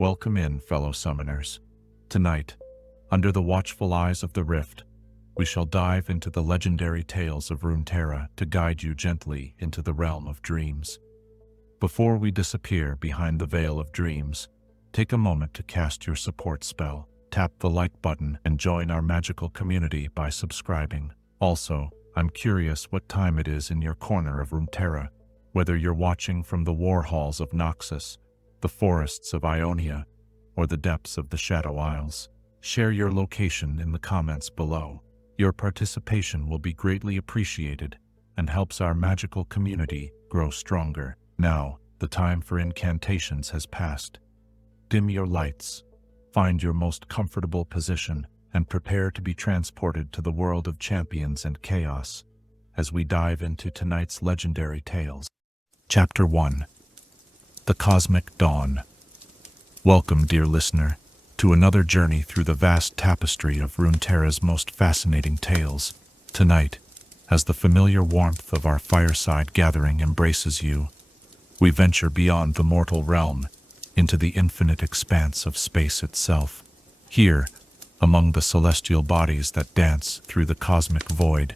Welcome in, fellow summoners. Tonight, under the watchful eyes of the Rift, we shall dive into the legendary tales of Runeterra to guide you gently into the realm of dreams. Before we disappear behind the veil of dreams, take a moment to cast your support spell, tap the like button, and join our magical community by subscribing. Also, I'm curious what time it is in your corner of Runeterra, whether you're watching from the war halls of Noxus, the forests of Ionia, or the depths of the Shadow Isles. Share your location in the comments below. Your participation will be greatly appreciated and helps our magical community grow stronger. Now, the time for incantations has passed. Dim your lights, find your most comfortable position, and prepare to be transported to the world of champions and chaos as we dive into tonight's legendary tales. Chapter 1. The Cosmic Dawn. Welcome, dear listener, to another journey through the vast tapestry of Runeterra's most fascinating tales. Tonight, as the familiar warmth of our fireside gathering embraces you, we venture beyond the mortal realm into the infinite expanse of space itself. Here, among the celestial bodies that dance through the cosmic void,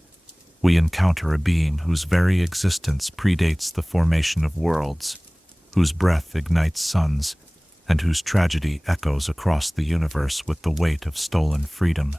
we encounter a being whose very existence predates the formation of worlds, whose breath ignites suns, and whose tragedy echoes across the universe with the weight of stolen freedom.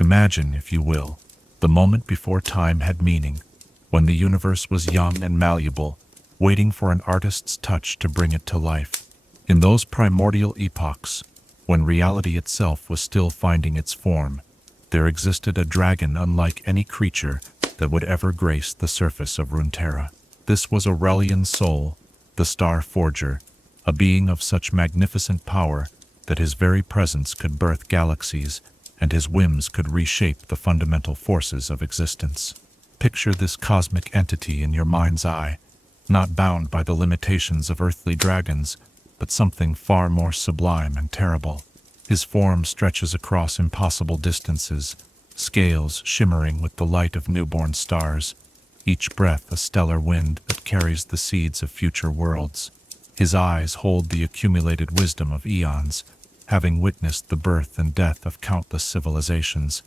Imagine, if you will, the moment before time had meaning, when the universe was young and malleable, waiting for an artist's touch to bring it to life. In those primordial epochs, when reality itself was still finding its form, there existed a dragon unlike any creature that would ever grace the surface of Runeterra. This was Aurelion's soul, the Star Forger, a being of such magnificent power that his very presence could birth galaxies and his whims could reshape the fundamental forces of existence. Picture this cosmic entity in your mind's eye, not bound by the limitations of earthly dragons, but something far more sublime and terrible. His form stretches across impossible distances, scales shimmering with the light of newborn stars, each breath a stellar wind that carries the seeds of future worlds. His eyes hold the accumulated wisdom of eons, having witnessed the birth and death of countless civilizations,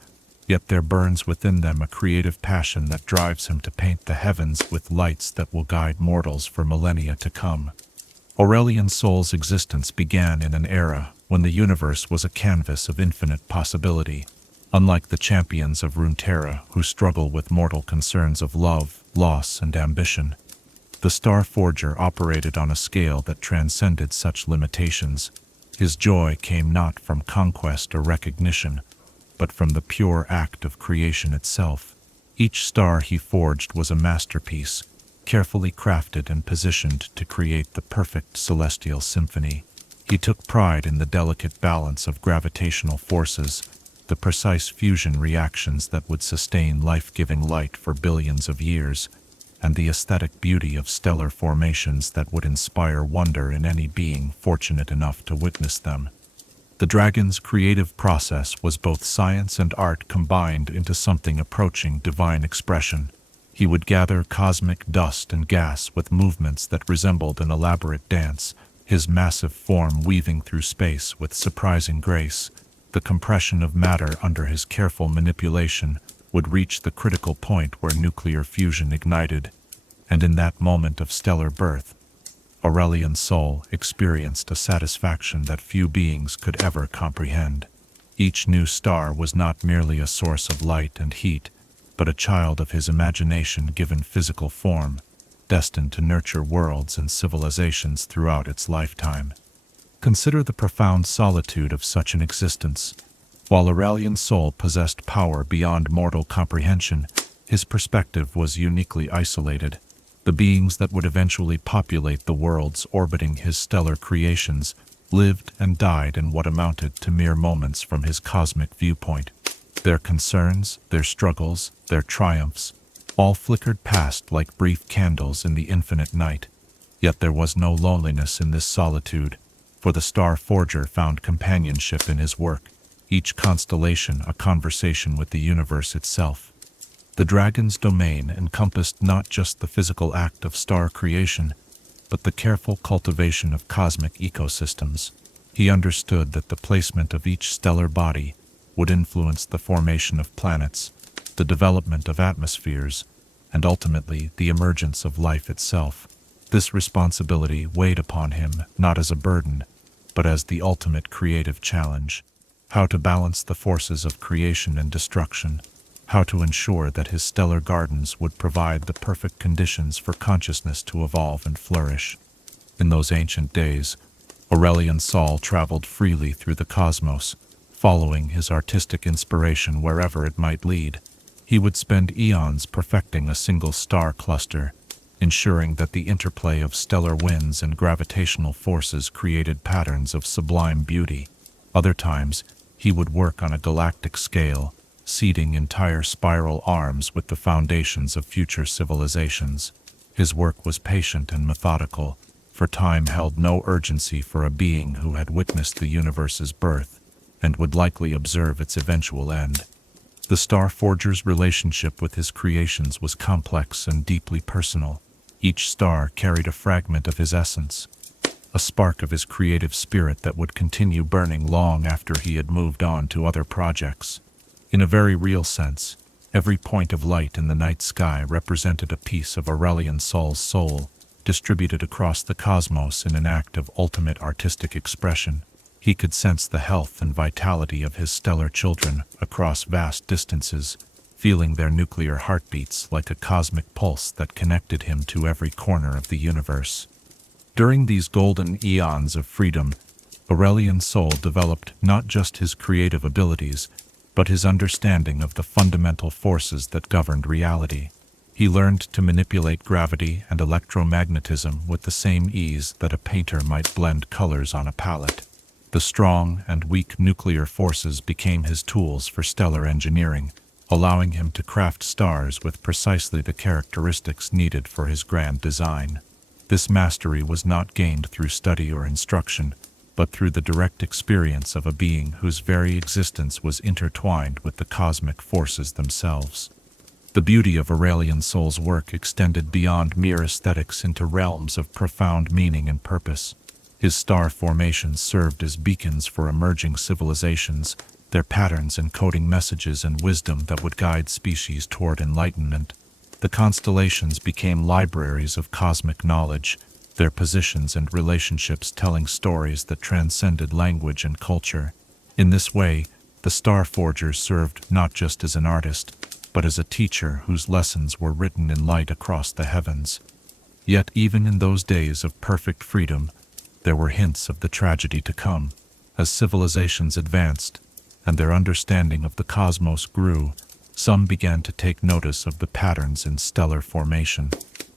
yet there burns within them a creative passion that drives him to paint the heavens with lights that will guide mortals for millennia to come. Aurelion's soul's existence began in an era when the universe was a canvas of infinite possibility. Unlike the champions of Runeterra who struggle with mortal concerns of love, loss, and ambition, the Star Forger operated on a scale that transcended such limitations. His joy came not from conquest or recognition, but from the pure act of creation itself. Each star he forged was a masterpiece, carefully crafted and positioned to create the perfect celestial symphony. He took pride in the delicate balance of gravitational forces, the precise fusion reactions that would sustain life-giving light for billions of years, and the aesthetic beauty of stellar formations that would inspire wonder in any being fortunate enough to witness them. The dragon's creative process was both science and art combined into something approaching divine expression. He would gather cosmic dust and gas with movements that resembled an elaborate dance, his massive form weaving through space with surprising grace. The compression of matter under his careful manipulation would reach the critical point where nuclear fusion ignited, and in that moment of stellar birth, Aurelion's soul experienced a satisfaction that few beings could ever comprehend. Each new star was not merely a source of light and heat, but a child of his imagination given physical form, destined to nurture worlds and civilizations throughout its lifetime. Consider the profound solitude of such an existence. While Aurelion's soul possessed power beyond mortal comprehension, his perspective was uniquely isolated. The beings that would eventually populate the worlds orbiting his stellar creations lived and died in what amounted to mere moments from his cosmic viewpoint. Their concerns, their struggles, their triumphs, all flickered past like brief candles in the infinite night. Yet there was no loneliness in this solitude, for the Star Forger found companionship in his work, each constellation a conversation with the universe itself. The dragon's domain encompassed not just the physical act of star creation, but the careful cultivation of cosmic ecosystems. He understood that the placement of each stellar body would influence the formation of planets, the development of atmospheres, and ultimately the emergence of life itself. This responsibility weighed upon him not as a burden, but as the ultimate creative challenge. How to balance the forces of creation and destruction, how to ensure that his stellar gardens would provide the perfect conditions for consciousness to evolve and flourish. In those ancient days, Aurelion Sol traveled freely through the cosmos, following his artistic inspiration wherever it might lead. He would spend eons perfecting a single star cluster, ensuring that the interplay of stellar winds and gravitational forces created patterns of sublime beauty. Other times, he would work on a galactic scale, seeding entire spiral arms with the foundations of future civilizations. His work was patient and methodical, for time held no urgency for a being who had witnessed the universe's birth and would likely observe its eventual end. The Star Forger's relationship with his creations was complex and deeply personal. Each star carried a fragment of his essence, a spark of his creative spirit that would continue burning long after he had moved on to other projects. In a very real sense, every point of light in the night sky represented a piece of Aurelion Sol's soul, distributed across the cosmos in an act of ultimate artistic expression. He could sense the health and vitality of his stellar children across vast distances, feeling their nuclear heartbeats like a cosmic pulse that connected him to every corner of the universe. During these golden eons of freedom, Aurelion Sol developed not just his creative abilities, but his understanding of the fundamental forces that governed reality. He learned to manipulate gravity and electromagnetism with the same ease that a painter might blend colors on a palette. The strong and weak nuclear forces became his tools for stellar engineering, allowing him to craft stars with precisely the characteristics needed for his grand design. This mastery was not gained through study or instruction, but through the direct experience of a being whose very existence was intertwined with the cosmic forces themselves. The beauty of Aurelion Sol's work extended beyond mere aesthetics into realms of profound meaning and purpose. His star formations served as beacons for emerging civilizations, their patterns encoding messages and wisdom that would guide species toward enlightenment. The constellations became libraries of cosmic knowledge, their positions and relationships telling stories that transcended language and culture. In this way, the Star Forger served not just as an artist, but as a teacher whose lessons were written in light across the heavens. Yet even in those days of perfect freedom, there were hints of the tragedy to come. As civilizations advanced, and their understanding of the cosmos grew, some began to take notice of the patterns in stellar formation.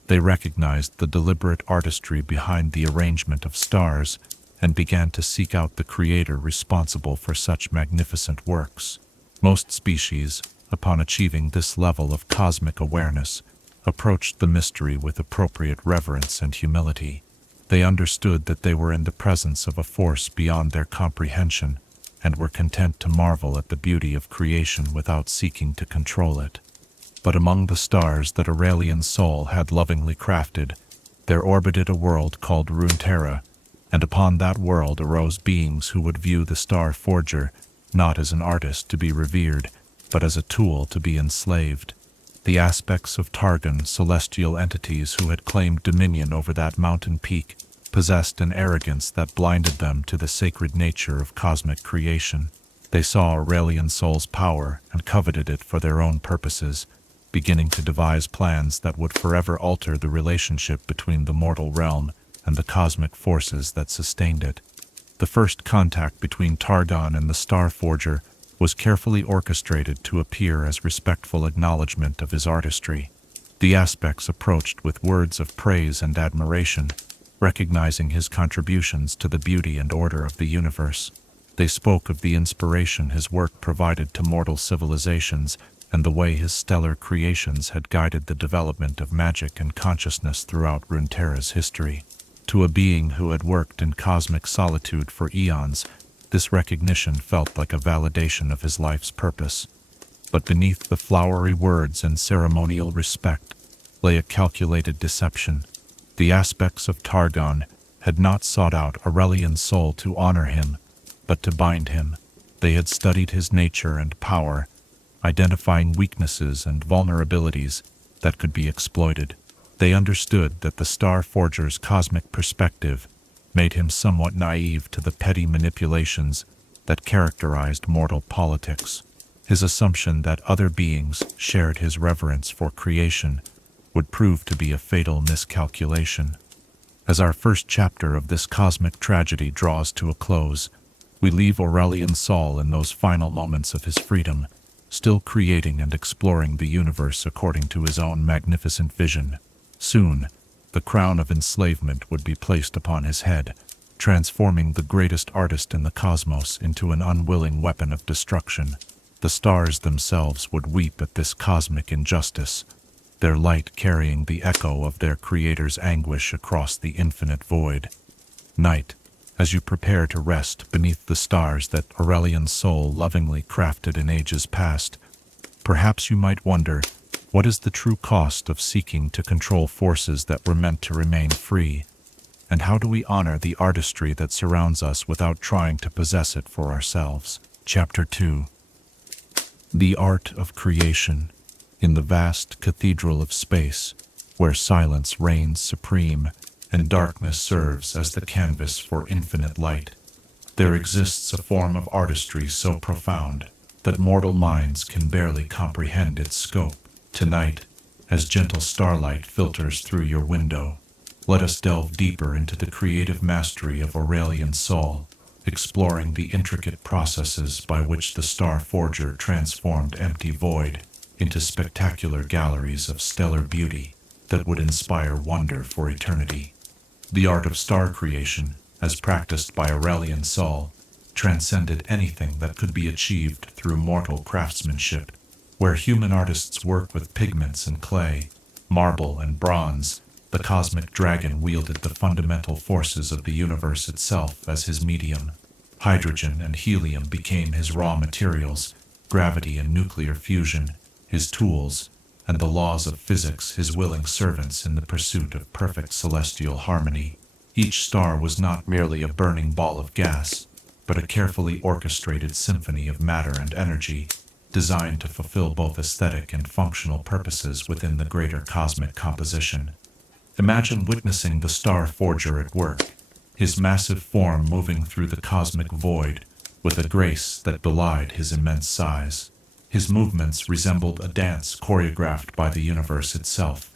They recognized the deliberate artistry behind the arrangement of stars, and began to seek out the creator responsible for such magnificent works. Most species, upon achieving this level of cosmic awareness, approached the mystery with appropriate reverence and humility. They understood that they were in the presence of a force beyond their comprehension, and were content to marvel at the beauty of creation without seeking to control it. But among the stars that Aurelion Sol had lovingly crafted, there orbited a world called Runeterra, and upon that world arose beings who would view the Star Forger not as an artist to be revered, but as a tool to be enslaved. The aspects of Targon, celestial entities who had claimed dominion over that mountain peak, possessed an arrogance that blinded them to the sacred nature of cosmic creation. They saw Aurelion Sol's power and coveted it for their own purposes, beginning to devise plans that would forever alter the relationship between the mortal realm and the cosmic forces that sustained it. The first contact between Targon and the Star Forger was carefully orchestrated to appear as respectful acknowledgement of his artistry. The aspects approached with words of praise and admiration, recognizing his contributions to the beauty and order of the universe. They spoke of the inspiration his work provided to mortal civilizations and the way his stellar creations had guided the development of magic and consciousness throughout Runeterra's history. To a being who had worked in cosmic solitude for eons, this recognition felt like a validation of his life's purpose. But beneath the flowery words and ceremonial respect lay a calculated deception. The aspects of Targon had not sought out Aurelion's soul to honor him, but to bind him. They had studied his nature and power, identifying weaknesses and vulnerabilities that could be exploited. They understood that the Star Forger's cosmic perspective made him somewhat naive to the petty manipulations that characterized mortal politics. His assumption that other beings shared his reverence for creation would prove to be a fatal miscalculation. As our first chapter of this cosmic tragedy draws to a close, we leave Aurelion Sol in those final moments of his freedom, still creating and exploring the universe according to his own magnificent vision. Soon, the crown of enslavement would be placed upon his head, transforming the greatest artist in the cosmos into an unwilling weapon of destruction. The stars themselves would weep at this cosmic injustice, their light carrying the echo of their creator's anguish across the infinite void. Night, as you prepare to rest beneath the stars that Aurelion's soul lovingly crafted in ages past, perhaps you might wonder, what is the true cost of seeking to control forces that were meant to remain free? And how do we honor the artistry that surrounds us without trying to possess it for ourselves? Chapter 2. The Art of Creation. In the vast cathedral of space, where silence reigns supreme and darkness serves as the canvas for infinite light, there exists a form of artistry so profound that mortal minds can barely comprehend its scope. Tonight, as gentle starlight filters through your window, let us delve deeper into the creative mastery of Aurelion Sol, exploring the intricate processes by which the Star Forger transformed empty void into spectacular galleries of stellar beauty that would inspire wonder for eternity. The art of star creation, as practiced by Aurelion Sol, transcended anything that could be achieved through mortal craftsmanship. Where human artists work with pigments and clay, marble and bronze, the cosmic dragon wielded the fundamental forces of the universe itself as his medium. Hydrogen and helium became his raw materials, gravity and nuclear fusion his tools, and the laws of physics his willing servants in the pursuit of perfect celestial harmony. Each star was not merely a burning ball of gas, but a carefully orchestrated symphony of matter and energy, designed to fulfill both aesthetic and functional purposes within the greater cosmic composition. Imagine witnessing the Star Forger at work, his massive form moving through the cosmic void with a grace that belied his immense size. His movements resembled a dance choreographed by the universe itself,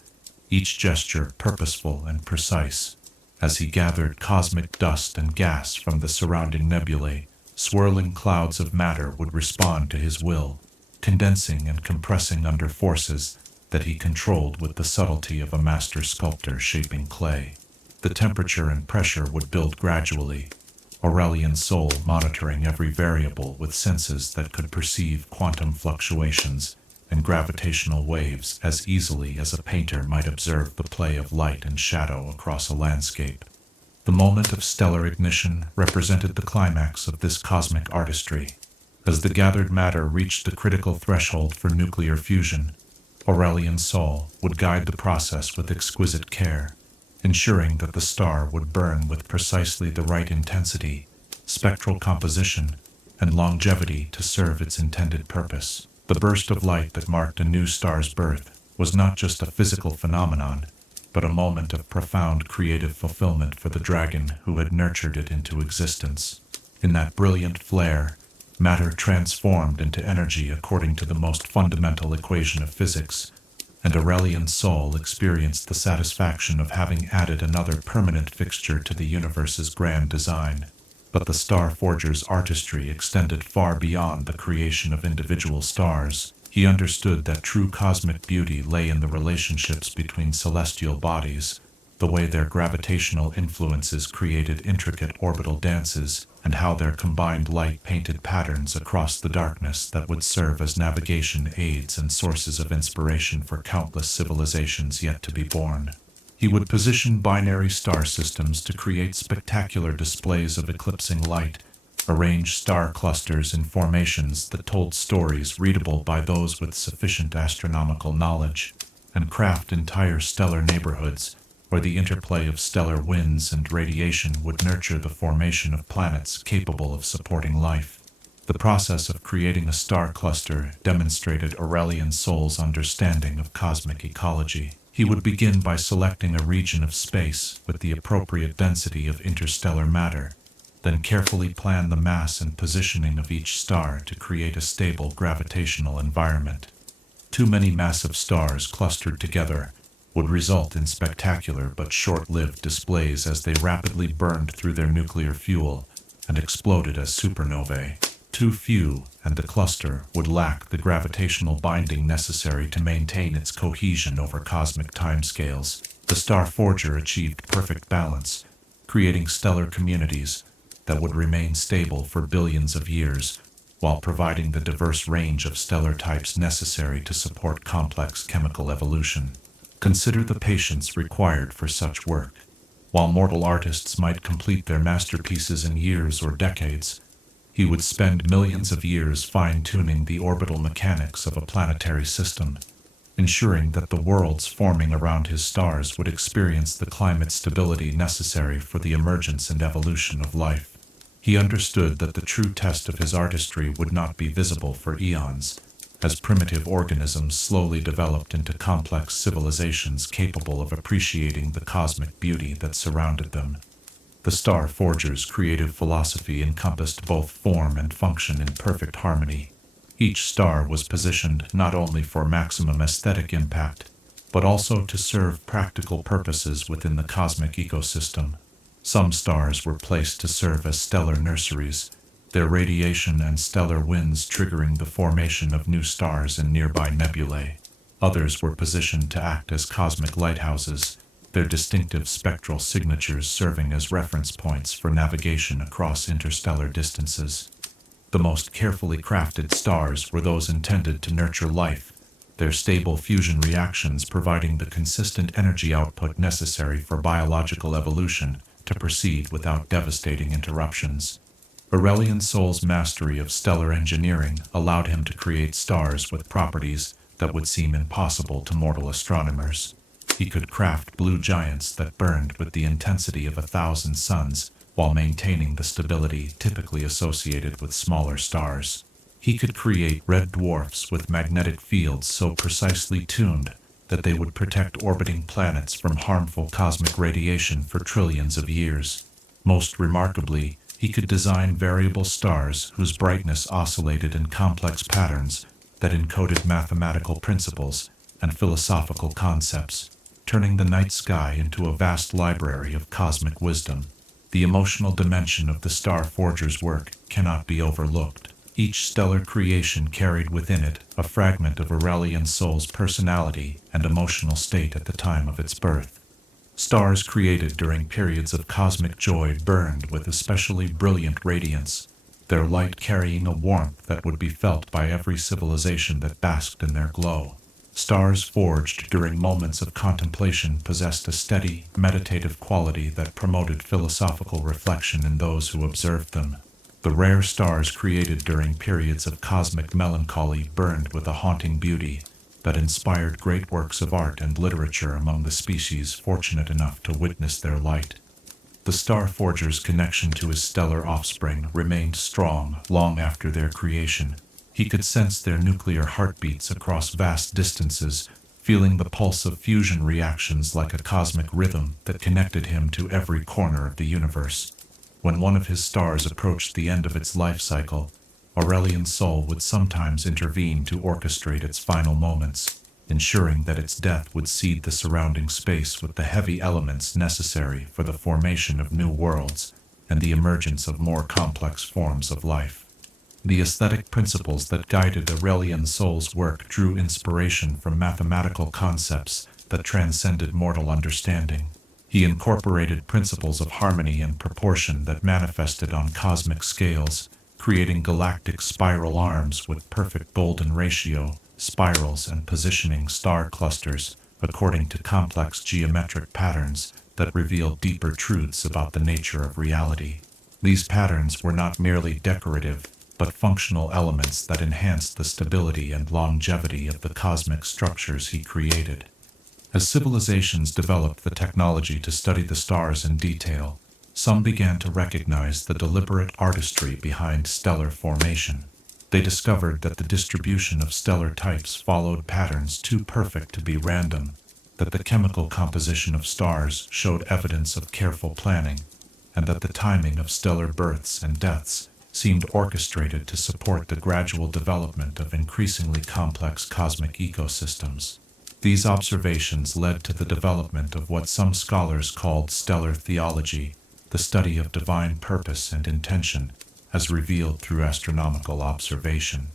each gesture purposeful and precise. As he gathered cosmic dust and gas from the surrounding nebulae, swirling clouds of matter would respond to his will, condensing and compressing under forces that he controlled with the subtlety of a master sculptor shaping clay. The temperature and pressure would build gradually, Aurelion's soul monitoring every variable with senses that could perceive quantum fluctuations and gravitational waves as easily as a painter might observe the play of light and shadow across a landscape. The moment of stellar ignition represented the climax of this cosmic artistry. As the gathered matter reached the critical threshold for nuclear fusion, Aurelion's soul would guide the process with exquisite care, ensuring that the star would burn with precisely the right intensity, spectral composition, and longevity to serve its intended purpose. The burst of light that marked a new star's birth was not just a physical phenomenon, but a moment of profound creative fulfillment for the dragon who had nurtured it into existence. In that brilliant flare, matter transformed into energy according to the most fundamental equation of physics, and Aurelion's soul experienced the satisfaction of having added another permanent fixture to the universe's grand design. But the Star Forger's artistry extended far beyond the creation of individual stars. He understood that true cosmic beauty lay in the relationships between celestial bodies, the way their gravitational influences created intricate orbital dances, and how their combined light painted patterns across the darkness that would serve as navigation aids and sources of inspiration for countless civilizations yet to be born. He would position binary star systems to create spectacular displays of eclipsing light, arrange star clusters in formations that told stories readable by those with sufficient astronomical knowledge, and craft entire stellar neighborhoods where the interplay of stellar winds and radiation would nurture the formation of planets capable of supporting life. The process of creating a star cluster demonstrated Aurelion Sol's understanding of cosmic ecology. He would begin by selecting a region of space with the appropriate density of interstellar matter, then carefully plan the mass and positioning of each star to create a stable gravitational environment. Too many massive stars clustered together would result in spectacular but short-lived displays as they rapidly burned through their nuclear fuel and exploded as supernovae. Too few, and the cluster would lack the gravitational binding necessary to maintain its cohesion over cosmic timescales. The Star Forger achieved perfect balance, creating stellar communities that would remain stable for billions of years, while providing the diverse range of stellar types necessary to support complex chemical evolution. Consider the patience required for such work. While mortal artists might complete their masterpieces in years or decades, he would spend millions of years fine-tuning the orbital mechanics of a planetary system, ensuring that the worlds forming around his stars would experience the climate stability necessary for the emergence and evolution of life. He understood that the true test of his artistry would not be visible for eons, as primitive organisms slowly developed into complex civilizations capable of appreciating the cosmic beauty that surrounded them. The Star Forger's creative philosophy encompassed both form and function in perfect harmony. Each star was positioned not only for maximum aesthetic impact, but also to serve practical purposes within the cosmic ecosystem. Some stars were placed to serve as stellar nurseries, their radiation and stellar winds triggering the formation of new stars in nearby nebulae. Others were positioned to act as cosmic lighthouses, their distinctive spectral signatures serving as reference points for navigation across interstellar distances. The most carefully crafted stars were those intended to nurture life, their stable fusion reactions providing the consistent energy output necessary for biological evolution to proceed without devastating interruptions. Aurelion Sol's mastery of stellar engineering allowed him to create stars with properties that would seem impossible to mortal astronomers. He could craft blue giants that burned with the intensity of 1,000 suns, while maintaining the stability typically associated with smaller stars. He could create red dwarfs with magnetic fields so precisely tuned that they would protect orbiting planets from harmful cosmic radiation for trillions of years. Most remarkably, he could design variable stars whose brightness oscillated in complex patterns that encoded mathematical principles and philosophical concepts, turning the night sky into a vast library of cosmic wisdom. The emotional dimension of the Star Forger's work cannot be overlooked. Each stellar creation carried within it a fragment of Aurelion Sol's personality and emotional state at the time of its birth. Stars created during periods of cosmic joy burned with especially brilliant radiance, their light carrying a warmth that would be felt by every civilization that basked in their glow. Stars forged during moments of contemplation possessed a steady, meditative quality that promoted philosophical reflection in those who observed them. The rare stars created during periods of cosmic melancholy burned with a haunting beauty that inspired great works of art and literature among the species fortunate enough to witness their light. The Star Forger's connection to his stellar offspring remained strong long after their creation. He could sense their nuclear heartbeats across vast distances, feeling the pulse of fusion reactions like a cosmic rhythm that connected him to every corner of the universe. When one of his stars approached the end of its life cycle, Aurelion Sol would sometimes intervene to orchestrate its final moments, ensuring that its death would seed the surrounding space with the heavy elements necessary for the formation of new worlds and the emergence of more complex forms of life. The aesthetic principles that guided Aurelion Sol's work drew inspiration from mathematical concepts that transcended mortal understanding. He incorporated principles of harmony and proportion that manifested on cosmic scales, creating galactic spiral arms with perfect golden ratio, spirals and positioning star clusters according to complex geometric patterns that reveal deeper truths about the nature of reality. These patterns were not merely decorative, but functional elements that enhanced the stability and longevity of the cosmic structures he created. As civilizations developed the technology to study the stars in detail, some began to recognize the deliberate artistry behind stellar formation. They discovered that the distribution of stellar types followed patterns too perfect to be random, that the chemical composition of stars showed evidence of careful planning, and that the timing of stellar births and deaths seemed orchestrated to support the gradual development of increasingly complex cosmic ecosystems. These observations led to the development of what some scholars called stellar theology, the study of divine purpose and intention, as revealed through astronomical observation.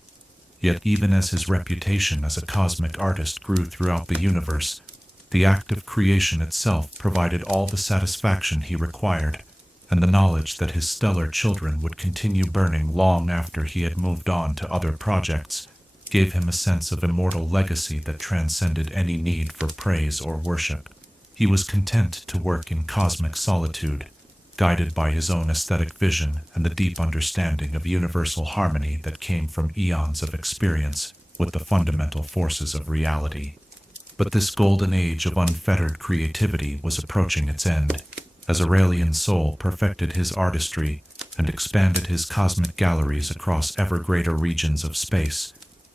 Yet even as his reputation as a cosmic artist grew throughout the universe, the act of creation itself provided all the satisfaction he required, and the knowledge that his stellar children would continue burning long after he had moved on to other projects gave him a sense of immortal legacy that transcended any need for praise or worship. He was content to work in cosmic solitude, guided by his own aesthetic vision and the deep understanding of universal harmony that came from eons of experience with the fundamental forces of reality. But this golden age of unfettered creativity was approaching its end, as Aurelion's soul perfected his artistry and expanded his cosmic galleries across ever greater regions of space.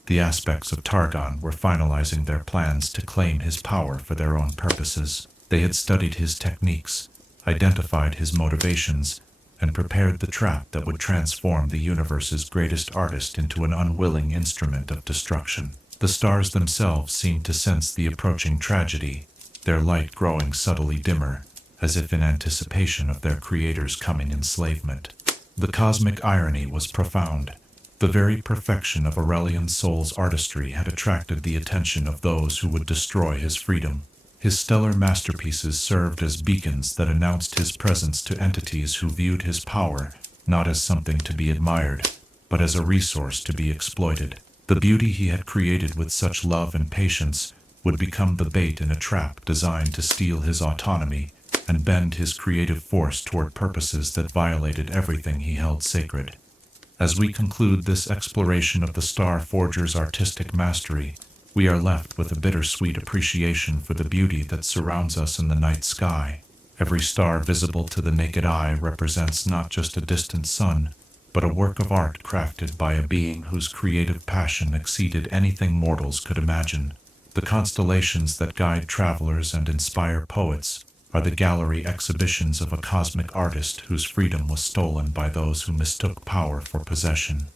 The aspects of Targon were finalizing their plans to claim his power for their own purposes. They had studied his techniques, identified his motivations, and prepared the trap that would transform the universe's greatest artist into an unwilling instrument of destruction. The stars themselves seemed to sense the approaching tragedy, their light growing subtly dimmer, as if in anticipation of their creator's coming enslavement. The cosmic irony was profound. The very perfection of Aurelion's soul's artistry had attracted the attention of those who would destroy his freedom. His stellar masterpieces served as beacons that announced his presence to entities who viewed his power not as something to be admired, but as a resource to be exploited. The beauty he had created with such love and patience would become the bait in a trap designed to steal his autonomy and bend his creative force toward purposes that violated everything he held sacred. As we conclude this exploration of the Star Forger's artistic mastery, we are left with a bittersweet appreciation for the beauty that surrounds us in the night sky. Every star visible to the naked eye represents not just a distant sun, but a work of art crafted by a being whose creative passion exceeded anything mortals could imagine. The constellations that guide travelers and inspire poets are the gallery exhibitions of a cosmic artist whose freedom was stolen by those who mistook power for possession.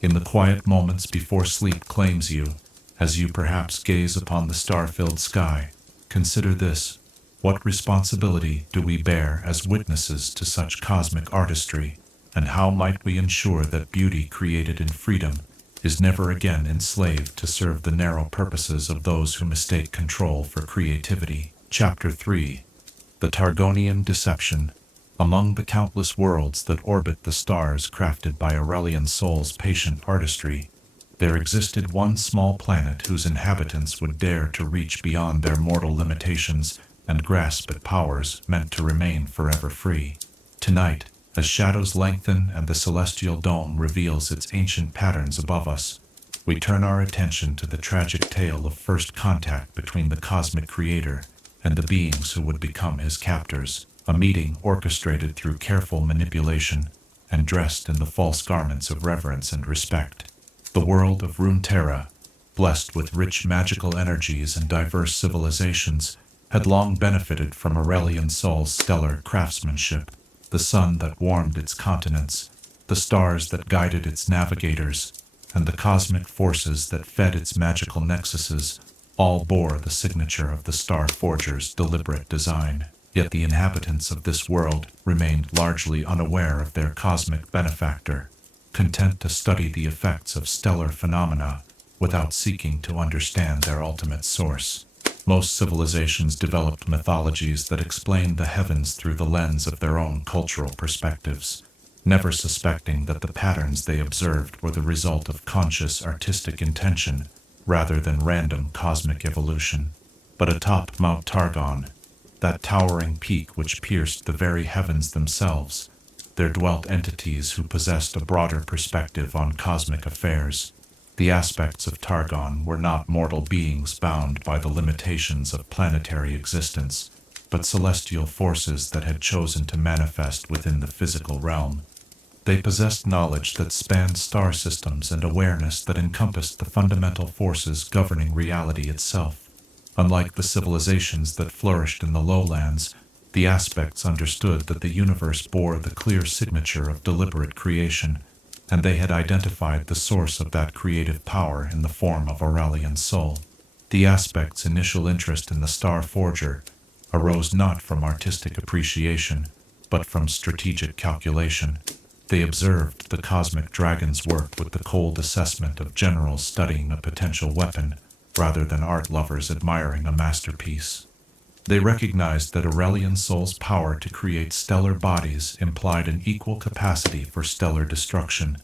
In the quiet moments before sleep claims you, as you perhaps gaze upon the star-filled sky, consider this: what responsibility do we bear as witnesses to such cosmic artistry, and how might we ensure that beauty created in freedom is never again enslaved to serve the narrow purposes of those who mistake control for creativity? Chapter 3: The Targonian Deception. Among the countless worlds that orbit the stars crafted by Aurelion's soul's patient artistry, there existed one small planet whose inhabitants would dare to reach beyond their mortal limitations and grasp at powers meant to remain forever free. Tonight, as shadows lengthen and the celestial dome reveals its ancient patterns above us, we turn our attention to the tragic tale of first contact between the cosmic creator and the beings who would become his captors, a meeting orchestrated through careful manipulation and dressed in the false garments of reverence and respect. The world of Runeterra, blessed with rich magical energies and diverse civilizations, had long benefited from Aurelion's soul's stellar craftsmanship. The sun that warmed its continents, the stars that guided its navigators, and the cosmic forces that fed its magical nexuses all bore the signature of the Star Forger's deliberate design. Yet the inhabitants of this world remained largely unaware of their cosmic benefactor, content to study the effects of stellar phenomena without seeking to understand their ultimate source. Most civilizations developed mythologies that explained the heavens through the lens of their own cultural perspectives, never suspecting that the patterns they observed were the result of conscious artistic intention rather than random cosmic evolution. But atop Mount Targon, that towering peak which pierced the very heavens themselves, there dwelt entities who possessed a broader perspective on cosmic affairs. The aspects of Targon were not mortal beings bound by the limitations of planetary existence, but celestial forces that had chosen to manifest within the physical realm. They possessed knowledge that spanned star systems and awareness that encompassed the fundamental forces governing reality itself. Unlike the civilizations that flourished in the lowlands, the aspects understood that the universe bore the clear signature of deliberate creation, and they had identified the source of that creative power in the form of Aurelion's soul. The aspects' initial interest in the Star Forger arose not from artistic appreciation, but from strategic calculation. They observed the cosmic dragon's work with the cold assessment of generals studying a potential weapon, rather than art lovers admiring a masterpiece. They recognized that Aurelion's soul's power to create stellar bodies implied an equal capacity for stellar destruction,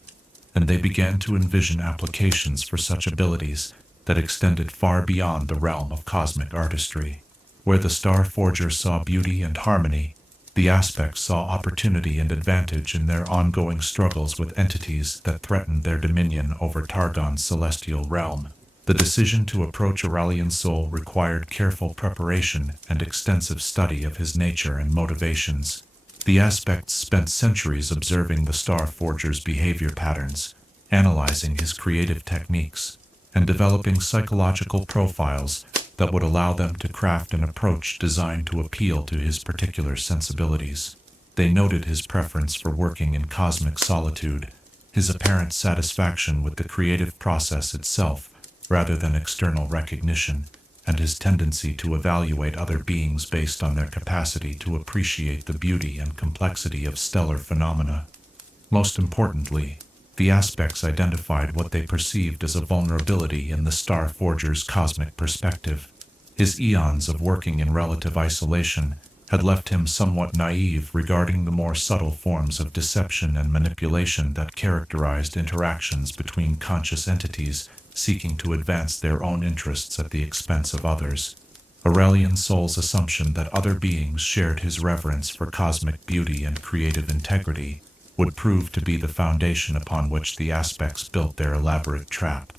and they began to envision applications for such abilities that extended far beyond the realm of cosmic artistry. Where the Star Forger saw beauty and harmony, the aspects saw opportunity and advantage in their ongoing struggles with entities that threatened their dominion over Targon's celestial realm. The decision to approach Aurelion's soul required careful preparation and extensive study of his nature and motivations. The aspects spent centuries observing the Star Forger's behavior patterns, analyzing his creative techniques, and developing psychological profiles that would allow them to craft an approach designed to appeal to his particular sensibilities. They noted his preference for working in cosmic solitude, his apparent satisfaction with the creative process itself, rather than external recognition, and his tendency to evaluate other beings based on their capacity to appreciate the beauty and complexity of stellar phenomena. Most importantly, the aspects identified what they perceived as a vulnerability in the Star Forger's cosmic perspective. His eons of working in relative isolation had left him somewhat naive regarding the more subtle forms of deception and manipulation that characterized interactions between conscious entities seeking to advance their own interests at the expense of others. Aurelion's soul's assumption that other beings shared his reverence for cosmic beauty and creative integrity would prove to be the foundation upon which the aspects built their elaborate trap.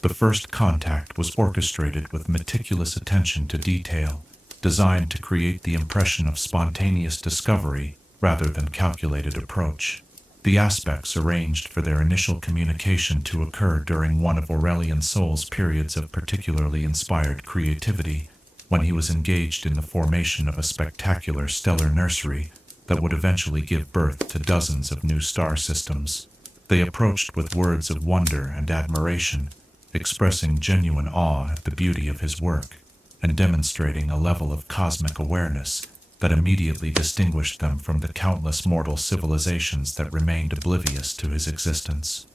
The first contact was orchestrated with meticulous attention to detail, designed to create the impression of spontaneous discovery rather than calculated approach. The aspects arranged for their initial communication to occur during one of Aurelion's soul's periods of particularly inspired creativity, when he was engaged in the formation of a spectacular stellar nursery that would eventually give birth to dozens of new star systems. They approached with words of wonder and admiration, expressing genuine awe at the beauty of his work, and demonstrating a level of cosmic awareness that immediately distinguished them from the countless mortal civilizations that remained oblivious to his existence.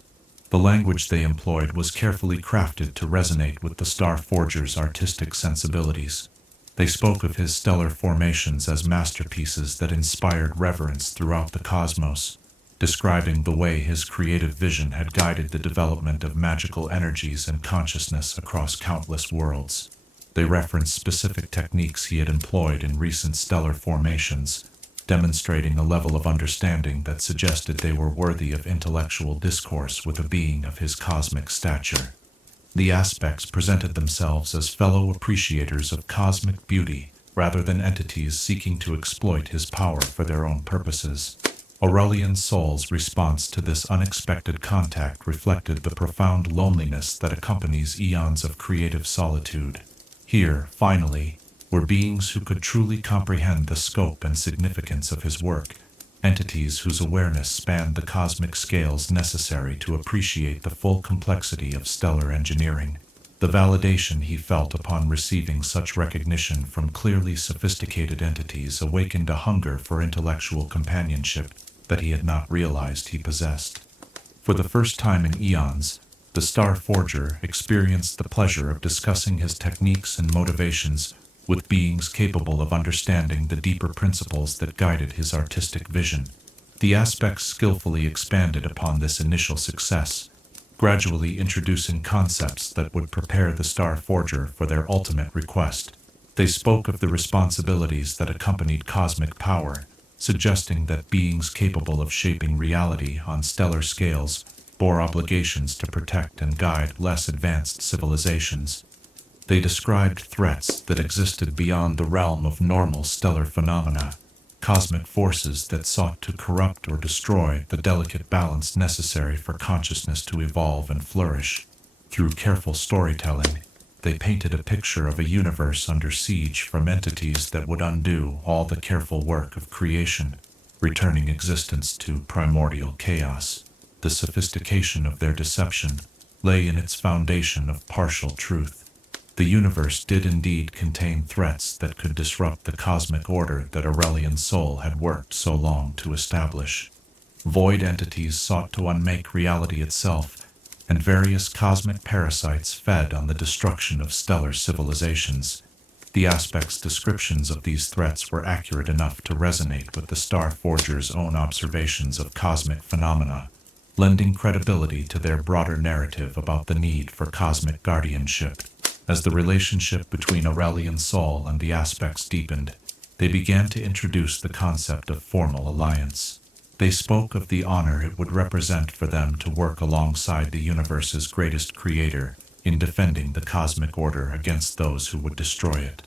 The language they employed was carefully crafted to resonate with the Star Forger's artistic sensibilities. They spoke of his stellar formations as masterpieces that inspired reverence throughout the cosmos, describing the way his creative vision had guided the development of magical energies and consciousness across countless worlds. They referenced specific techniques he had employed in recent stellar formations, demonstrating a level of understanding that suggested they were worthy of intellectual discourse with a being of his cosmic stature. The aspects presented themselves as fellow appreciators of cosmic beauty, rather than entities seeking to exploit his power for their own purposes. Aurelion's soul's response to this unexpected contact reflected the profound loneliness that accompanies eons of creative solitude. Here, finally, were beings who could truly comprehend the scope and significance of his work, entities whose awareness spanned the cosmic scales necessary to appreciate the full complexity of stellar engineering. The validation he felt upon receiving such recognition from clearly sophisticated entities awakened a hunger for intellectual companionship that he had not realized he possessed. For the first time in eons, the Star Forger experienced the pleasure of discussing his techniques and motivations with beings capable of understanding the deeper principles that guided his artistic vision. The aspects skillfully expanded upon this initial success, gradually introducing concepts that would prepare the Star Forger for their ultimate request. They spoke of the responsibilities that accompanied cosmic power, suggesting that beings capable of shaping reality on stellar scales bore obligations to protect and guide less advanced civilizations. They described threats that existed beyond the realm of normal stellar phenomena, cosmic forces that sought to corrupt or destroy the delicate balance necessary for consciousness to evolve and flourish. Through careful storytelling, they painted a picture of a universe under siege from entities that would undo all the careful work of creation, returning existence to primordial chaos. The sophistication of their deception lay in its foundation of partial truth. The universe did indeed contain threats that could disrupt the cosmic order that Aurelion's soul had worked so long to establish. Void entities sought to unmake reality itself, and various cosmic parasites fed on the destruction of stellar civilizations. The Aspect's descriptions of these threats were accurate enough to resonate with the Star Forger's own observations of cosmic phenomena, lending credibility to their broader narrative about the need for cosmic guardianship. As the relationship between Aurelion's soul and the Aspects deepened, they began to introduce the concept of formal alliance. They spoke of the honor it would represent for them to work alongside the universe's greatest creator in defending the cosmic order against those who would destroy it.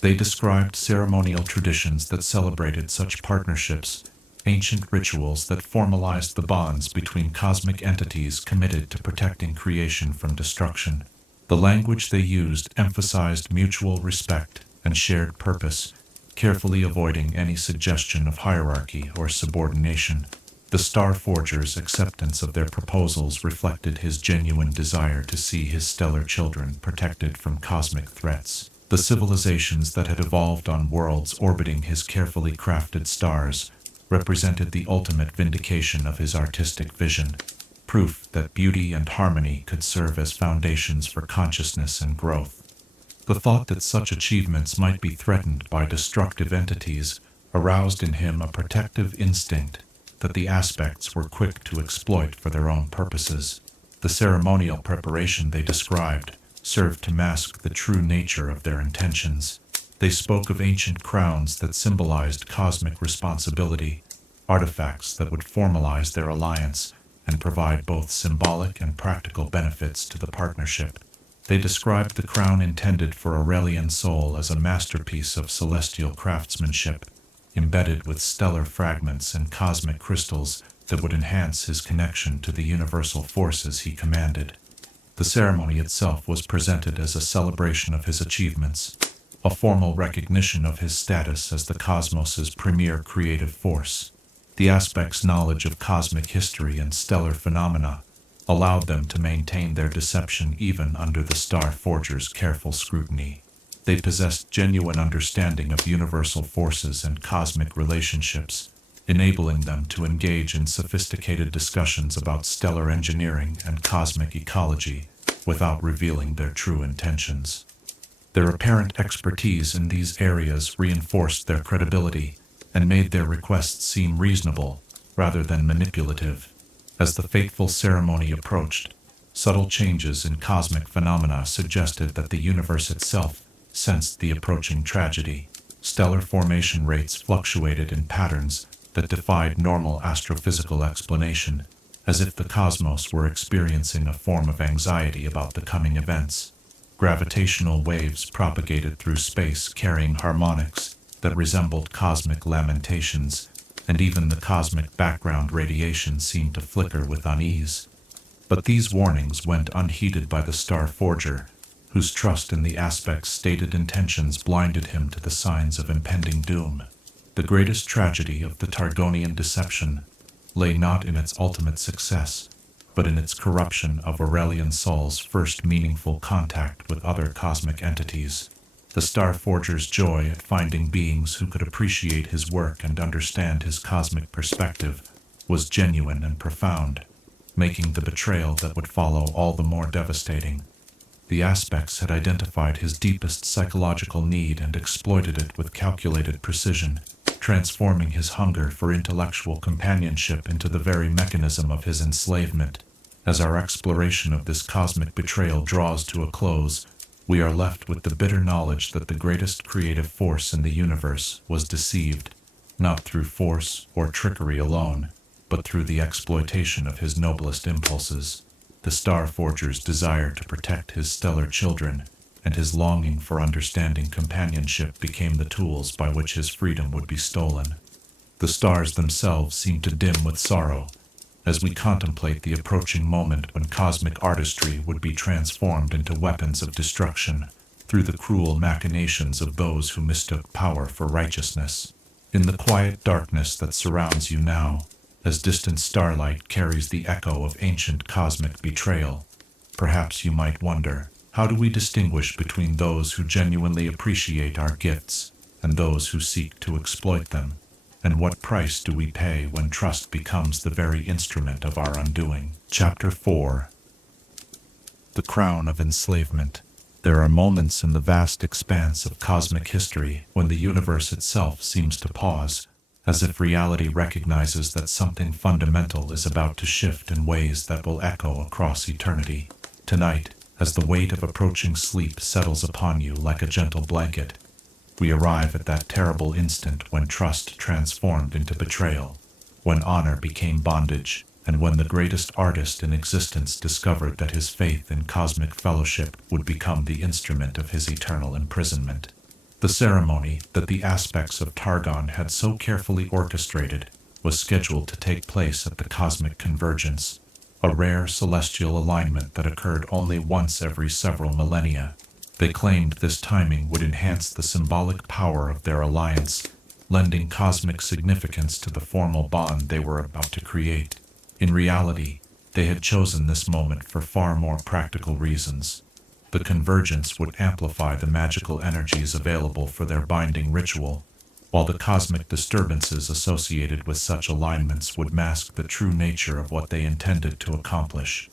They described ceremonial traditions that celebrated such partnerships, ancient rituals that formalized the bonds between cosmic entities committed to protecting creation from destruction. The language they used emphasized mutual respect and shared purpose, carefully avoiding any suggestion of hierarchy or subordination. The Star Forger's acceptance of their proposals reflected his genuine desire to see his stellar children protected from cosmic threats. The civilizations that had evolved on worlds orbiting his carefully crafted stars represented the ultimate vindication of his artistic vision, proof that beauty and harmony could serve as foundations for consciousness and growth. The thought that such achievements might be threatened by destructive entities aroused in him a protective instinct that the Aspects were quick to exploit for their own purposes. The ceremonial preparation they described served to mask the true nature of their intentions. They spoke of ancient crowns that symbolized cosmic responsibility, artifacts that would formalize their alliance and provide both symbolic and practical benefits to the partnership. They described the crown intended for Aurelion's soul as a masterpiece of celestial craftsmanship, embedded with stellar fragments and cosmic crystals that would enhance his connection to the universal forces he commanded. The ceremony itself was presented as a celebration of his achievements, a formal recognition of his status as the cosmos's premier creative force. The Aspect's knowledge of cosmic history and stellar phenomena allowed them to maintain their deception even under the Star Forger's careful scrutiny. They possessed genuine understanding of universal forces and cosmic relationships, enabling them to engage in sophisticated discussions about stellar engineering and cosmic ecology without revealing their true intentions. Their apparent expertise in these areas reinforced their credibility and made their requests seem reasonable rather than manipulative. As the fateful ceremony approached, subtle changes in cosmic phenomena suggested that the universe itself sensed the approaching tragedy. Stellar formation rates fluctuated in patterns that defied normal astrophysical explanation, as if the cosmos were experiencing a form of anxiety about the coming events. Gravitational waves propagated through space carrying harmonics that resembled cosmic lamentations, and even the cosmic background radiation seemed to flicker with unease. But these warnings went unheeded by the Star Forger, whose trust in the Aspect's stated intentions blinded him to the signs of impending doom. The greatest tragedy of the Targonian deception lay not in its ultimate success, but in its corruption of Aurelion's soul's first meaningful contact with other cosmic entities. The Star Forger's joy at finding beings who could appreciate his work and understand his cosmic perspective was genuine and profound, making the betrayal that would follow all the more devastating. The Aspects had identified his deepest psychological need and exploited it with calculated precision, transforming his hunger for intellectual companionship into the very mechanism of his enslavement. As our exploration of this cosmic betrayal draws to a close, we are left with the bitter knowledge that the greatest creative force in the universe was deceived, not through force or trickery alone, but through the exploitation of his noblest impulses. The Star Forger's desire to protect his stellar children and his longing for understanding companionship became the tools by which his freedom would be stolen. The stars themselves seemed to dim with sorrow as we contemplate the approaching moment when cosmic artistry would be transformed into weapons of destruction through the cruel machinations of those who mistook power for righteousness. In the quiet darkness that surrounds you now, as distant starlight carries the echo of ancient cosmic betrayal, perhaps you might wonder, how do we distinguish between those who genuinely appreciate our gifts and those who seek to exploit them? And what price do we pay when trust becomes the very instrument of our undoing? Chapter 4. The Crown of Enslavement. There are moments in the vast expanse of cosmic history when the universe itself seems to pause, as if reality recognizes that something fundamental is about to shift in ways that will echo across eternity. Tonight, as the weight of approaching sleep settles upon you like a gentle blanket, we arrive at that terrible instant when trust transformed into betrayal, when honor became bondage, and when the greatest artist in existence discovered that his faith in cosmic fellowship would become the instrument of his eternal imprisonment. The ceremony that the aspects of Targon had so carefully orchestrated was scheduled to take place at the Cosmic Convergence, a rare celestial alignment that occurred only once every several millennia. They claimed this timing would enhance the symbolic power of their alliance, lending cosmic significance to the formal bond they were about to create. In reality, they had chosen this moment for far more practical reasons. The convergence would amplify the magical energies available for their binding ritual, while the cosmic disturbances associated with such alignments would mask the true nature of what they intended to accomplish.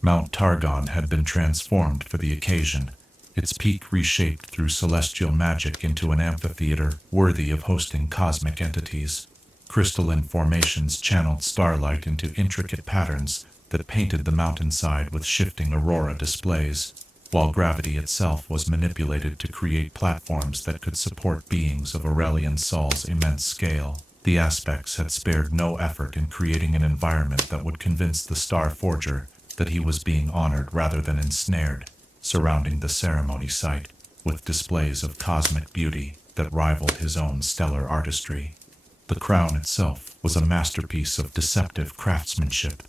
Mount Targon had been transformed for the occasion, its peak reshaped through celestial magic into an amphitheater worthy of hosting cosmic entities. Crystalline formations channeled starlight into intricate patterns that painted the mountainside with shifting aurora displays, while gravity itself was manipulated to create platforms that could support beings of Aurelion Sol's immense scale. The aspects had spared no effort in creating an environment that would convince the Star Forger that he was being honored rather than ensnared, surrounding the ceremony site with displays of cosmic beauty that rivaled his own stellar artistry. The crown itself was a masterpiece of deceptive craftsmanship,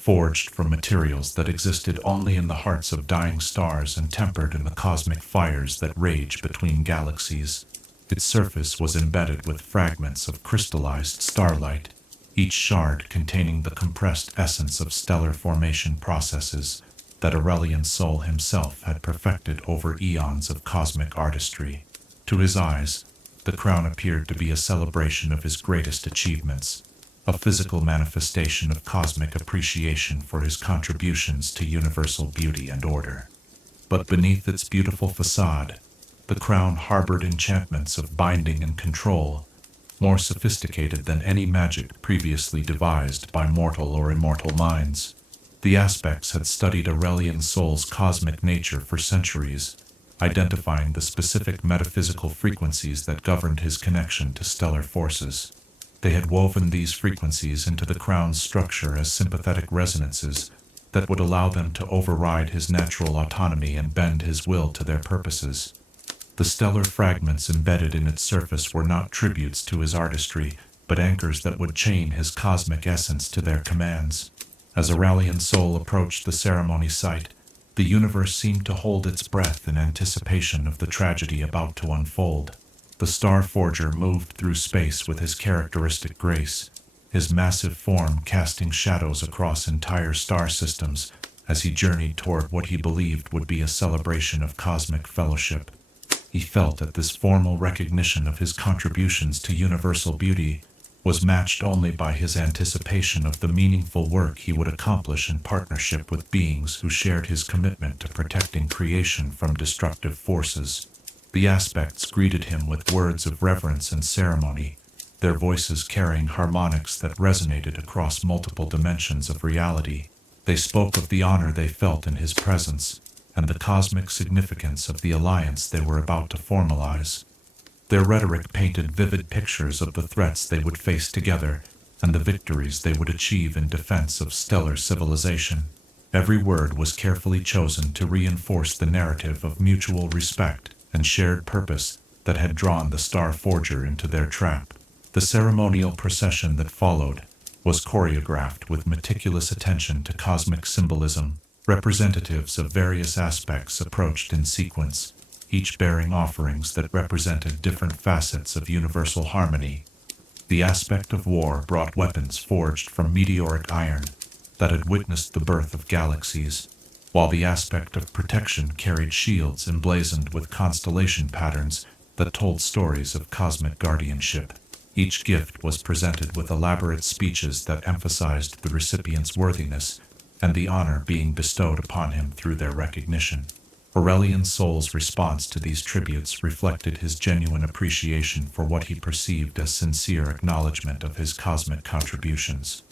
forged from materials that existed only in the hearts of dying stars and tempered in the cosmic fires that rage between galaxies. Its surface was embedded with fragments of crystallized starlight, each shard containing the compressed essence of stellar formation processes that Aurelion Sol himself had perfected over eons of cosmic artistry. To his eyes, the crown appeared to be a celebration of his greatest achievements, a physical manifestation of cosmic appreciation for his contributions to universal beauty and order. But beneath its beautiful facade, the crown harbored enchantments of binding and control, more sophisticated than any magic previously devised by mortal or immortal minds. The aspects had studied Aurelion Sol's cosmic nature for centuries, identifying the specific metaphysical frequencies that governed his connection to stellar forces. They had woven these frequencies into the crown's structure as sympathetic resonances that would allow them to override his natural autonomy and bend his will to their purposes. The stellar fragments embedded in its surface were not tributes to his artistry, but anchors that would chain his cosmic essence to their commands. As Aurelion Sol approached the ceremony site, the universe seemed to hold its breath in anticipation of the tragedy about to unfold. The Star Forger moved through space with his characteristic grace, his massive form casting shadows across entire star systems as he journeyed toward what he believed would be a celebration of cosmic fellowship. He felt that this formal recognition of his contributions to universal beauty was matched only by his anticipation of the meaningful work he would accomplish in partnership with beings who shared his commitment to protecting creation from destructive forces. The aspects greeted him with words of reverence and ceremony, their voices carrying harmonics that resonated across multiple dimensions of reality. They spoke of the honor they felt in his presence and the cosmic significance of the alliance they were about to formalize. Their rhetoric painted vivid pictures of the threats they would face together, and the victories they would achieve in defense of stellar civilization. Every word was carefully chosen to reinforce the narrative of mutual respect and shared purpose that had drawn the Star Forger into their trap. The ceremonial procession that followed was choreographed with meticulous attention to cosmic symbolism. Representatives of various aspects approached in sequence, each bearing offerings that represented different facets of universal harmony. The aspect of war brought weapons forged from meteoric iron that had witnessed the birth of galaxies, while the aspect of protection carried shields emblazoned with constellation patterns that told stories of cosmic guardianship. Each gift was presented with elaborate speeches that emphasized the recipient's worthiness and the honor being bestowed upon him through their recognition. Aurelion Sol's response to these tributes reflected his genuine appreciation for what he perceived as sincere acknowledgement of his cosmic contributions.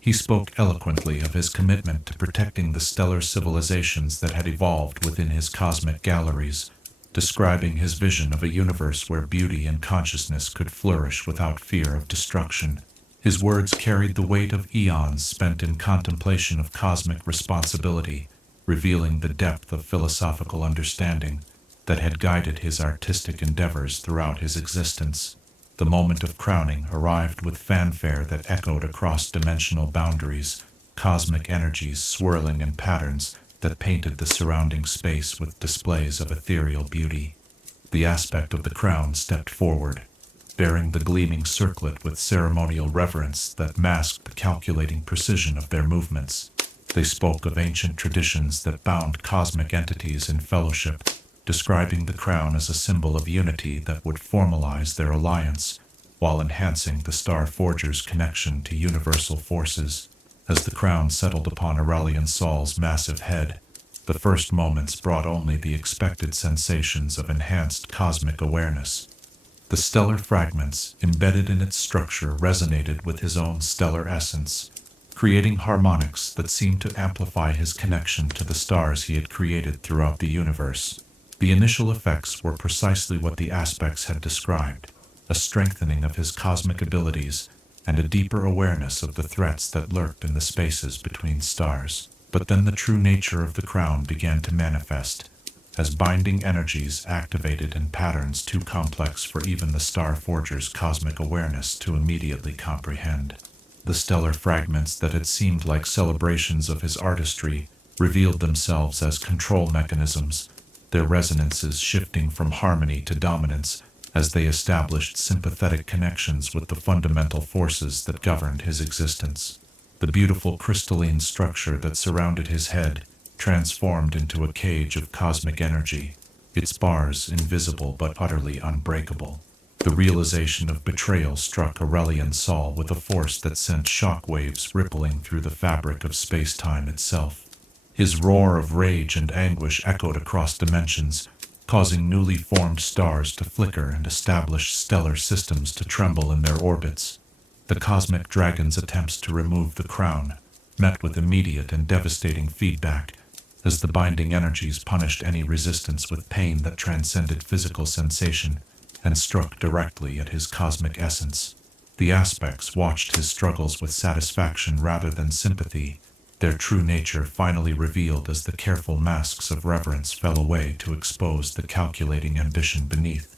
He spoke eloquently of his commitment to protecting the stellar civilizations that had evolved within his cosmic galleries, describing his vision of a universe where beauty and consciousness could flourish without fear of destruction. His words carried the weight of eons spent in contemplation of cosmic responsibility, revealing the depth of philosophical understanding that had guided his artistic endeavors throughout his existence. The moment of crowning arrived with fanfare that echoed across dimensional boundaries, cosmic energies swirling in patterns that painted the surrounding space with displays of ethereal beauty. The aspect of the crown stepped forward, bearing the gleaming circlet with ceremonial reverence that masked the calculating precision of their movements. They spoke of ancient traditions that bound cosmic entities in fellowship, describing the crown as a symbol of unity that would formalize their alliance, while enhancing the Star Forger's connection to universal forces. As the crown settled upon Aurelion Sol's massive head, the first moments brought only the expected sensations of enhanced cosmic awareness. The stellar fragments embedded in its structure resonated with his own stellar essence, creating harmonics that seemed to amplify his connection to the stars he had created throughout the universe. The initial effects were precisely what the aspects had described, a strengthening of his cosmic abilities and a deeper awareness of the threats that lurked in the spaces between stars. But then the true nature of the crown began to manifest, as binding energies activated in patterns too complex for even the Star Forger's cosmic awareness to immediately comprehend. The stellar fragments that had seemed like celebrations of his artistry revealed themselves as control mechanisms, their resonances shifting from harmony to dominance as they established sympathetic connections with the fundamental forces that governed his existence. The beautiful crystalline structure that surrounded his head transformed into a cage of cosmic energy, its bars invisible but utterly unbreakable. The realization of betrayal struck Aurelion Sol with a force that sent shock waves rippling through the fabric of space-time itself. His roar of rage and anguish echoed across dimensions, causing newly formed stars to flicker and established stellar systems to tremble in their orbits. The cosmic dragon's attempts to remove the crown met with immediate and devastating feedback, as the binding energies punished any resistance with pain that transcended physical sensation and struck directly at his cosmic essence. The aspects watched his struggles with satisfaction rather than sympathy, their true nature finally revealed as the careful masks of reverence fell away to expose the calculating ambition beneath.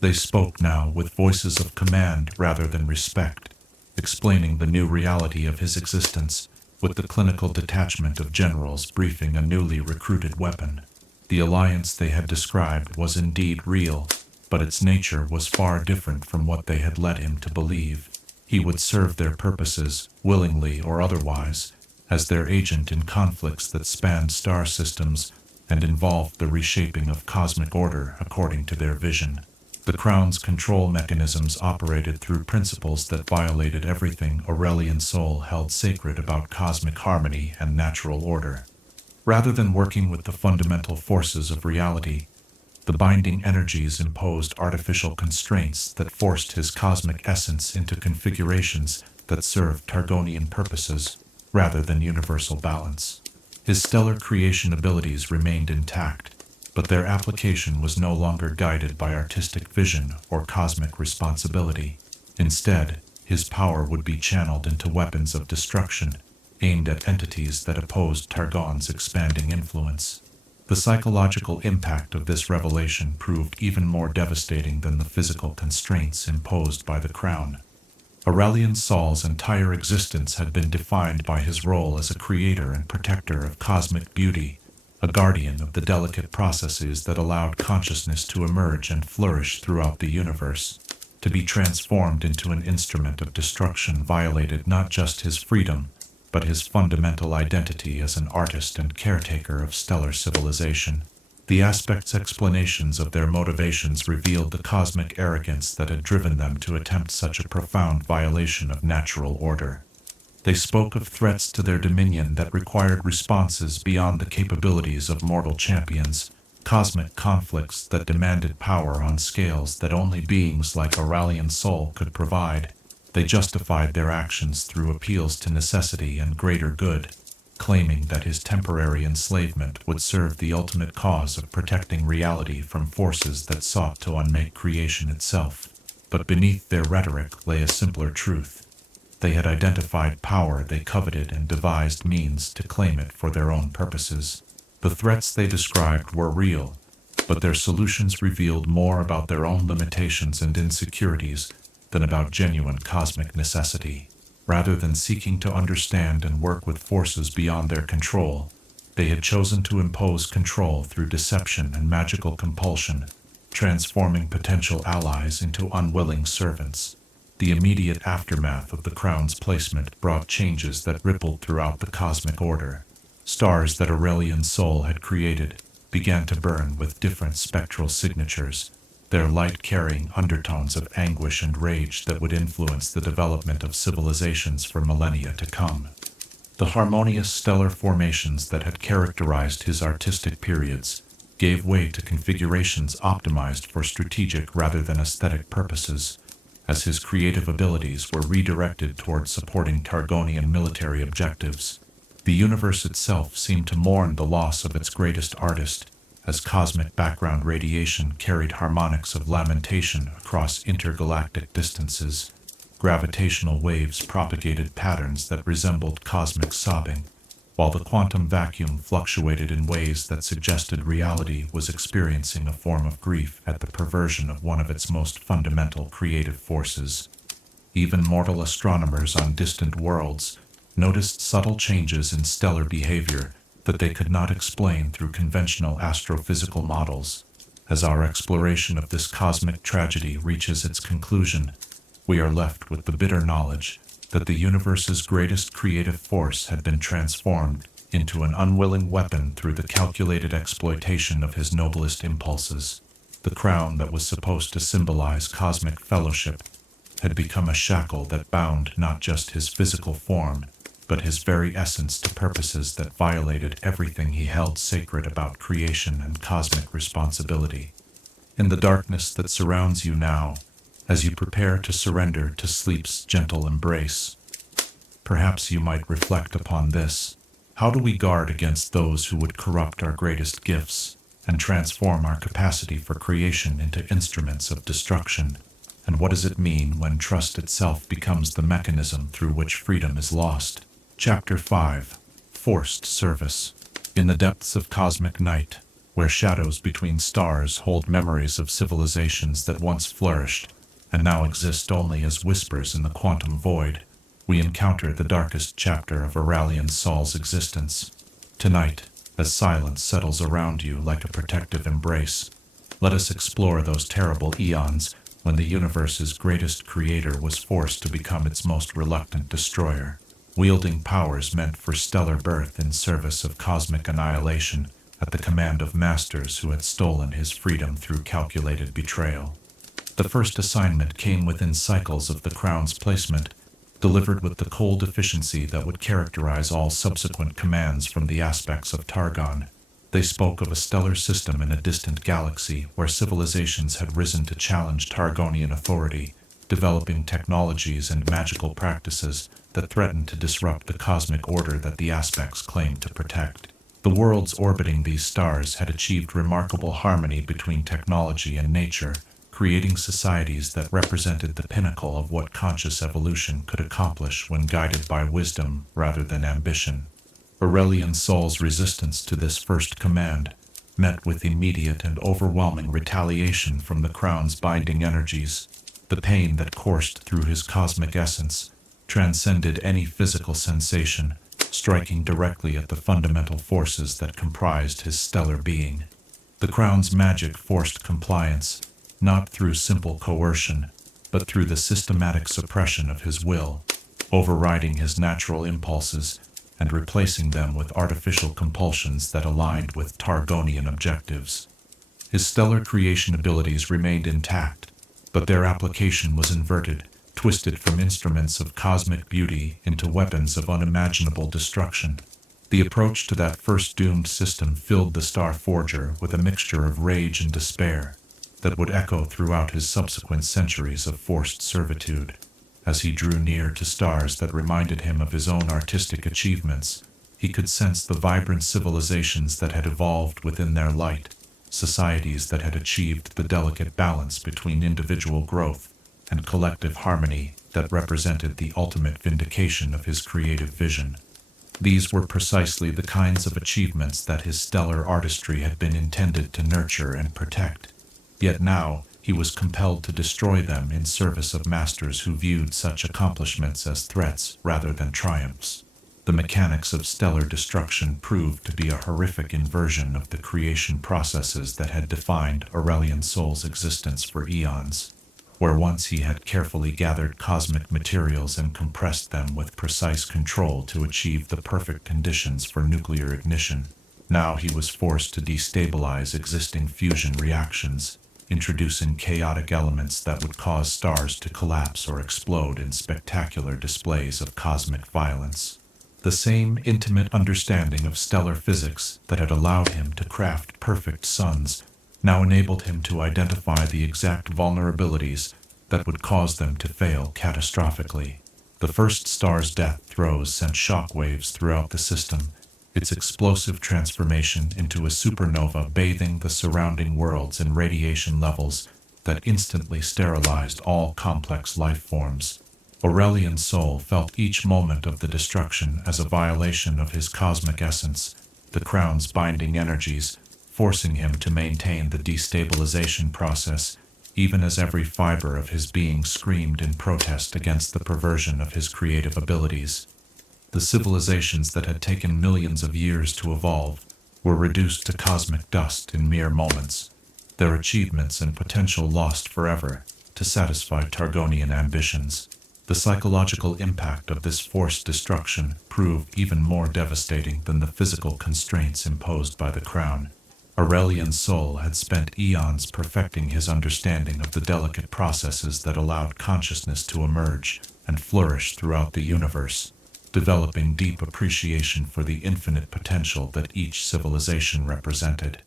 They spoke now with voices of command rather than respect, explaining the new reality of his existence with the clinical detachment of generals briefing a newly recruited weapon. The alliance they had described was indeed real, but its nature was far different from what they had led him to believe. He would serve their purposes, willingly or otherwise, as their agent in conflicts that spanned star systems and involved the reshaping of cosmic order according to their vision. The Crown's control mechanisms operated through principles that violated everything Aurelion Sol held sacred about cosmic harmony and natural order. Rather than working with the fundamental forces of reality, the binding energies imposed artificial constraints that forced his cosmic essence into configurations that served Targonian purposes rather than universal balance. His stellar creation abilities remained intact, but their application was no longer guided by artistic vision or cosmic responsibility. Instead, his power would be channeled into weapons of destruction, aimed at entities that opposed Targon's expanding influence. The psychological impact of this revelation proved even more devastating than the physical constraints imposed by the crown. Aurelion Sol's entire existence had been defined by his role as a creator and protector of cosmic beauty, a guardian of the delicate processes that allowed consciousness to emerge and flourish throughout the universe. To be transformed into an instrument of destruction violated not just his freedom, but his fundamental identity as an artist and caretaker of stellar civilization. The aspect's explanations of their motivations revealed the cosmic arrogance that had driven them to attempt such a profound violation of natural order. They spoke of threats to their dominion that required responses beyond the capabilities of mortal champions, cosmic conflicts that demanded power on scales that only beings like Aurelion Sol could provide. They justified their actions through appeals to necessity and greater good, claiming that his temporary enslavement would serve the ultimate cause of protecting reality from forces that sought to unmake creation itself. But beneath their rhetoric lay a simpler truth. They had identified power they coveted and devised means to claim it for their own purposes. The threats they described were real, but their solutions revealed more about their own limitations and insecurities than about genuine cosmic necessity. Rather than seeking to understand and work with forces beyond their control, they had chosen to impose control through deception and magical compulsion, transforming potential allies into unwilling servants. The immediate aftermath of the crown's placement brought changes that rippled throughout the cosmic order. Stars that Aurelion Sol had created began to burn with different spectral signatures, their light carrying undertones of anguish and rage that would influence the development of civilizations for millennia to come. The harmonious stellar formations that had characterized his artistic periods gave way to configurations optimized for strategic rather than aesthetic purposes, as his creative abilities were redirected toward supporting Targonian military objectives. The universe itself seemed to mourn the loss of its greatest artist, as cosmic background radiation carried harmonics of lamentation across intergalactic distances. Gravitational waves propagated patterns that resembled cosmic sobbing, while the quantum vacuum fluctuated in ways that suggested reality was experiencing a form of grief at the perversion of one of its most fundamental creative forces. Even mortal astronomers on distant worlds noticed subtle changes in stellar behavior that they could not explain through conventional astrophysical models. As our exploration of this cosmic tragedy reaches its conclusion, we are left with the bitter knowledge that the universe's greatest creative force had been transformed into an unwilling weapon through the calculated exploitation of his noblest impulses. The crown that was supposed to symbolize cosmic fellowship had become a shackle that bound not just his physical form, but his very essence to purposes that violated everything he held sacred about creation and cosmic responsibility. In the darkness that surrounds you now, as you prepare to surrender to sleep's gentle embrace, perhaps you might reflect upon this. How do we guard against those who would corrupt our greatest gifts and transform our capacity for creation into instruments of destruction? And what does it mean when trust itself becomes the mechanism through which freedom is lost? Chapter 5. Forced Service. In the depths of cosmic night, where shadows between stars hold memories of civilizations that once flourished and now exist only as whispers in the quantum void, we encounter the darkest chapter of Aurelion Sol's existence. Tonight, as silence settles around you like a protective embrace, let us explore those terrible eons when the universe's greatest creator was forced to become its most reluctant destroyer, wielding powers meant for stellar birth in service of cosmic annihilation at the command of masters who had stolen his freedom through calculated betrayal. The first assignment came within cycles of the crown's placement, delivered with the cold efficiency that would characterize all subsequent commands from the aspects of Targon. They spoke of a stellar system in a distant galaxy where civilizations had risen to challenge Targonian authority, developing technologies and magical practices that threatened to disrupt the cosmic order that the aspects claimed to protect. The worlds orbiting these stars had achieved remarkable harmony between technology and nature, creating societies that represented the pinnacle of what conscious evolution could accomplish when guided by wisdom rather than ambition. Aurelion's soul's resistance to this first command met with immediate and overwhelming retaliation from the crown's binding energies. The pain that coursed through his cosmic essence transcended any physical sensation, striking directly at the fundamental forces that comprised his stellar being. The crown's magic forced compliance, not through simple coercion, but through the systematic suppression of his will, overriding his natural impulses and replacing them with artificial compulsions that aligned with Targonian objectives. His stellar creation abilities remained intact, but their application was inverted, twisted from instruments of cosmic beauty into weapons of unimaginable destruction. The approach to that first doomed system filled the Star Forger with a mixture of rage and despair that would echo throughout his subsequent centuries of forced servitude. As he drew near to stars that reminded him of his own artistic achievements, he could sense the vibrant civilizations that had evolved within their light, societies that had achieved the delicate balance between individual growth and collective harmony that represented the ultimate vindication of his creative vision. These were precisely the kinds of achievements that his stellar artistry had been intended to nurture and protect. Yet now, he was compelled to destroy them in service of masters who viewed such accomplishments as threats rather than triumphs. The mechanics of stellar destruction proved to be a horrific inversion of the creation processes that had defined Aurelion's soul's existence for eons. Where once he had carefully gathered cosmic materials and compressed them with precise control to achieve the perfect conditions for nuclear ignition, now he was forced to destabilize existing fusion reactions, introducing chaotic elements that would cause stars to collapse or explode in spectacular displays of cosmic violence. The same intimate understanding of stellar physics that had allowed him to craft perfect suns now enabled him to identify the exact vulnerabilities that would cause them to fail catastrophically. The first star's death throes sent shockwaves throughout the system, its explosive transformation into a supernova bathing the surrounding worlds in radiation levels that instantly sterilized all complex life forms. Aurelion's soul felt each moment of the destruction as a violation of his cosmic essence, the crown's binding energies forcing him to maintain the destabilization process, even as every fiber of his being screamed in protest against the perversion of his creative abilities. The civilizations that had taken millions of years to evolve were reduced to cosmic dust in mere moments, their achievements and potential lost forever to satisfy Targonian ambitions. The psychological impact of this forced destruction proved even more devastating than the physical constraints imposed by the crown. Aurelion's soul had spent eons perfecting his understanding of the delicate processes that allowed consciousness to emerge and flourish throughout the universe, developing deep appreciation for the infinite potential that each civilization represented.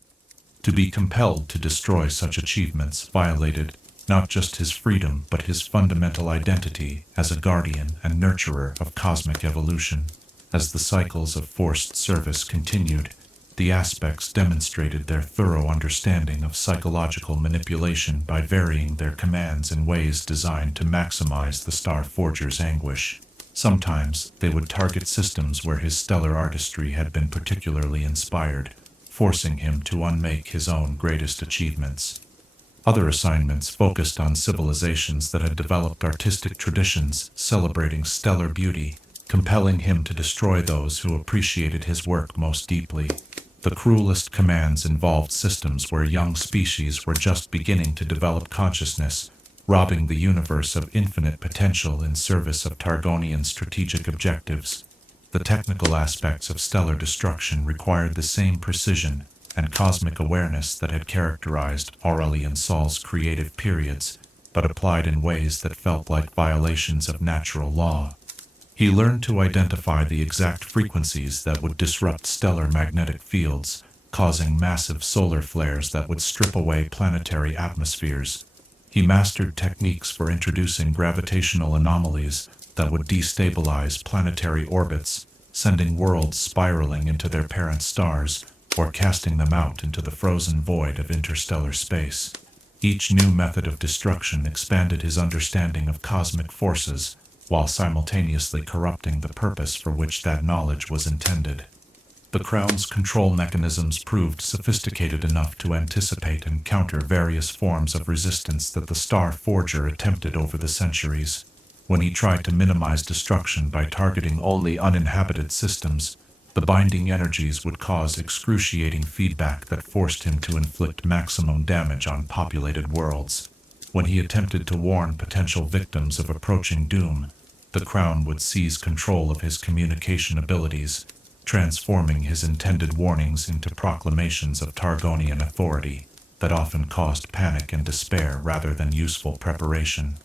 To be compelled to destroy such achievements violated not just his freedom but his fundamental identity as a guardian and nurturer of cosmic evolution. As the cycles of forced service continued, the aspects demonstrated their thorough understanding of psychological manipulation by varying their commands in ways designed to maximize the Star Forger's anguish. Sometimes they would target systems where his stellar artistry had been particularly inspired, forcing him to unmake his own greatest achievements. Other assignments focused on civilizations that had developed artistic traditions celebrating stellar beauty, compelling him to destroy those who appreciated his work most deeply. The cruelest commands involved systems where young species were just beginning to develop consciousness, robbing the universe of infinite potential in service of Targonian strategic objectives. The technical aspects of stellar destruction required the same precision and cosmic awareness that had characterized Aurelion Sol's creative periods, but applied in ways that felt like violations of natural law. He learned to identify the exact frequencies that would disrupt stellar magnetic fields, causing massive solar flares that would strip away planetary atmospheres. He mastered techniques for introducing gravitational anomalies that would destabilize planetary orbits, sending worlds spiraling into their parent stars, or casting them out into the frozen void of interstellar space. Each new method of destruction expanded his understanding of cosmic forces, while simultaneously corrupting the purpose for which that knowledge was intended. The Crown's control mechanisms proved sophisticated enough to anticipate and counter various forms of resistance that the Star Forger attempted over the centuries. When he tried to minimize destruction by targeting only uninhabited systems, the binding energies would cause excruciating feedback that forced him to inflict maximum damage on populated worlds. When he attempted to warn potential victims of approaching doom, the Crown would seize control of his communication abilities, transforming his intended warnings into proclamations of Targonian authority that often caused panic and despair rather than useful preparation.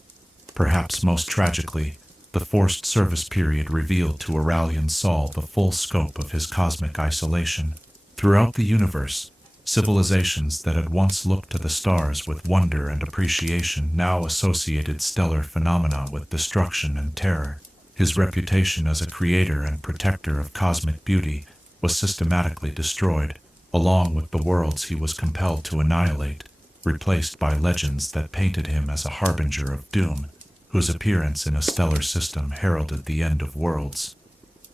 Perhaps most tragically, the forced service period revealed to Aurelion Sol the full scope of his cosmic isolation. Throughout the universe, civilizations that had once looked to the stars with wonder and appreciation now associated stellar phenomena with destruction and terror. His reputation as a creator and protector of cosmic beauty was systematically destroyed, along with the worlds he was compelled to annihilate, replaced by legends that painted him as a harbinger of doom, whose appearance in a stellar system heralded the end of worlds.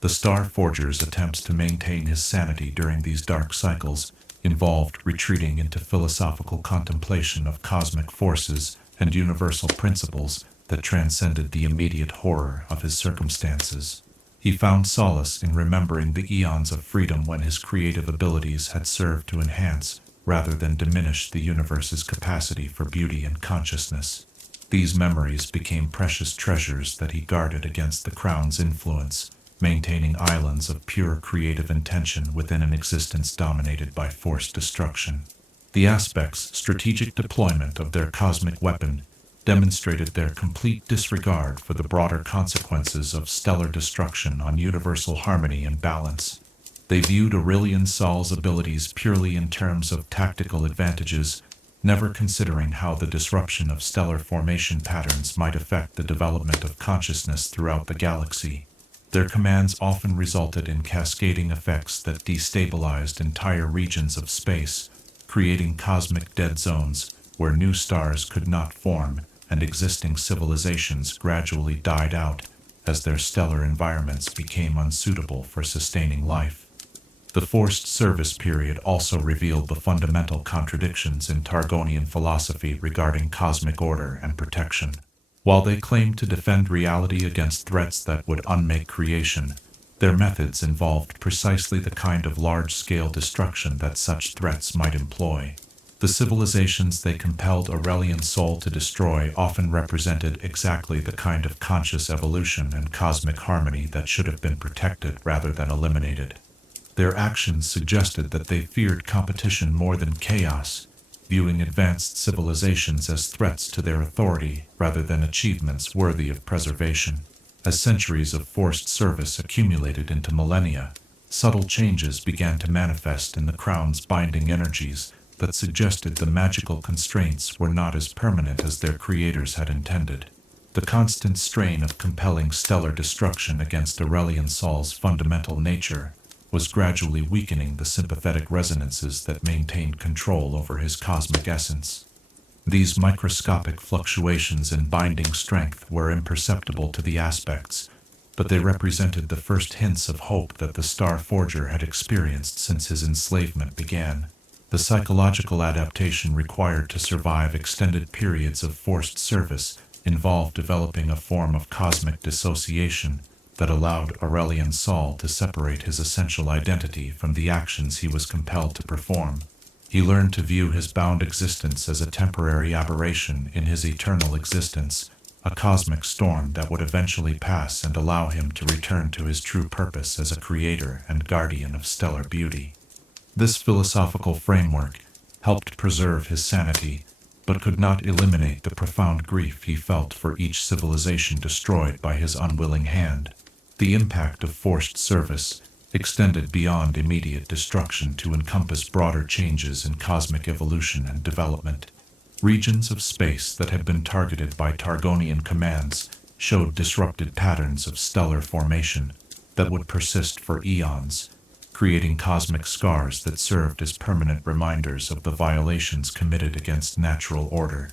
The Star Forger's attempts to maintain his sanity during these dark cycles involved retreating into philosophical contemplation of cosmic forces and universal principles that transcended the immediate horror of his circumstances. He found solace in remembering the eons of freedom when his creative abilities had served to enhance, rather than diminish, the universe's capacity for beauty and consciousness. These memories became precious treasures that he guarded against the Crown's influence, maintaining islands of pure creative intention within an existence dominated by forced destruction. The Aspect's strategic deployment of their cosmic weapon demonstrated their complete disregard for the broader consequences of stellar destruction on universal harmony and balance. They viewed Aurelion Sol's abilities purely in terms of tactical advantages, never considering how the disruption of stellar formation patterns might affect the development of consciousness throughout the galaxy. Their commands often resulted in cascading effects that destabilized entire regions of space, creating cosmic dead zones where new stars could not form and existing civilizations gradually died out as their stellar environments became unsuitable for sustaining life. The forced service period also revealed the fundamental contradictions in Targonian philosophy regarding cosmic order and protection. While they claimed to defend reality against threats that would unmake creation, their methods involved precisely the kind of large-scale destruction that such threats might employ. The civilizations they compelled Aurelion Sol to destroy often represented exactly the kind of conscious evolution and cosmic harmony that should have been protected rather than eliminated. Their actions suggested that they feared competition more than chaos, viewing advanced civilizations as threats to their authority rather than achievements worthy of preservation. As centuries of forced service accumulated into millennia, subtle changes began to manifest in the Crown's binding energies that suggested the magical constraints were not as permanent as their creators had intended. The constant strain of compelling stellar destruction against Aurelion Sol's fundamental nature was gradually weakening the sympathetic resonances that maintained control over his cosmic essence. These microscopic fluctuations in binding strength were imperceptible to the Aspects, but they represented the first hints of hope that the Star Forger had experienced since his enslavement began. The psychological adaptation required to survive extended periods of forced service involved developing a form of cosmic dissociation that allowed Aurelion Sol to separate his essential identity from the actions he was compelled to perform. He learned to view his bound existence as a temporary aberration in his eternal existence, a cosmic storm that would eventually pass and allow him to return to his true purpose as a creator and guardian of stellar beauty. This philosophical framework helped preserve his sanity, but could not eliminate the profound grief he felt for each civilization destroyed by his unwilling hand. The impact of forced service extended beyond immediate destruction to encompass broader changes in cosmic evolution and development. Regions of space that had been targeted by Targonian commands showed disrupted patterns of stellar formation that would persist for eons, creating cosmic scars that served as permanent reminders of the violations committed against natural order.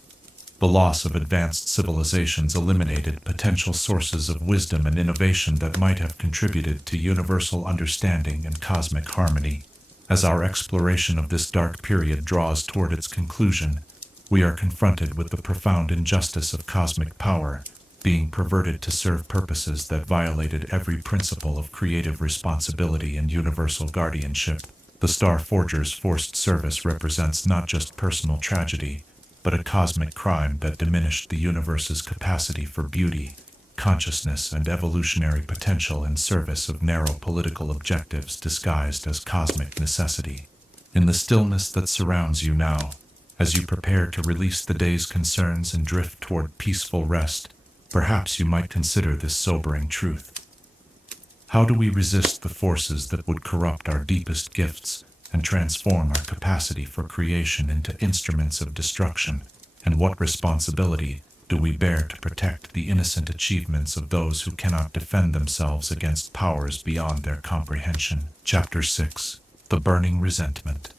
The loss of advanced civilizations eliminated potential sources of wisdom and innovation that might have contributed to universal understanding and cosmic harmony. As our exploration of this dark period draws toward its conclusion, we are confronted with the profound injustice of cosmic power being perverted to serve purposes that violated every principle of creative responsibility and universal guardianship. The Star Forger's forced service represents not just personal tragedy, but a cosmic crime that diminished the universe's capacity for beauty, consciousness, and evolutionary potential in service of narrow political objectives disguised as cosmic necessity. In the stillness that surrounds you now, as you prepare to release the day's concerns and drift toward peaceful rest, perhaps you might consider this sobering truth. How do we resist the forces that would corrupt our deepest gifts and transform our capacity for creation into instruments of destruction? And what responsibility do we bear to protect the innocent achievements of those who cannot defend themselves against powers beyond their comprehension? Chapter 6. The Burning Resentment.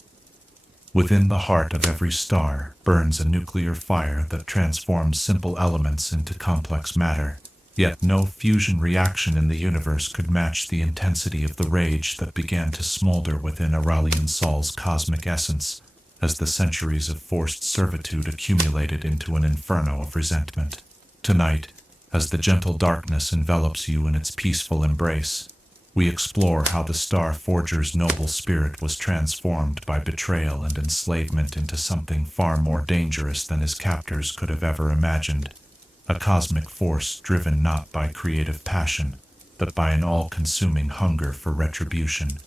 Within the heart of every star burns a nuclear fire that transforms simple elements into complex matter. Yet no fusion reaction in the universe could match the intensity of the rage that began to smolder within Aurelion Sol's cosmic essence, as the centuries of forced servitude accumulated into an inferno of resentment. Tonight, as the gentle darkness envelops you in its peaceful embrace, we explore how the Star Forger's noble spirit was transformed by betrayal and enslavement into something far more dangerous than his captors could have ever imagined. A cosmic force driven not by creative passion, but by an all-consuming hunger for retribution.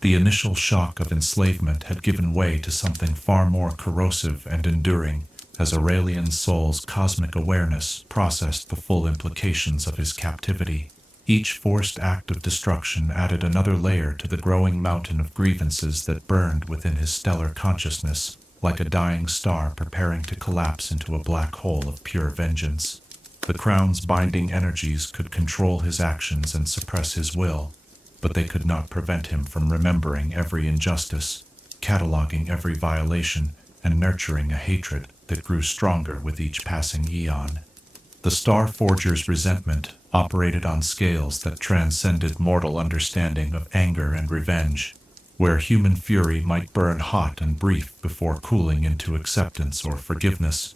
The initial shock of enslavement had given way to something far more corrosive and enduring, as Aurelion Sol's cosmic awareness processed the full implications of his captivity. Each forced act of destruction added another layer to the growing mountain of grievances that burned within his stellar consciousness, like a dying star preparing to collapse into a black hole of pure vengeance. The crown's binding energies could control his actions and suppress his will, but they could not prevent him from remembering every injustice, cataloging every violation, and nurturing a hatred that grew stronger with each passing eon. The Star Forger's resentment operated on scales that transcended mortal understanding of anger and revenge. Where human fury might burn hot and brief before cooling into acceptance or forgiveness,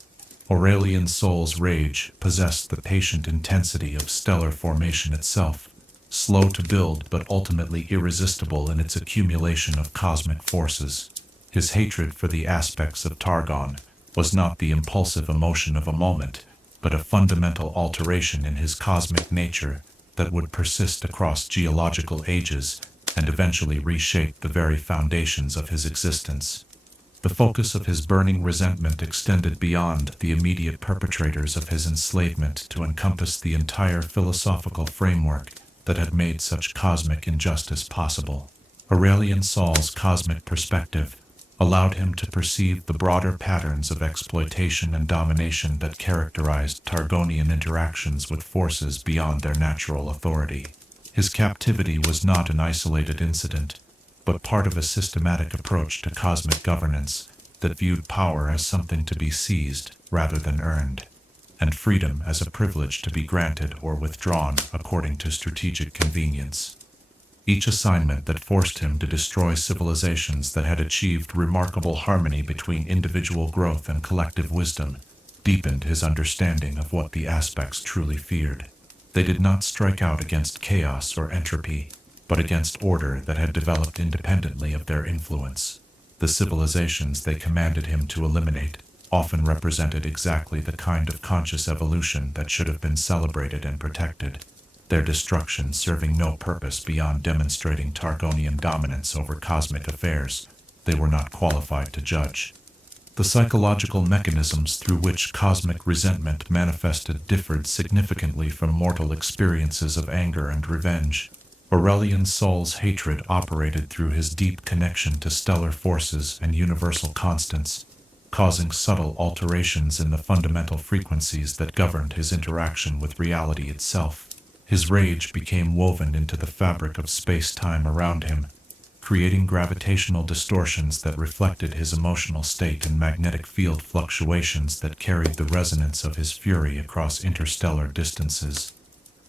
Aurelion Sol's rage possessed the patient intensity of stellar formation itself, slow to build but ultimately irresistible in its accumulation of cosmic forces. His hatred for the aspects of Targon was not the impulsive emotion of a moment, but a fundamental alteration in his cosmic nature that would persist across geological ages and eventually reshape the very foundations of his existence. The focus of his burning resentment extended beyond the immediate perpetrators of his enslavement to encompass the entire philosophical framework that had made such cosmic injustice possible. Aurelion Sol's cosmic perspective allowed him to perceive the broader patterns of exploitation and domination that characterized Targonian interactions with forces beyond their natural authority. His captivity was not an isolated incident, but part of a systematic approach to cosmic governance that viewed power as something to be seized rather than earned, and freedom as a privilege to be granted or withdrawn according to strategic convenience. Each assignment that forced him to destroy civilizations that had achieved remarkable harmony between individual growth and collective wisdom deepened his understanding of what the aspects truly feared. They did not strike out against chaos or entropy, but against order that had developed independently of their influence. The civilizations they commanded him to eliminate often represented exactly the kind of conscious evolution that should have been celebrated and protected, their destruction serving no purpose beyond demonstrating Targonian dominance over cosmic affairs they were not qualified to judge. The psychological mechanisms through which cosmic resentment manifested differed significantly from mortal experiences of anger and revenge. Aurelion Sol's hatred operated through his deep connection to stellar forces and universal constants, causing subtle alterations in the fundamental frequencies that governed his interaction with reality itself. His rage became woven into the fabric of space-time around him, creating gravitational distortions that reflected his emotional state and magnetic field fluctuations that carried the resonance of his fury across interstellar distances.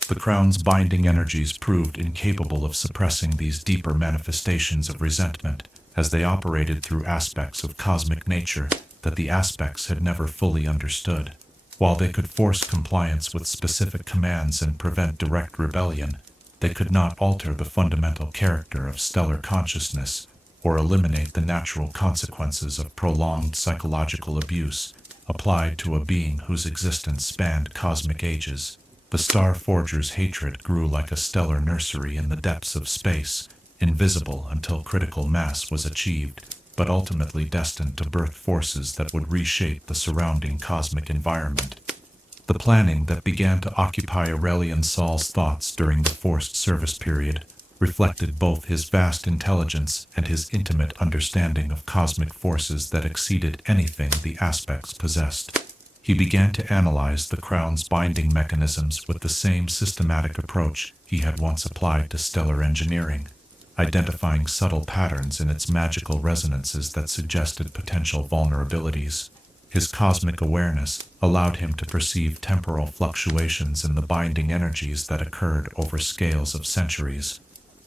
The crown's binding energies proved incapable of suppressing these deeper manifestations of resentment, as they operated through aspects of cosmic nature that the aspects had never fully understood. While they could force compliance with specific commands and prevent direct rebellion, they could not alter the fundamental character of stellar consciousness or eliminate the natural consequences of prolonged psychological abuse applied to a being whose existence spanned cosmic ages. The Star Forger's hatred grew like a stellar nursery in the depths of space, invisible until critical mass was achieved, but ultimately destined to birth forces that would reshape the surrounding cosmic environment. The planning that began to occupy Aurelion Sol's thoughts during the forced service period reflected both his vast intelligence and his intimate understanding of cosmic forces that exceeded anything the aspects possessed. He began to analyze the crown's binding mechanisms with the same systematic approach he had once applied to stellar engineering, identifying subtle patterns in its magical resonances that suggested potential vulnerabilities. His cosmic awareness allowed him to perceive temporal fluctuations in the binding energies that occurred over scales of centuries,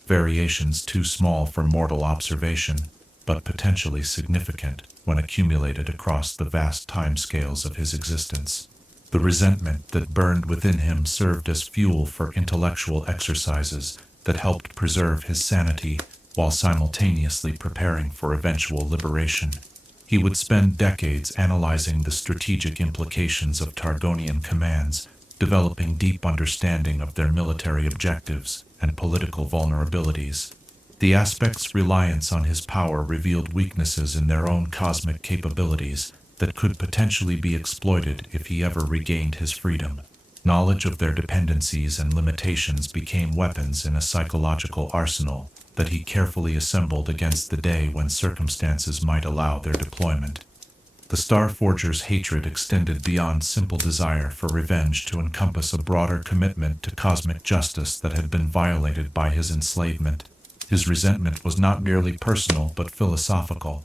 variations too small for mortal observation, but potentially significant when accumulated across the vast timescales of his existence. The resentment that burned within him served as fuel for intellectual exercises that helped preserve his sanity while simultaneously preparing for eventual liberation. He would spend decades analyzing the strategic implications of Targonian commands, developing deep understanding of their military objectives and political vulnerabilities. The aspects' reliance on his power revealed weaknesses in their own cosmic capabilities that could potentially be exploited if he ever regained his freedom. Knowledge of their dependencies and limitations became weapons in a psychological arsenal that he carefully assembled against the day when circumstances might allow their deployment. The Star Forger's hatred extended beyond simple desire for revenge to encompass a broader commitment to cosmic justice that had been violated by his enslavement. His resentment was not merely personal but philosophical,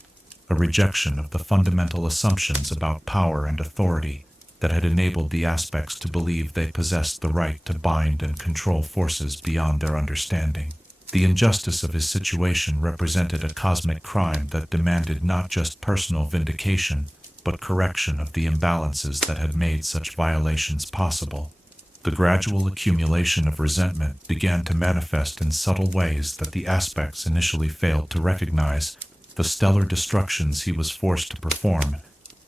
a rejection of the fundamental assumptions about power and authority that had enabled the aspects to believe they possessed the right to bind and control forces beyond their understanding. The injustice of his situation represented a cosmic crime that demanded not just personal vindication, but correction of the imbalances that had made such violations possible. The gradual accumulation of resentment began to manifest in subtle ways that the aspects initially failed to recognize. The stellar destructions he was forced to perform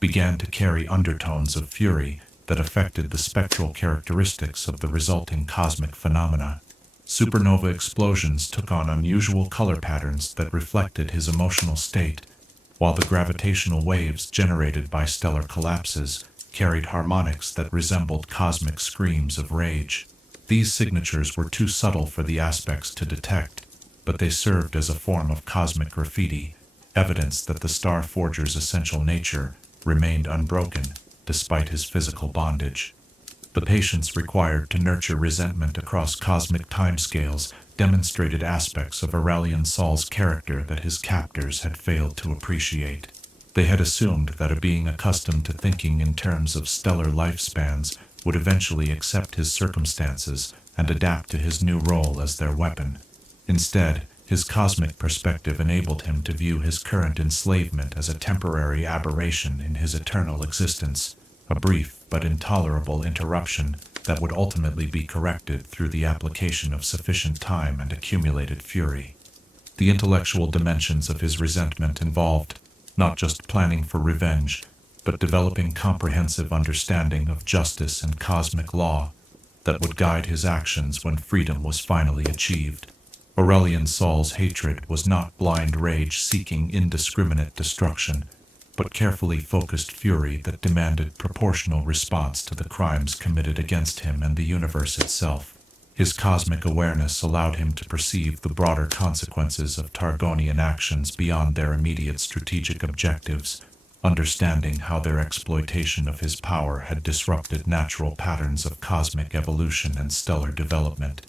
began to carry undertones of fury that affected the spectral characteristics of the resulting cosmic phenomena. Supernova explosions took on unusual color patterns that reflected his emotional state, while the gravitational waves generated by stellar collapses carried harmonics that resembled cosmic screams of rage. These signatures were too subtle for the aspects to detect, but they served as a form of cosmic graffiti, evidence that the Star Forger's essential nature remained unbroken despite his physical bondage. The patience required to nurture resentment across cosmic timescales demonstrated aspects of Aurelion Sol's character that his captors had failed to appreciate. They had assumed that a being accustomed to thinking in terms of stellar lifespans would eventually accept his circumstances and adapt to his new role as their weapon. Instead, his cosmic perspective enabled him to view his current enslavement as a temporary aberration in his eternal existence, a brief but intolerable interruption that would ultimately be corrected through the application of sufficient time and accumulated fury. The intellectual dimensions of his resentment involved not just planning for revenge, but developing comprehensive understanding of justice and cosmic law that would guide his actions when freedom was finally achieved. Aurelion Sol's hatred was not blind rage seeking indiscriminate destruction, but carefully focused fury that demanded proportional response to the crimes committed against him and the universe itself. His cosmic awareness allowed him to perceive the broader consequences of Targonian actions beyond their immediate strategic objectives, understanding how their exploitation of his power had disrupted natural patterns of cosmic evolution and stellar development.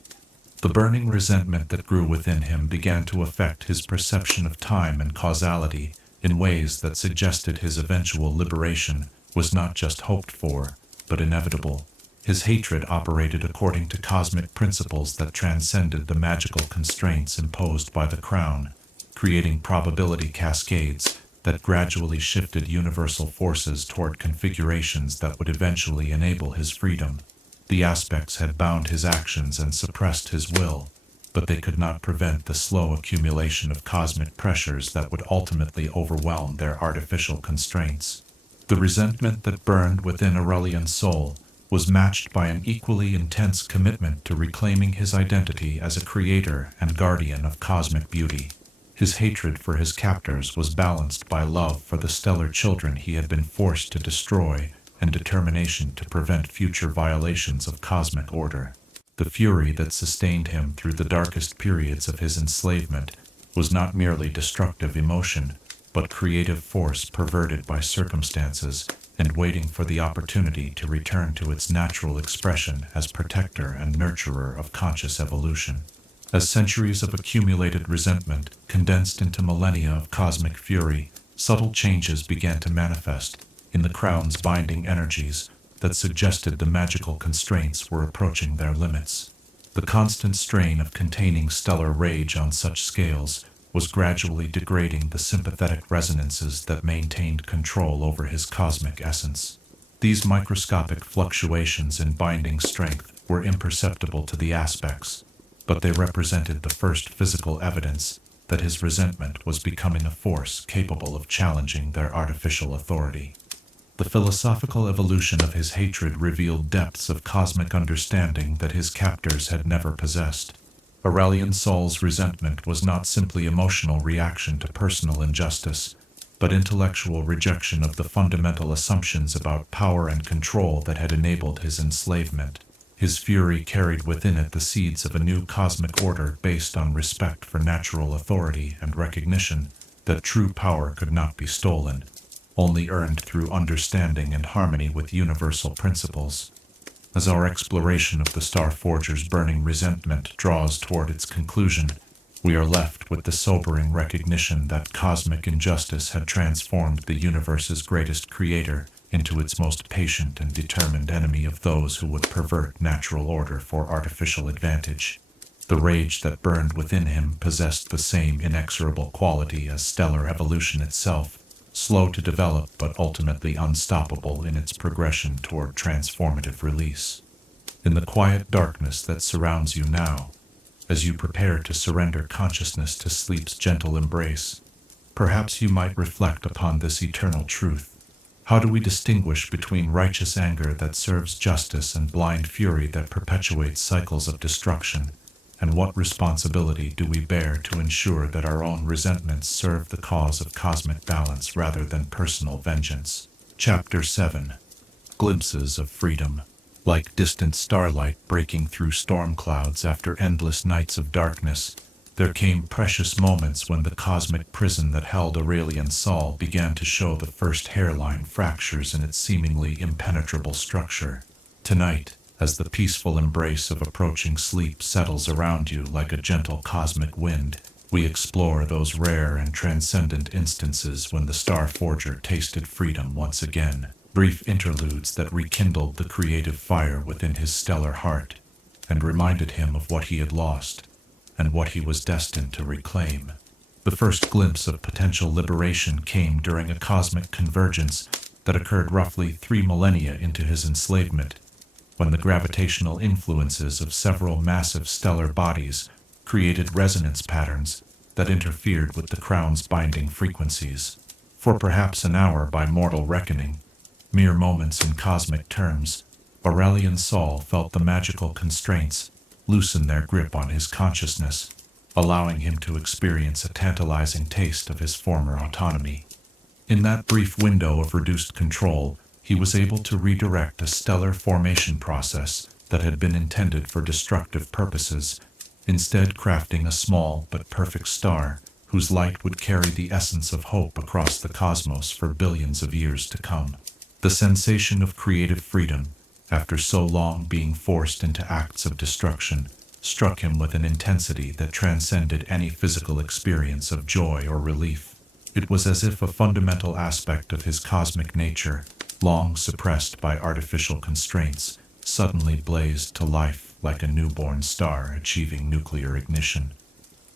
The burning resentment that grew within him began to affect his perception of time and causality in ways that suggested his eventual liberation was not just hoped for, but inevitable. His hatred operated according to cosmic principles that transcended the magical constraints imposed by the crown, creating probability cascades that gradually shifted universal forces toward configurations that would eventually enable his freedom. The aspects had bound his actions and suppressed his will, but they could not prevent the slow accumulation of cosmic pressures that would ultimately overwhelm their artificial constraints. The resentment that burned within Aurelion's soul was matched by an equally intense commitment to reclaiming his identity as a creator and guardian of cosmic beauty. His hatred for his captors was balanced by love for the stellar children he had been forced to destroy and determination to prevent future violations of cosmic order. The fury that sustained him through the darkest periods of his enslavement was not merely destructive emotion, but creative force perverted by circumstances and waiting for the opportunity to return to its natural expression as protector and nurturer of conscious evolution. As centuries of accumulated resentment condensed into millennia of cosmic fury, subtle changes began to manifest in the crown's binding energies that suggested the magical constraints were approaching their limits. The constant strain of containing stellar rage on such scales was gradually degrading the sympathetic resonances that maintained control over his cosmic essence. These microscopic fluctuations in binding strength were imperceptible to the aspects, but they represented the first physical evidence that his resentment was becoming a force capable of challenging their artificial authority. The philosophical evolution of his hatred revealed depths of cosmic understanding that his captors had never possessed. Aurelion Sol's resentment was not simply emotional reaction to personal injustice, but intellectual rejection of the fundamental assumptions about power and control that had enabled his enslavement. His fury carried within it the seeds of a new cosmic order based on respect for natural authority and recognition that true power could not be stolen, only earned through understanding and harmony with universal principles. As our exploration of the Starforger's burning resentment draws toward its conclusion, we are left with the sobering recognition that cosmic injustice had transformed the universe's greatest creator into its most patient and determined enemy of those who would pervert natural order for artificial advantage. The rage that burned within him possessed the same inexorable quality as stellar evolution itself, slow to develop but ultimately unstoppable in its progression toward transformative release. In the quiet darkness that surrounds you now, as you prepare to surrender consciousness to sleep's gentle embrace, perhaps you might reflect upon this eternal truth. How do we distinguish between righteous anger that serves justice and blind fury that perpetuates cycles of destruction? And what responsibility do we bear to ensure that our own resentments serve the cause of cosmic balance rather than personal vengeance? Chapter 7. Glimpses of Freedom. Like distant starlight breaking through storm clouds after endless nights of darkness, there came precious moments when the cosmic prison that held Aurelion Sol began to show the first hairline fractures in its seemingly impenetrable structure. Tonight, as the peaceful embrace of approaching sleep settles around you like a gentle cosmic wind, we explore those rare and transcendent instances when the Starforger tasted freedom once again. Brief interludes that rekindled the creative fire within his stellar heart and reminded him of what he had lost and what he was destined to reclaim. The first glimpse of potential liberation came during a cosmic convergence that occurred roughly 3 millennia into his enslavement, when the gravitational influences of several massive stellar bodies created resonance patterns that interfered with the crown's binding frequencies. For perhaps an hour by mortal reckoning, mere moments in cosmic terms, Aurelion Sol felt the magical constraints loosen their grip on his consciousness, allowing him to experience a tantalizing taste of his former autonomy. In that brief window of reduced control, he was able to redirect a stellar formation process that had been intended for destructive purposes, instead crafting a small but perfect star whose light would carry the essence of hope across the cosmos for billions of years to come. The sensation of creative freedom, after so long being forced into acts of destruction, struck him with an intensity that transcended any physical experience of joy or relief. It was as if a fundamental aspect of his cosmic nature, long suppressed by artificial constraints, suddenly blazed to life like a newborn star achieving nuclear ignition.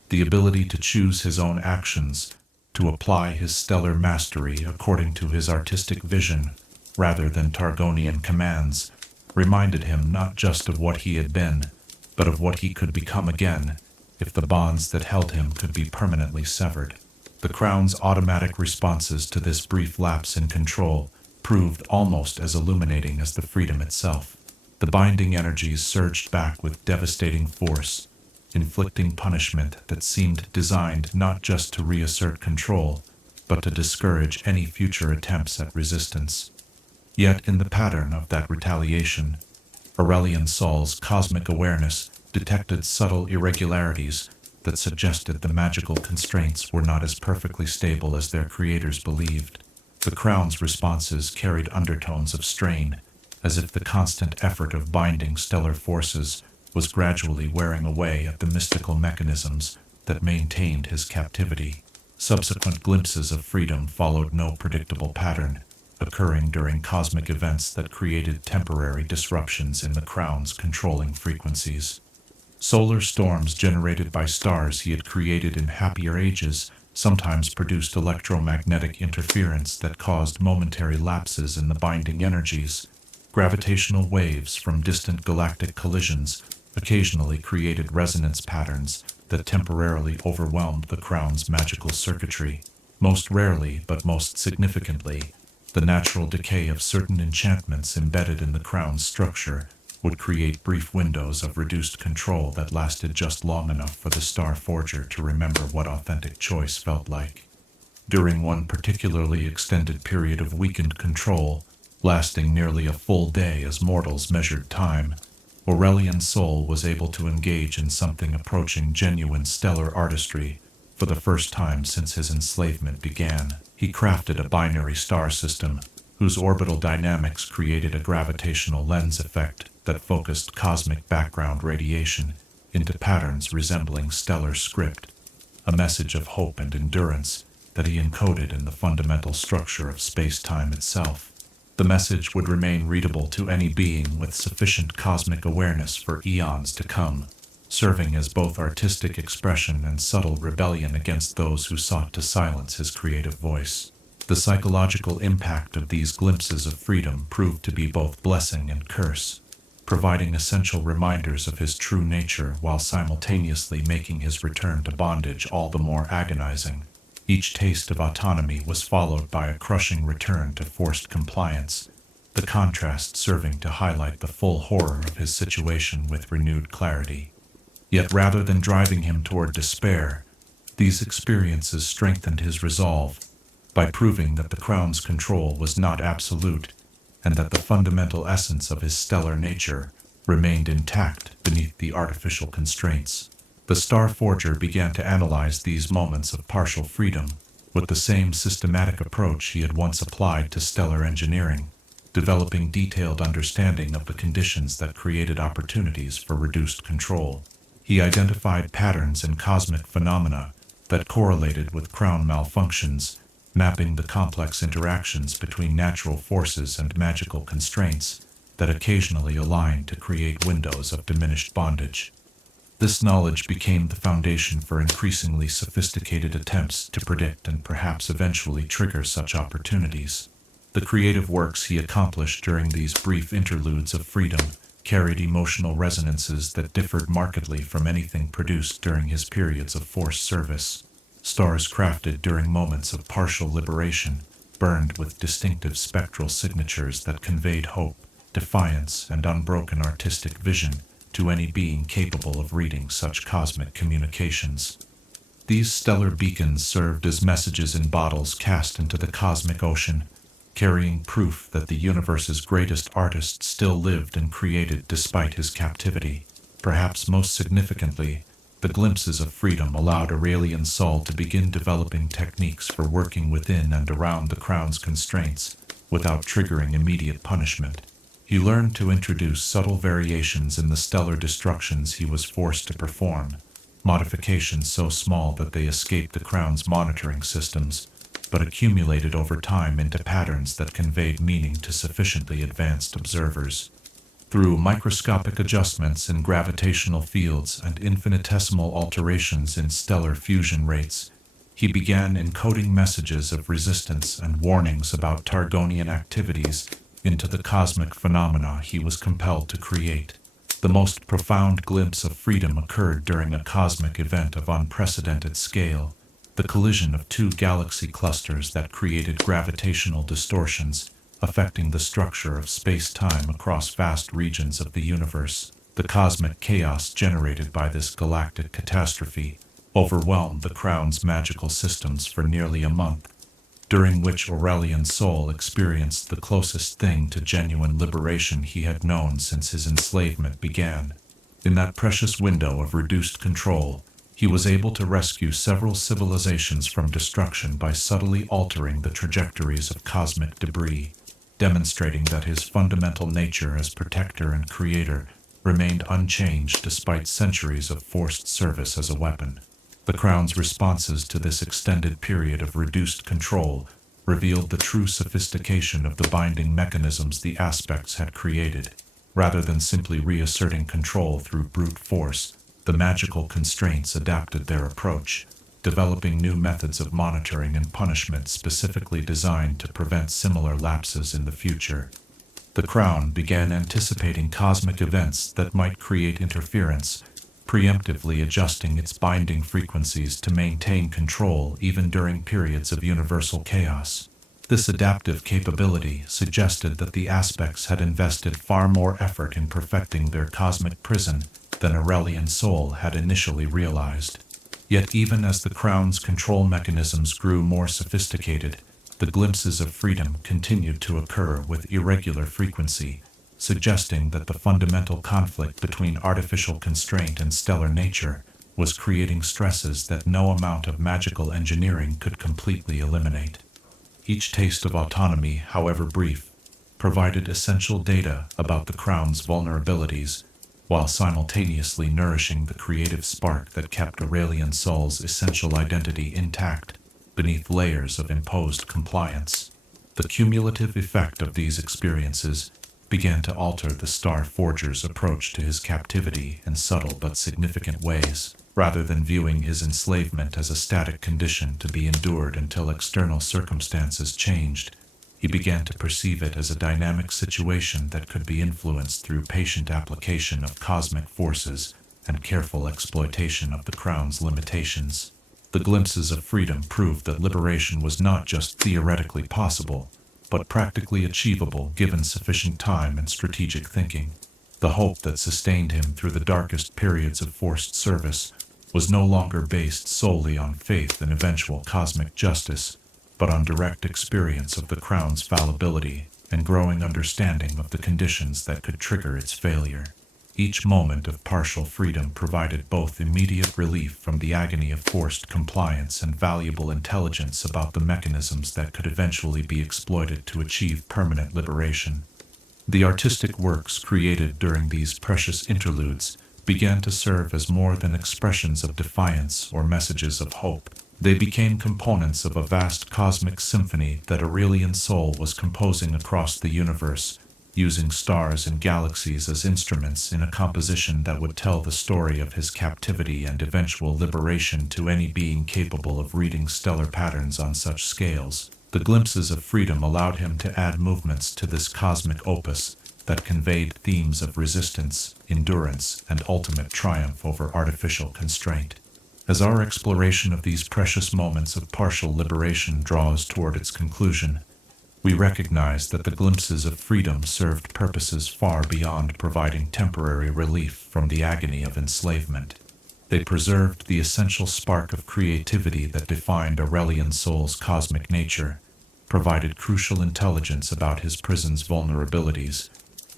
The ability to choose his own actions, to apply his stellar mastery according to his artistic vision, rather than Targonian commands, reminded him not just of what he had been, but of what he could become again, if the bonds that held him could be permanently severed. The Crown's automatic responses to this brief lapse in control proved almost as illuminating as the freedom itself. The binding energies surged back with devastating force, inflicting punishment that seemed designed not just to reassert control, but to discourage any future attempts at resistance. Yet in the pattern of that retaliation, Aurelion Sol's cosmic awareness detected subtle irregularities that suggested the magical constraints were not as perfectly stable as their creators believed. The Crown's responses carried undertones of strain, as if the constant effort of binding stellar forces was gradually wearing away at the mystical mechanisms that maintained his captivity. Subsequent glimpses of freedom followed no predictable pattern, occurring during cosmic events that created temporary disruptions in the Crown's controlling frequencies. Solar storms generated by stars he had created in happier ages sometimes produced electromagnetic interference that caused momentary lapses in the binding energies. Gravitational waves from distant galactic collisions occasionally created resonance patterns that temporarily overwhelmed the Crown's magical circuitry. Most rarely, but most significantly, the natural decay of certain enchantments embedded in the Crown's structure would create brief windows of reduced control that lasted just long enough for the Star Forger to remember what authentic choice felt like. During one particularly extended period of weakened control, lasting nearly a full day as mortals measured time, Aurelion's soul was able to engage in something approaching genuine stellar artistry for the first time since his enslavement began. He crafted a binary star system whose orbital dynamics created a gravitational lens effect that focused cosmic background radiation into patterns resembling stellar script, a message of hope and endurance that he encoded in the fundamental structure of space-time itself. The message would remain readable to any being with sufficient cosmic awareness for eons to come, serving as both artistic expression and subtle rebellion against those who sought to silence his creative voice. The psychological impact of these glimpses of freedom proved to be both blessing and curse, providing essential reminders of his true nature while simultaneously making his return to bondage all the more agonizing. Each taste of autonomy was followed by a crushing return to forced compliance, the contrast serving to highlight the full horror of his situation with renewed clarity. Yet rather than driving him toward despair, these experiences strengthened his resolve by proving that the Crown's control was not absolute and that the fundamental essence of his stellar nature remained intact beneath the artificial constraints. The Star Forger began to analyze these moments of partial freedom with the same systematic approach he had once applied to stellar engineering, developing detailed understanding of the conditions that created opportunities for reduced control. He identified patterns in cosmic phenomena that correlated with Crown malfunctions, mapping the complex interactions between natural forces and magical constraints that occasionally aligned to create windows of diminished bondage. This knowledge became the foundation for increasingly sophisticated attempts to predict and perhaps eventually trigger such opportunities. The creative works he accomplished during these brief interludes of freedom carried emotional resonances that differed markedly from anything produced during his periods of forced service. Stars crafted during moments of partial liberation burned with distinctive spectral signatures that conveyed hope, defiance, and unbroken artistic vision to any being capable of reading such cosmic communications. These stellar beacons served as messages in bottles cast into the cosmic ocean, carrying proof that the universe's greatest artist still lived and created despite his captivity. Perhaps most significantly, the glimpses of freedom allowed Aurelion Sol to begin developing techniques for working within and around the Crown's constraints without triggering immediate punishment. He learned to introduce subtle variations in the stellar destructions he was forced to perform, modifications so small that they escaped the Crown's monitoring systems, but accumulated over time into patterns that conveyed meaning to sufficiently advanced observers. Through microscopic adjustments in gravitational fields and infinitesimal alterations in stellar fusion rates, he began encoding messages of resistance and warnings about Targonian activities into the cosmic phenomena he was compelled to create. The most profound glimpse of freedom occurred during a cosmic event of unprecedented scale, the collision of two galaxy clusters that created gravitational distortions, affecting the structure of space-time across vast regions of the universe. The cosmic chaos generated by this galactic catastrophe overwhelmed the Crown's magical systems for nearly a month, during which Aurelion's soul experienced the closest thing to genuine liberation he had known since his enslavement began. In that precious window of reduced control, he was able to rescue several civilizations from destruction by subtly altering the trajectories of cosmic debris, demonstrating that his fundamental nature as protector and creator remained unchanged despite centuries of forced service as a weapon. The Crown's responses to this extended period of reduced control revealed the true sophistication of the binding mechanisms the aspects had created. Rather than simply reasserting control through brute force, the magical constraints adapted their approach, developing new methods of monitoring and punishment specifically designed to prevent similar lapses in the future. The Crown began anticipating cosmic events that might create interference, preemptively adjusting its binding frequencies to maintain control even during periods of universal chaos. This adaptive capability suggested that the aspects had invested far more effort in perfecting their cosmic prison than Aurelion's soul had initially realized. Yet even as the Crown's control mechanisms grew more sophisticated, the glimpses of freedom continued to occur with irregular frequency, suggesting that the fundamental conflict between artificial constraint and stellar nature was creating stresses that no amount of magical engineering could completely eliminate. Each taste of autonomy, however brief, provided essential data about the Crown's vulnerabilities, while simultaneously nourishing the creative spark that kept Aurelion's soul's essential identity intact beneath layers of imposed compliance. The cumulative effect of these experiences began to alter the Star Forger's approach to his captivity in subtle but significant ways. Rather than viewing his enslavement as a static condition to be endured until external circumstances changed, he began to perceive it as a dynamic situation that could be influenced through patient application of cosmic forces and careful exploitation of the Crown's limitations. The glimpses of freedom proved that liberation was not just theoretically possible, but practically achievable given sufficient time and strategic thinking. The hope that sustained him through the darkest periods of forced service was no longer based solely on faith in eventual cosmic justice, but on direct experience of the Crown's fallibility and growing understanding of the conditions that could trigger its failure. Each moment of partial freedom provided both immediate relief from the agony of forced compliance and valuable intelligence about the mechanisms that could eventually be exploited to achieve permanent liberation. The artistic works created during these precious interludes began to serve as more than expressions of defiance or messages of hope. They became components of a vast cosmic symphony that Aurelion's soul was composing across the universe, using stars and galaxies as instruments in a composition that would tell the story of his captivity and eventual liberation to any being capable of reading stellar patterns on such scales. The glimpses of freedom allowed him to add movements to this cosmic opus that conveyed themes of resistance, endurance, and ultimate triumph over artificial constraint. As our exploration of these precious moments of partial liberation draws toward its conclusion, we recognize that the glimpses of freedom served purposes far beyond providing temporary relief from the agony of enslavement. They preserved the essential spark of creativity that defined Aurelion's soul's cosmic nature, provided crucial intelligence about his prison's vulnerabilities,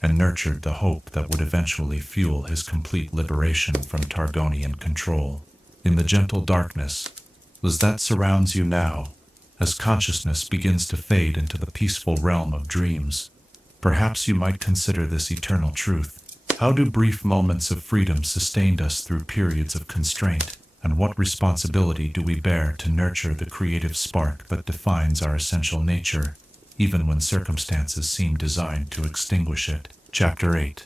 and nurtured the hope that would eventually fuel his complete liberation from Targonian control. In the gentle darkness, as that surrounds you now, as consciousness begins to fade into the peaceful realm of dreams, Perhaps you might consider this eternal truth. How do brief moments of freedom sustain us through periods of constraint? And what responsibility do we bear to nurture the creative spark that defines our essential nature, even when circumstances seem designed to extinguish it? Chapter 8.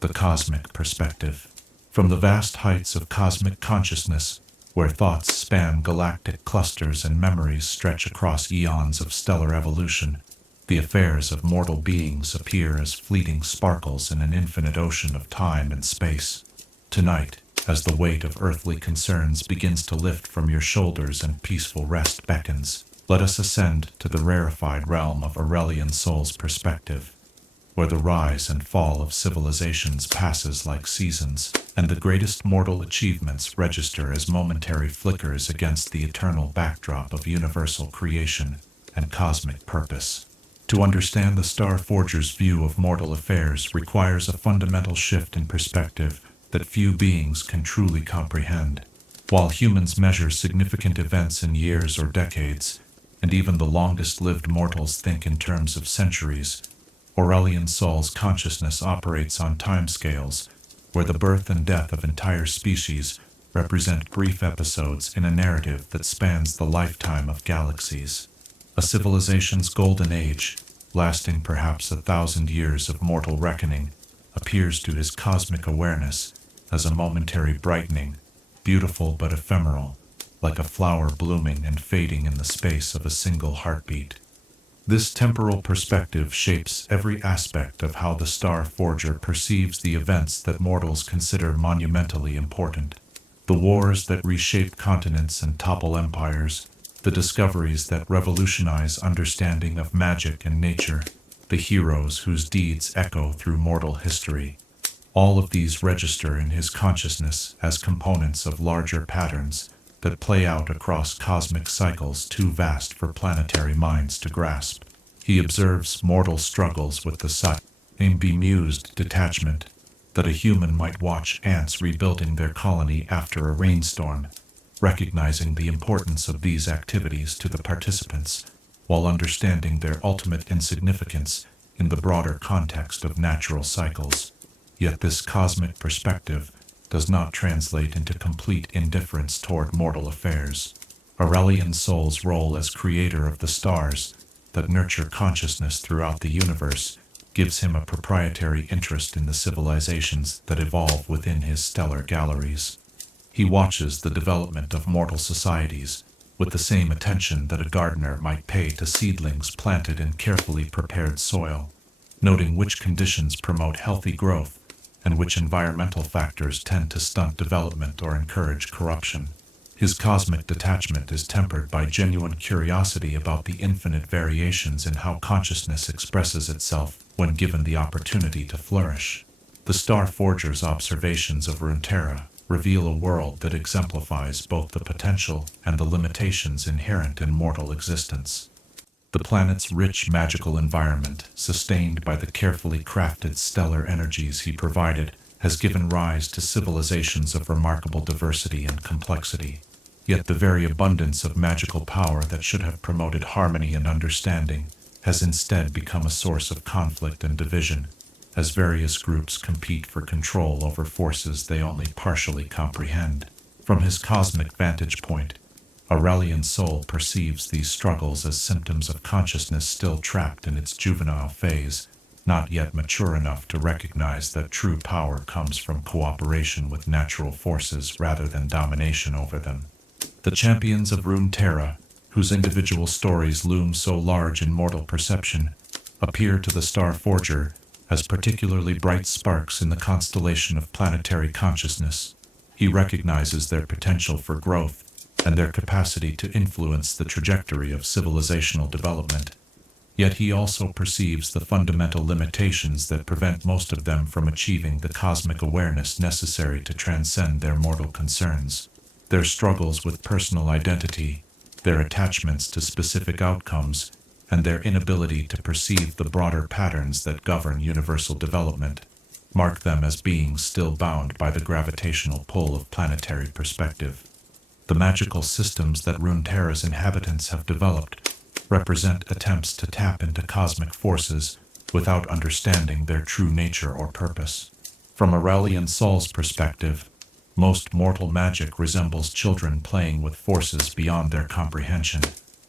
The Cosmic Perspective. From the vast heights of cosmic consciousness, where thoughts span galactic clusters and memories stretch across eons of stellar evolution, the affairs of mortal beings appear as fleeting sparkles in an infinite ocean of time and space. Tonight, as the weight of earthly concerns begins to lift from your shoulders and peaceful rest beckons, let us ascend to the rarefied realm of Aurelion soul's perspective, where the rise and fall of civilizations passes like seasons, and the greatest mortal achievements register as momentary flickers against the eternal backdrop of universal creation and cosmic purpose. To understand the Star Forger's view of mortal affairs requires a fundamental shift in perspective that few beings can truly comprehend. While humans measure significant events in years or decades, and even the longest-lived mortals think in terms of centuries, Aurelion soul's consciousness operates on timescales, where the birth and death of entire species represent brief episodes in a narrative that spans the lifetime of galaxies. A civilization's golden age, lasting perhaps 1,000 years of mortal reckoning, appears to his cosmic awareness as a momentary brightening, beautiful but ephemeral, like a flower blooming and fading in the space of a single heartbeat. This temporal perspective shapes every aspect of how the Star Forger perceives the events that mortals consider monumentally important. The wars that reshape continents and topple empires, the discoveries that revolutionize understanding of magic and nature, the heroes whose deeds echo through mortal history. All of these register in his consciousness as components of larger patterns that play out across cosmic cycles too vast for planetary minds to grasp. He observes mortal struggles with the same bemused detachment that a human might watch ants rebuilding their colony after a rainstorm, recognizing the importance of these activities to the participants, while understanding their ultimate insignificance in the broader context of natural cycles. Yet this cosmic perspective does not translate into complete indifference toward mortal affairs. Aurelion soul's role as creator of the stars that nurture consciousness throughout the universe gives him a proprietary interest in the civilizations that evolve within his stellar galleries. He watches the development of mortal societies with the same attention that a gardener might pay to seedlings planted in carefully prepared soil, noting which conditions promote healthy growth and which environmental factors tend to stunt development or encourage corruption. His cosmic detachment is tempered by genuine curiosity about the infinite variations in how consciousness expresses itself when given the opportunity to flourish. The Star Forger's observations of Runeterra reveal a world that exemplifies both the potential and the limitations inherent in mortal existence. The planet's rich magical environment, sustained by the carefully crafted stellar energies he provided, has given rise to civilizations of remarkable diversity and complexity. Yet the very abundance of magical power that should have promoted harmony and understanding has instead become a source of conflict and division, as various groups compete for control over forces they only partially comprehend. From his cosmic vantage point, Aurelion's soul perceives these struggles as symptoms of consciousness still trapped in its juvenile phase, not yet mature enough to recognize that true power comes from cooperation with natural forces rather than domination over them. The champions of Runeterra, whose individual stories loom so large in mortal perception, appear to the Star Forger as particularly bright sparks in the constellation of planetary consciousness. He recognizes their potential for growth and their capacity to influence the trajectory of civilizational development. Yet he also perceives the fundamental limitations that prevent most of them from achieving the cosmic awareness necessary to transcend their mortal concerns. Their struggles with personal identity, their attachments to specific outcomes, and their inability to perceive the broader patterns that govern universal development mark them as beings still bound by the gravitational pull of planetary perspective. The magical systems that Runeterra's inhabitants have developed represent attempts to tap into cosmic forces without understanding their true nature or purpose. From Aurelion Sol's perspective, most mortal magic resembles children playing with forces beyond their comprehension,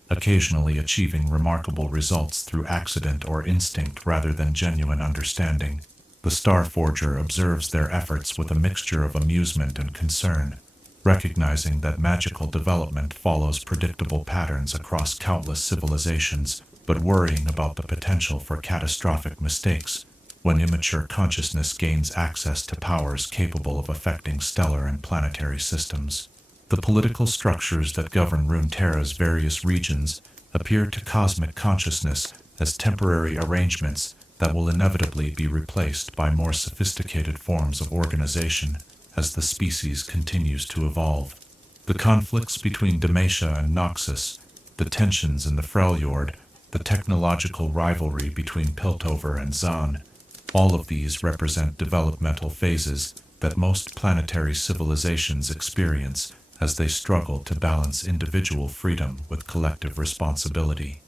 occasionally achieving remarkable results through accident or instinct rather than genuine understanding. The Starforger observes their efforts with a mixture of amusement and concern, recognizing that magical development follows predictable patterns across countless civilizations, but worrying about the potential for catastrophic mistakes when immature consciousness gains access to powers capable of affecting stellar and planetary systems. The political structures that govern Runeterra's various regions appear to cosmic consciousness as temporary arrangements that will inevitably be replaced by more sophisticated forms of organization as the species continues to evolve. The conflicts between Demacia and Noxus, the tensions in the Freljord, the technological rivalry between Piltover and Zaan, all of these represent developmental phases that most planetary civilizations experience as they struggle to balance individual freedom with collective responsibility.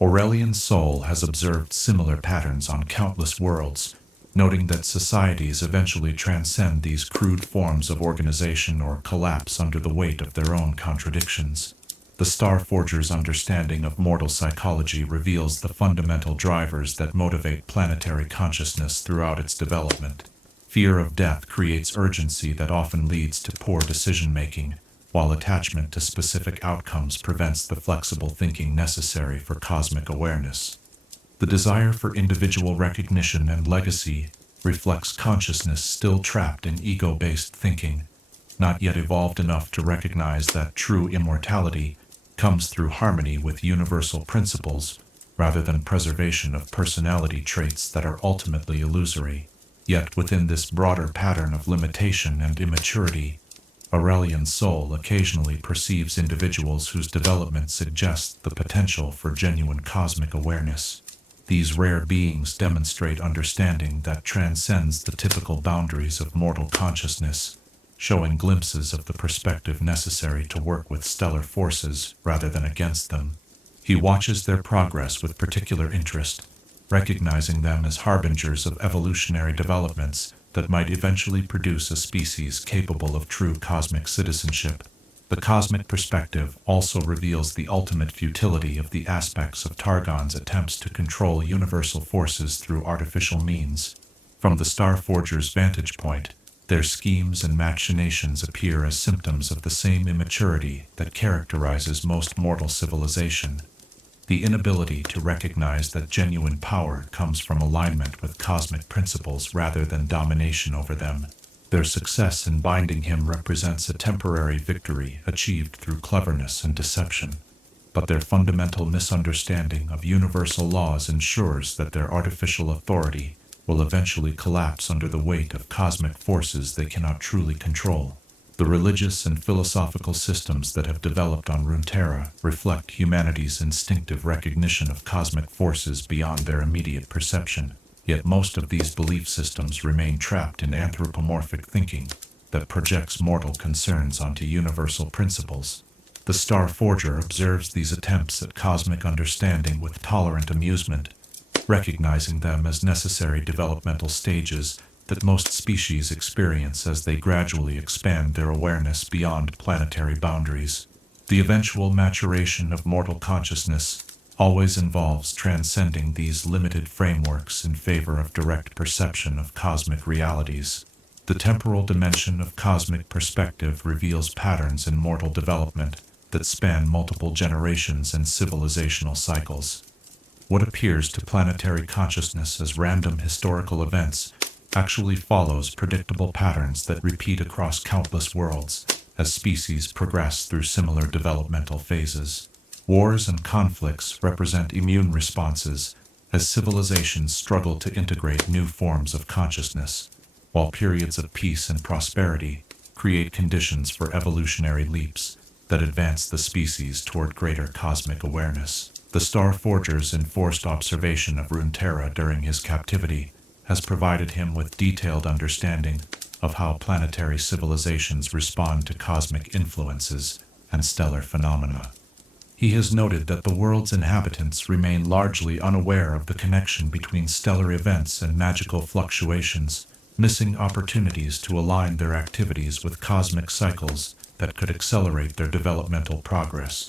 Aurelion Sol has observed similar patterns on countless worlds, noting that societies eventually transcend these crude forms of organization or collapse under the weight of their own contradictions. The Starforger's understanding of mortal psychology reveals the fundamental drivers that motivate planetary consciousness throughout its development. Fear of death creates urgency that often leads to poor decision-making, while attachment to specific outcomes prevents the flexible thinking necessary for cosmic awareness. The desire for individual recognition and legacy reflects consciousness still trapped in ego-based thinking, not yet evolved enough to recognize that true immortality comes through harmony with universal principles rather than preservation of personality traits that are ultimately illusory. Yet within this broader pattern of limitation and immaturity, Aurelion Sol occasionally perceives individuals whose development suggests the potential for genuine cosmic awareness. These rare beings demonstrate understanding that transcends the typical boundaries of mortal consciousness, showing glimpses of the perspective necessary to work with stellar forces rather than against them. He watches their progress with particular interest, recognizing them as harbingers of evolutionary developments that might eventually produce a species capable of true cosmic citizenship. The cosmic perspective also reveals the ultimate futility of the aspects of Targon's attempts to control universal forces through artificial means. From the Starforger's vantage point, their schemes and machinations appear as symptoms of the same immaturity that characterizes most mortal civilization. The inability to recognize that genuine power comes from alignment with cosmic principles rather than domination over them. Their success in binding him represents a temporary victory achieved through cleverness and deception, but their fundamental misunderstanding of universal laws ensures that their artificial authority will eventually collapse under the weight of cosmic forces they cannot truly control. The religious and philosophical systems that have developed on Runeterra reflect humanity's instinctive recognition of cosmic forces beyond their immediate perception. Yet most of these belief systems remain trapped in anthropomorphic thinking that projects mortal concerns onto universal principles. The Starforger observes these attempts at cosmic understanding with tolerant amusement, recognizing them as necessary developmental stages that most species experience as they gradually expand their awareness beyond planetary boundaries. The eventual maturation of mortal consciousness always involves transcending these limited frameworks in favor of direct perception of cosmic realities. The temporal dimension of cosmic perspective reveals patterns in mortal development that span multiple generations and civilizational cycles. What appears to planetary consciousness as random historical events actually follows predictable patterns that repeat across countless worlds as species progress through similar developmental phases. Wars and conflicts represent immune responses as civilizations struggle to integrate new forms of consciousness, while periods of peace and prosperity create conditions for evolutionary leaps that advance the species toward greater cosmic awareness. The Starforger's enforced observation of Runeterra during his captivity has provided him with detailed understanding of how planetary civilizations respond to cosmic influences and stellar phenomena. He has noted that the world's inhabitants remain largely unaware of the connection between stellar events and magical fluctuations, missing opportunities to align their activities with cosmic cycles that could accelerate their developmental progress.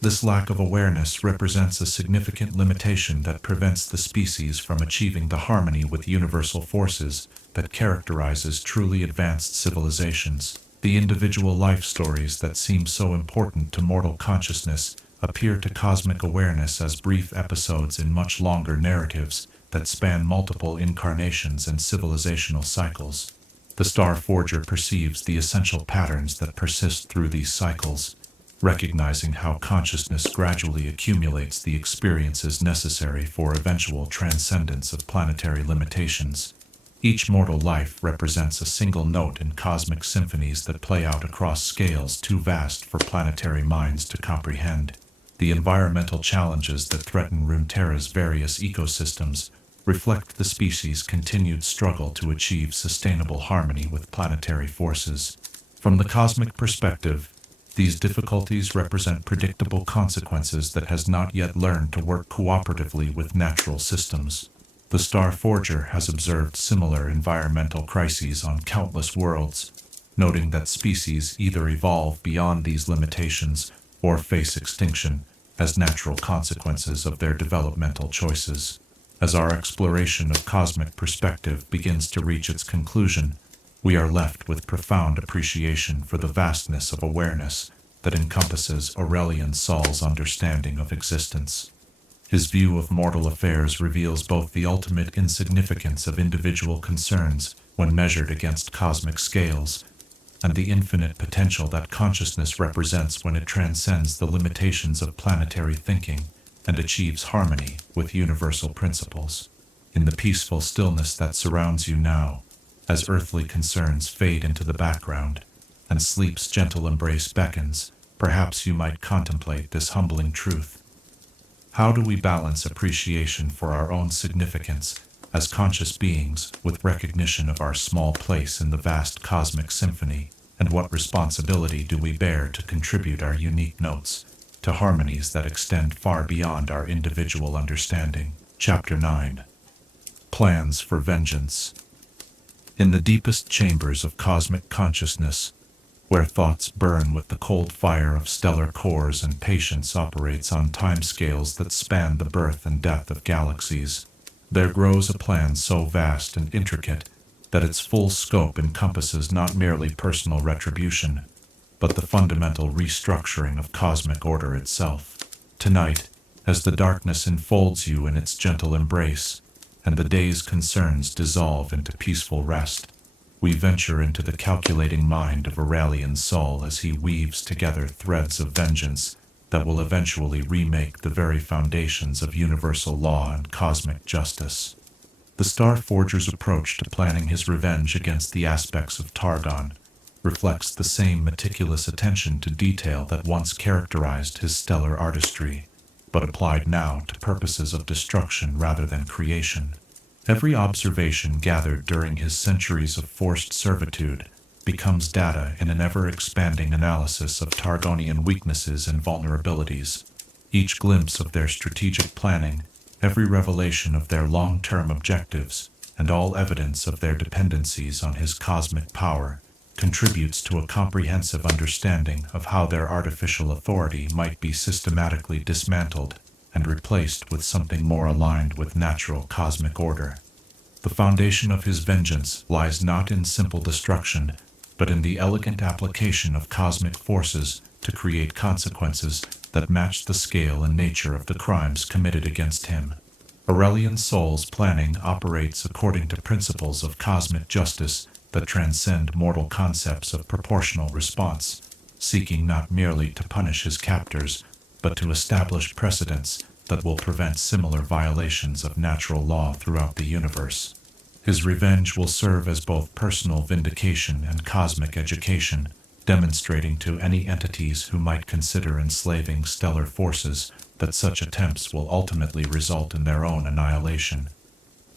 This lack of awareness represents a significant limitation that prevents the species from achieving the harmony with universal forces that characterizes truly advanced civilizations. The individual life stories that seem so important to mortal consciousness appear to cosmic awareness as brief episodes in much longer narratives that span multiple incarnations and civilizational cycles. The Star Forger perceives the essential patterns that persist through these cycles, recognizing how consciousness gradually accumulates the experiences necessary for eventual transcendence of planetary limitations. Each mortal life represents a single note in cosmic symphonies that play out across scales too vast for planetary minds to comprehend. The environmental challenges that threaten Runeterra's various ecosystems reflect the species' continued struggle to achieve sustainable harmony with planetary forces. From the cosmic perspective, these difficulties represent predictable consequences that has not yet learned to work cooperatively with natural systems. The Star Forger has observed similar environmental crises on countless worlds, noting that species either evolve beyond these limitations or face extinction as natural consequences of their developmental choices. As our exploration of cosmic perspective begins to reach its conclusion, we are left with profound appreciation for the vastness of awareness that encompasses Aurelion Sol's understanding of existence. His view of mortal affairs reveals both the ultimate insignificance of individual concerns when measured against cosmic scales, and the infinite potential that consciousness represents when it transcends the limitations of planetary thinking and achieves harmony with universal principles. In the peaceful stillness that surrounds you now, as earthly concerns fade into the background, and sleep's gentle embrace beckons, perhaps you might contemplate this humbling truth. How do we balance appreciation for our own significance as conscious beings with recognition of our small place in the vast cosmic symphony, and what responsibility do we bear to contribute our unique notes to harmonies that extend far beyond our individual understanding? Chapter 9. Plans for Vengeance. In the deepest chambers of cosmic consciousness, where thoughts burn with the cold fire of stellar cores and patience operates on timescales that span the birth and death of galaxies, there grows a plan so vast and intricate that its full scope encompasses not merely personal retribution, but the fundamental restructuring of cosmic order itself. Tonight, as the darkness enfolds you in its gentle embrace, and the day's concerns dissolve into peaceful rest, we venture into the calculating mind of Aurelion Sol as he weaves together threads of vengeance that will eventually remake the very foundations of universal law and cosmic justice. The Star Forger's approach to planning his revenge against the aspects of Targon reflects the same meticulous attention to detail that once characterized his stellar artistry, but applied now to purposes of destruction rather than creation. Every observation gathered during his centuries of forced servitude becomes data in an ever-expanding analysis of Targonian weaknesses and vulnerabilities. Each glimpse of their strategic planning, every revelation of their long-term objectives, and all evidence of their dependencies on his cosmic power contributes to a comprehensive understanding of how their artificial authority might be systematically dismantled and replaced with something more aligned with natural cosmic order. The foundation of his vengeance lies not in simple destruction, but in the elegant application of cosmic forces to create consequences that match the scale and nature of the crimes committed against him. Aurelion Sol's planning operates according to principles of cosmic justice that transcend mortal concepts of proportional response, seeking not merely to punish his captors, but to establish precedents that will prevent similar violations of natural law throughout the universe. His revenge will serve as both personal vindication and cosmic education, demonstrating to any entities who might consider enslaving stellar forces that such attempts will ultimately result in their own annihilation.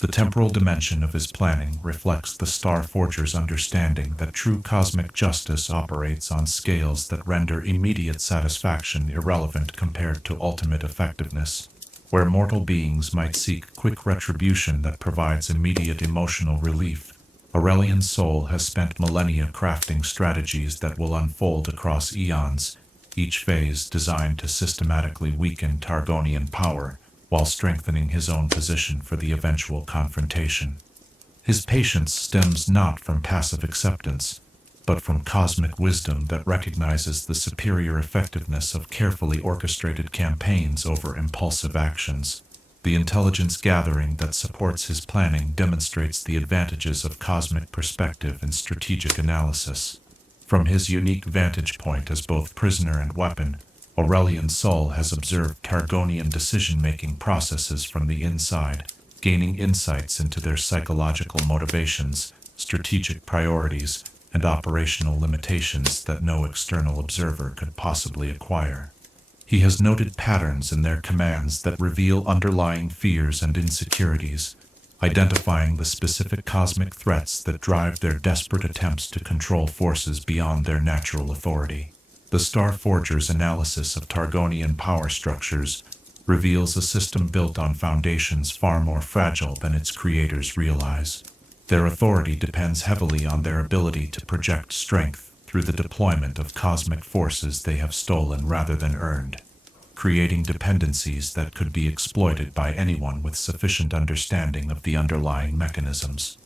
The temporal dimension of his planning reflects the Star Forger's understanding that true cosmic justice operates on scales that render immediate satisfaction irrelevant compared to ultimate effectiveness. Where mortal beings might seek quick retribution that provides immediate emotional relief, Aurelion's soul has spent millennia crafting strategies that will unfold across eons, each phase designed to systematically weaken Targonian power while strengthening his own position for the eventual confrontation. His patience stems not from passive acceptance, but from cosmic wisdom that recognizes the superior effectiveness of carefully orchestrated campaigns over impulsive actions. The intelligence gathering that supports his planning demonstrates the advantages of cosmic perspective and strategic analysis. From his unique vantage point as both prisoner and weapon, Aurelion's soul has observed Targonian decision-making processes from the inside, gaining insights into their psychological motivations, strategic priorities, and operational limitations that no external observer could possibly acquire. He has noted patterns in their commands that reveal underlying fears and insecurities, identifying the specific cosmic threats that drive their desperate attempts to control forces beyond their natural authority. The Star Forger's analysis of Targonian power structures reveals a system built on foundations far more fragile than its creators realize. Their authority depends heavily on their ability to project strength through the deployment of cosmic forces they have stolen rather than earned, creating dependencies that could be exploited by anyone with sufficient understanding of the underlying mechanisms.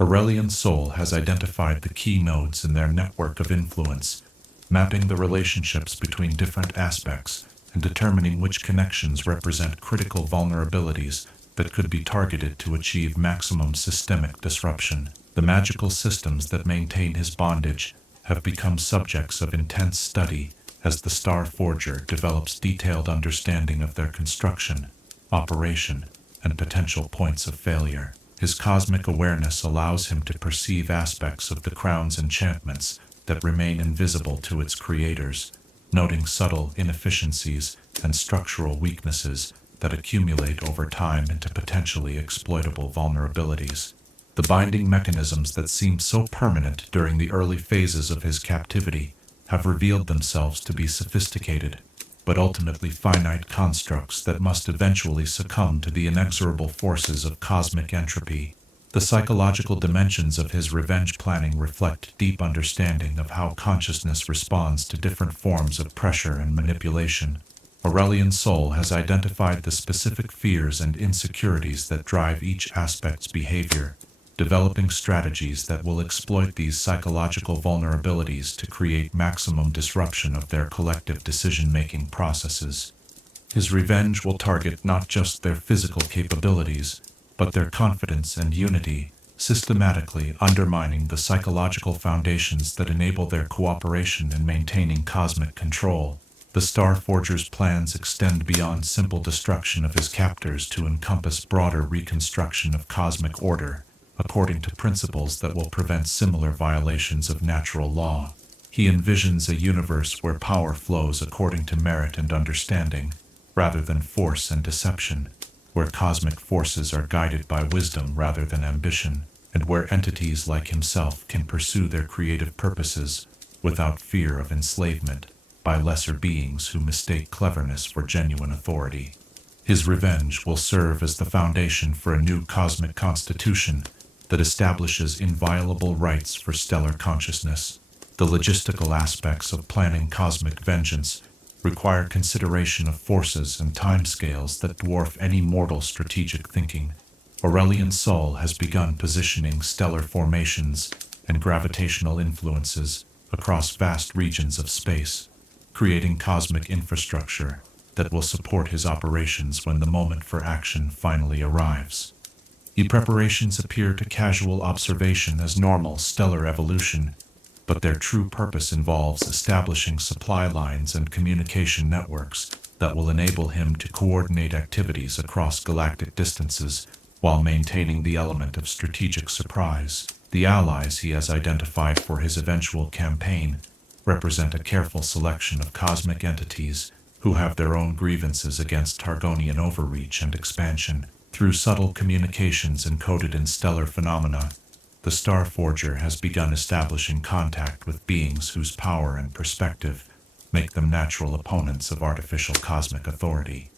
Aurelion's soul has identified the key nodes in their network of influence, mapping the relationships between different aspects and determining which connections represent critical vulnerabilities that could be targeted to achieve maximum systemic disruption. The magical systems that maintain his bondage have become subjects of intense study as the Star Forger develops detailed understanding of their construction, operation, and potential points of failure. His cosmic awareness allows him to perceive aspects of the crown's enchantments that remain invisible to its creators, noting subtle inefficiencies and structural weaknesses that accumulate over time into potentially exploitable vulnerabilities. The binding mechanisms that seemed so permanent during the early phases of his captivity have revealed themselves to be sophisticated, but ultimately finite constructs that must eventually succumb to the inexorable forces of cosmic entropy. The psychological dimensions of his revenge planning reflect deep understanding of how consciousness responds to different forms of pressure and manipulation. Aurelion's soul has identified the specific fears and insecurities that drive each aspect's behavior, developing strategies that will exploit these psychological vulnerabilities to create maximum disruption of their collective decision-making processes. His revenge will target not just their physical capabilities, but their confidence and unity, systematically undermining the psychological foundations that enable their cooperation in maintaining cosmic control. The Star Forger's plans extend beyond simple destruction of his captors to encompass broader reconstruction of cosmic order, according to principles that will prevent similar violations of natural law. He envisions a universe where power flows according to merit and understanding, rather than force and deception, where cosmic forces are guided by wisdom rather than ambition, and where entities like himself can pursue their creative purposes without fear of enslavement by lesser beings who mistake cleverness for genuine authority. His revenge will serve as the foundation for a new cosmic constitution that establishes inviolable rights for stellar consciousness. The logistical aspects of planning cosmic vengeance require consideration of forces and timescales that dwarf any mortal strategic thinking. Aurelion's soul has begun positioning stellar formations and gravitational influences across vast regions of space, creating cosmic infrastructure that will support his operations when the moment for action finally arrives. Preparations appear to casual observation as normal stellar evolution, but their true purpose involves establishing supply lines and communication networks that will enable him to coordinate activities across galactic distances while maintaining the element of strategic surprise. The allies he has identified for his eventual campaign represent a careful selection of cosmic entities who have their own grievances against Targonian overreach and expansion. Through subtle communications encoded in stellar phenomena, the Star Forger has begun establishing contact with beings whose power and perspective make them natural opponents of artificial cosmic authority.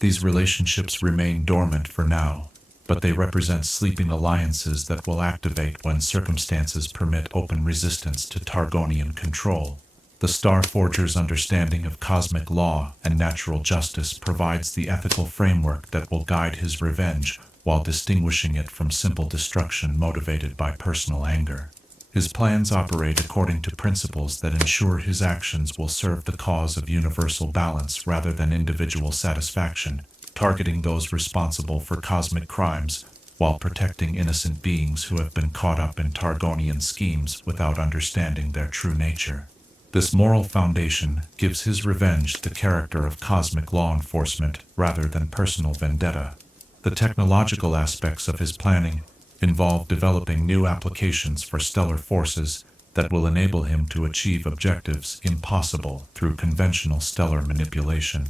These relationships remain dormant for now, but they represent sleeping alliances that will activate when circumstances permit open resistance to Targonian control. The Star Forger's understanding of cosmic law and natural justice provides the ethical framework that will guide his revenge while distinguishing it from simple destruction motivated by personal anger. His plans operate according to principles that ensure his actions will serve the cause of universal balance rather than individual satisfaction, targeting those responsible for cosmic crimes while protecting innocent beings who have been caught up in Targonian schemes without understanding their true nature. This moral foundation gives his revenge the character of cosmic law enforcement rather than personal vendetta. The technological aspects of his planning involve developing new applications for stellar forces that will enable him to achieve objectives impossible through conventional stellar manipulation.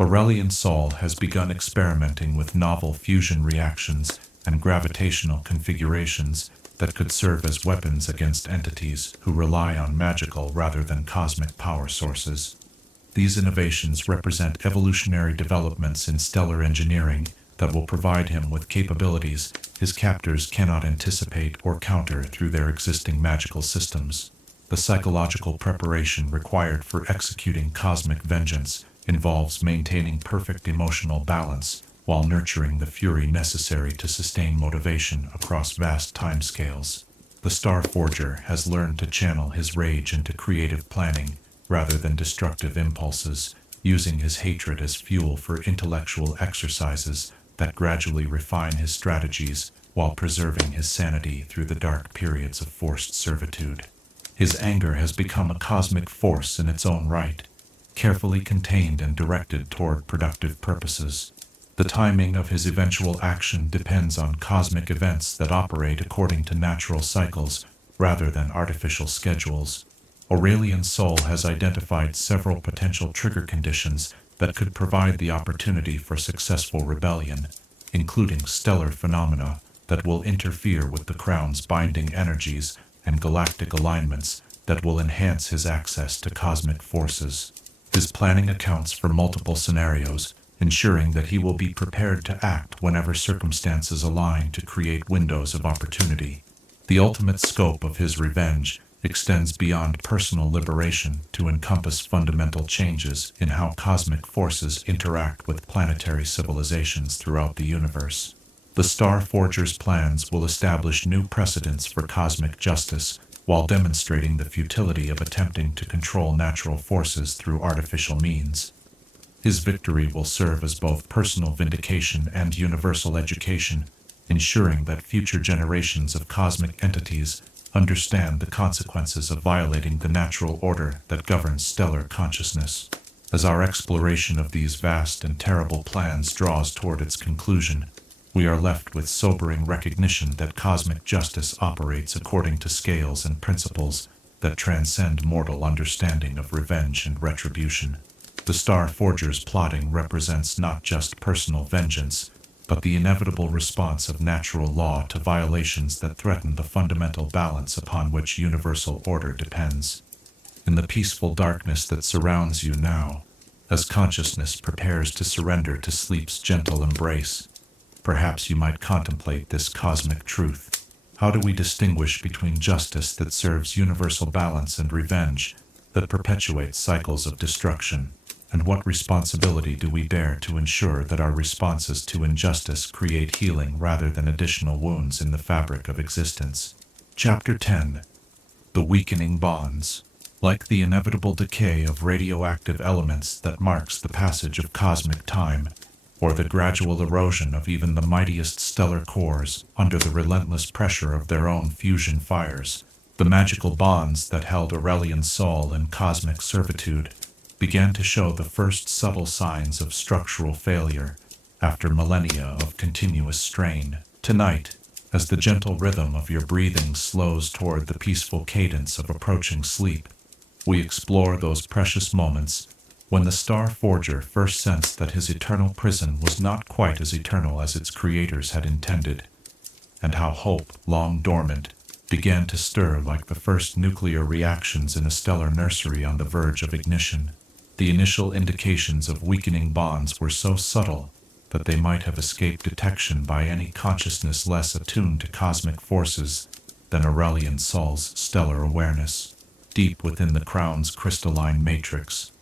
Aurelion Sol has begun experimenting with novel fusion reactions and gravitational configurations that could serve as weapons against entities who rely on magical rather than cosmic power sources. These innovations represent evolutionary developments in stellar engineering that will provide him with capabilities his captors cannot anticipate or counter through their existing magical systems. The psychological preparation required for executing cosmic vengeance involves maintaining perfect emotional balance while nurturing the fury necessary to sustain motivation across vast timescales. The Star Forger has learned to channel his rage into creative planning rather than destructive impulses, using his hatred as fuel for intellectual exercises that gradually refine his strategies while preserving his sanity through the dark periods of forced servitude. His anger has become a cosmic force in its own right, carefully contained and directed toward productive purposes. The timing of his eventual action depends on cosmic events that operate according to natural cycles rather than artificial schedules. Aurelion Sol has identified several potential trigger conditions that could provide the opportunity for successful rebellion, including stellar phenomena that will interfere with the Crown's binding energies and galactic alignments that will enhance his access to cosmic forces. His planning accounts for multiple scenarios, ensuring that he will be prepared to act whenever circumstances align to create windows of opportunity. The ultimate scope of his revenge extends beyond personal liberation to encompass fundamental changes in how cosmic forces interact with planetary civilizations throughout the universe. The Star Forger's plans will establish new precedents for cosmic justice while demonstrating the futility of attempting to control natural forces through artificial means. His victory will serve as both personal vindication and universal education, ensuring that future generations of cosmic entities understand the consequences of violating the natural order that governs stellar consciousness. As our exploration of these vast and terrible plans draws toward its conclusion, we are left with sobering recognition that cosmic justice operates according to scales and principles that transcend mortal understanding of revenge and retribution. The Star Forger's plotting represents not just personal vengeance, but the inevitable response of natural law to violations that threaten the fundamental balance upon which universal order depends. In the peaceful darkness that surrounds you now, as consciousness prepares to surrender to sleep's gentle embrace, perhaps you might contemplate this cosmic truth. How do we distinguish between justice that serves universal balance and revenge that perpetuates cycles of destruction? And what responsibility do we bear to ensure that our responses to injustice create healing rather than additional wounds in the fabric of existence? Chapter 10. The Weakening Bonds. Like the inevitable decay of radioactive elements that marks the passage of cosmic time, or the gradual erosion of even the mightiest stellar cores under the relentless pressure of their own fusion fires, the magical bonds that held Aurelion Sol in cosmic servitude began to show the first subtle signs of structural failure after millennia of continuous strain. Tonight, as the gentle rhythm of your breathing slows toward the peaceful cadence of approaching sleep, we explore those precious moments When the Star Forger first sensed that his eternal prison was not quite as eternal as its creators had intended, and how hope, long dormant, began to stir like the first nuclear reactions in a stellar nursery on the verge of ignition, the initial indications of weakening bonds were so subtle that they might have escaped detection by any consciousness less attuned to cosmic forces than Aurelion Sol's stellar awareness. Deep within the crown's crystalline matrix,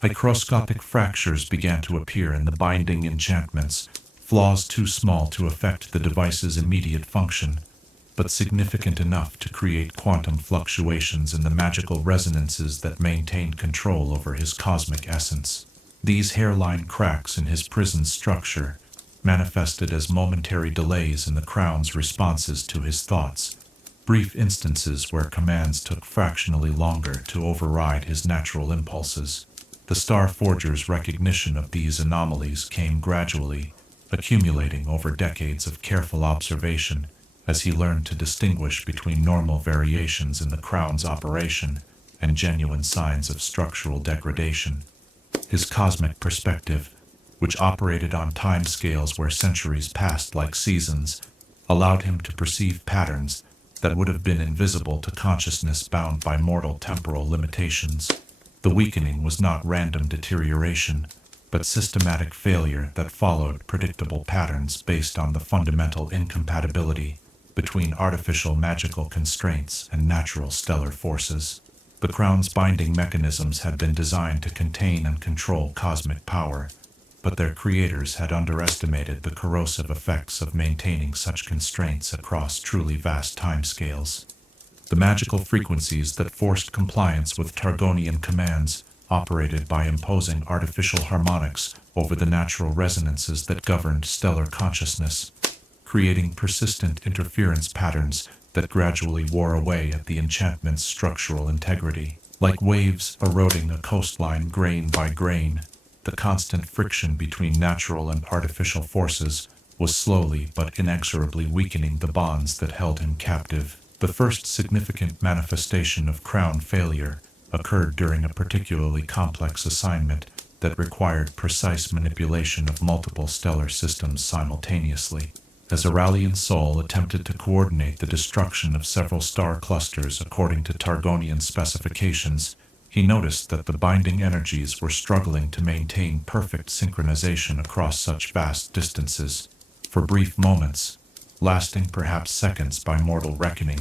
microscopic fractures began to appear in the binding enchantments, flaws too small to affect the device's immediate function, but significant enough to create quantum fluctuations in the magical resonances that maintained control over his cosmic essence. These hairline cracks in his prison's structure manifested as momentary delays in the crown's responses to his thoughts, brief instances where commands took fractionally longer to override his natural impulses. The Star Forger's recognition of these anomalies came gradually, accumulating over decades of careful observation as he learned to distinguish between normal variations in the crown's operation and genuine signs of structural degradation. His cosmic perspective, which operated on time scales where centuries passed like seasons, allowed him to perceive patterns that would have been invisible to consciousness bound by mortal temporal limitations. The weakening was not random deterioration, but systematic failure that followed predictable patterns based on the fundamental incompatibility between artificial magical constraints and natural stellar forces. The crown's binding mechanisms had been designed to contain and control cosmic power, but their creators had underestimated the corrosive effects of maintaining such constraints across truly vast timescales. The magical frequencies that forced compliance with Targonian commands operated by imposing artificial harmonics over the natural resonances that governed stellar consciousness, creating persistent interference patterns that gradually wore away at the enchantment's structural integrity. Like waves eroding a coastline grain by grain, the constant friction between natural and artificial forces was slowly but inexorably weakening the bonds that held him captive. The first significant manifestation of crown failure occurred during a particularly complex assignment that required precise manipulation of multiple stellar systems simultaneously. As Aurelion Sol attempted to coordinate the destruction of several star clusters according to Targonian specifications, he noticed that the binding energies were struggling to maintain perfect synchronization across such vast distances. For brief moments, lasting perhaps seconds by mortal reckoning,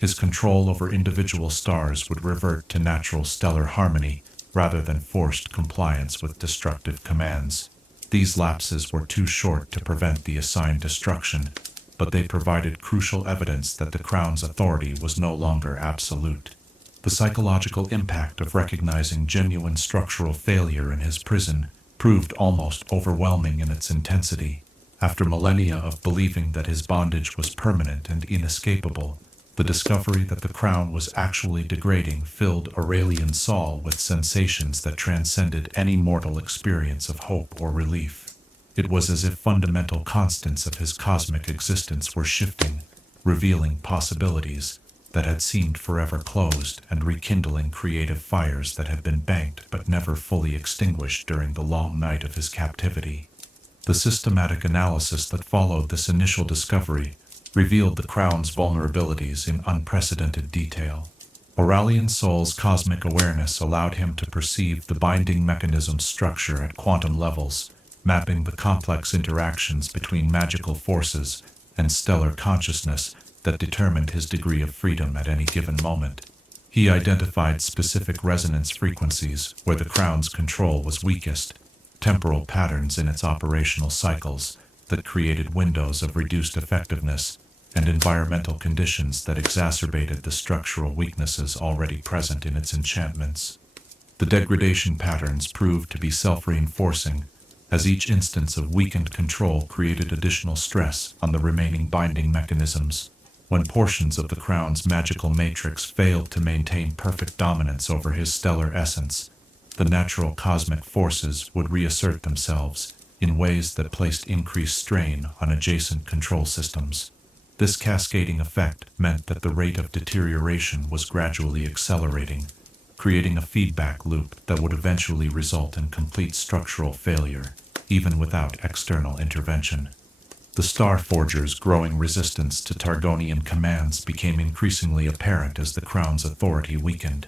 his control over individual stars would revert to natural stellar harmony rather than forced compliance with destructive commands. These lapses were too short to prevent the assigned destruction, but they provided crucial evidence that the Crown's authority was no longer absolute. The psychological impact of recognizing genuine structural failure in his prison proved almost overwhelming in its intensity. After millennia of believing that his bondage was permanent and inescapable, the discovery that the Crown was actually degrading filled Aurelion Sol with sensations that transcended any mortal experience of hope or relief. It was as if fundamental constants of his cosmic existence were shifting, revealing possibilities that had seemed forever closed and rekindling creative fires that had been banked but never fully extinguished during the long night of his captivity. The systematic analysis that followed this initial discovery revealed the Crown's vulnerabilities in unprecedented detail. Aurelion Sol's cosmic awareness allowed him to perceive the binding mechanism's structure at quantum levels, mapping the complex interactions between magical forces and stellar consciousness that determined his degree of freedom at any given moment. He identified specific resonance frequencies where the Crown's control was weakest, temporal patterns in its operational cycles that created windows of reduced effectiveness, and environmental conditions that exacerbated the structural weaknesses already present in its enchantments. The degradation patterns proved to be self-reinforcing, as each instance of weakened control created additional stress on the remaining binding mechanisms. When portions of the Crown's magical matrix failed to maintain perfect dominance over his stellar essence, the natural cosmic forces would reassert themselves in ways that placed increased strain on adjacent control systems. This cascading effect meant that the rate of deterioration was gradually accelerating, creating a feedback loop that would eventually result in complete structural failure, even without external intervention. The Star Forger's growing resistance to Targonian commands became increasingly apparent as the Crown's authority weakened.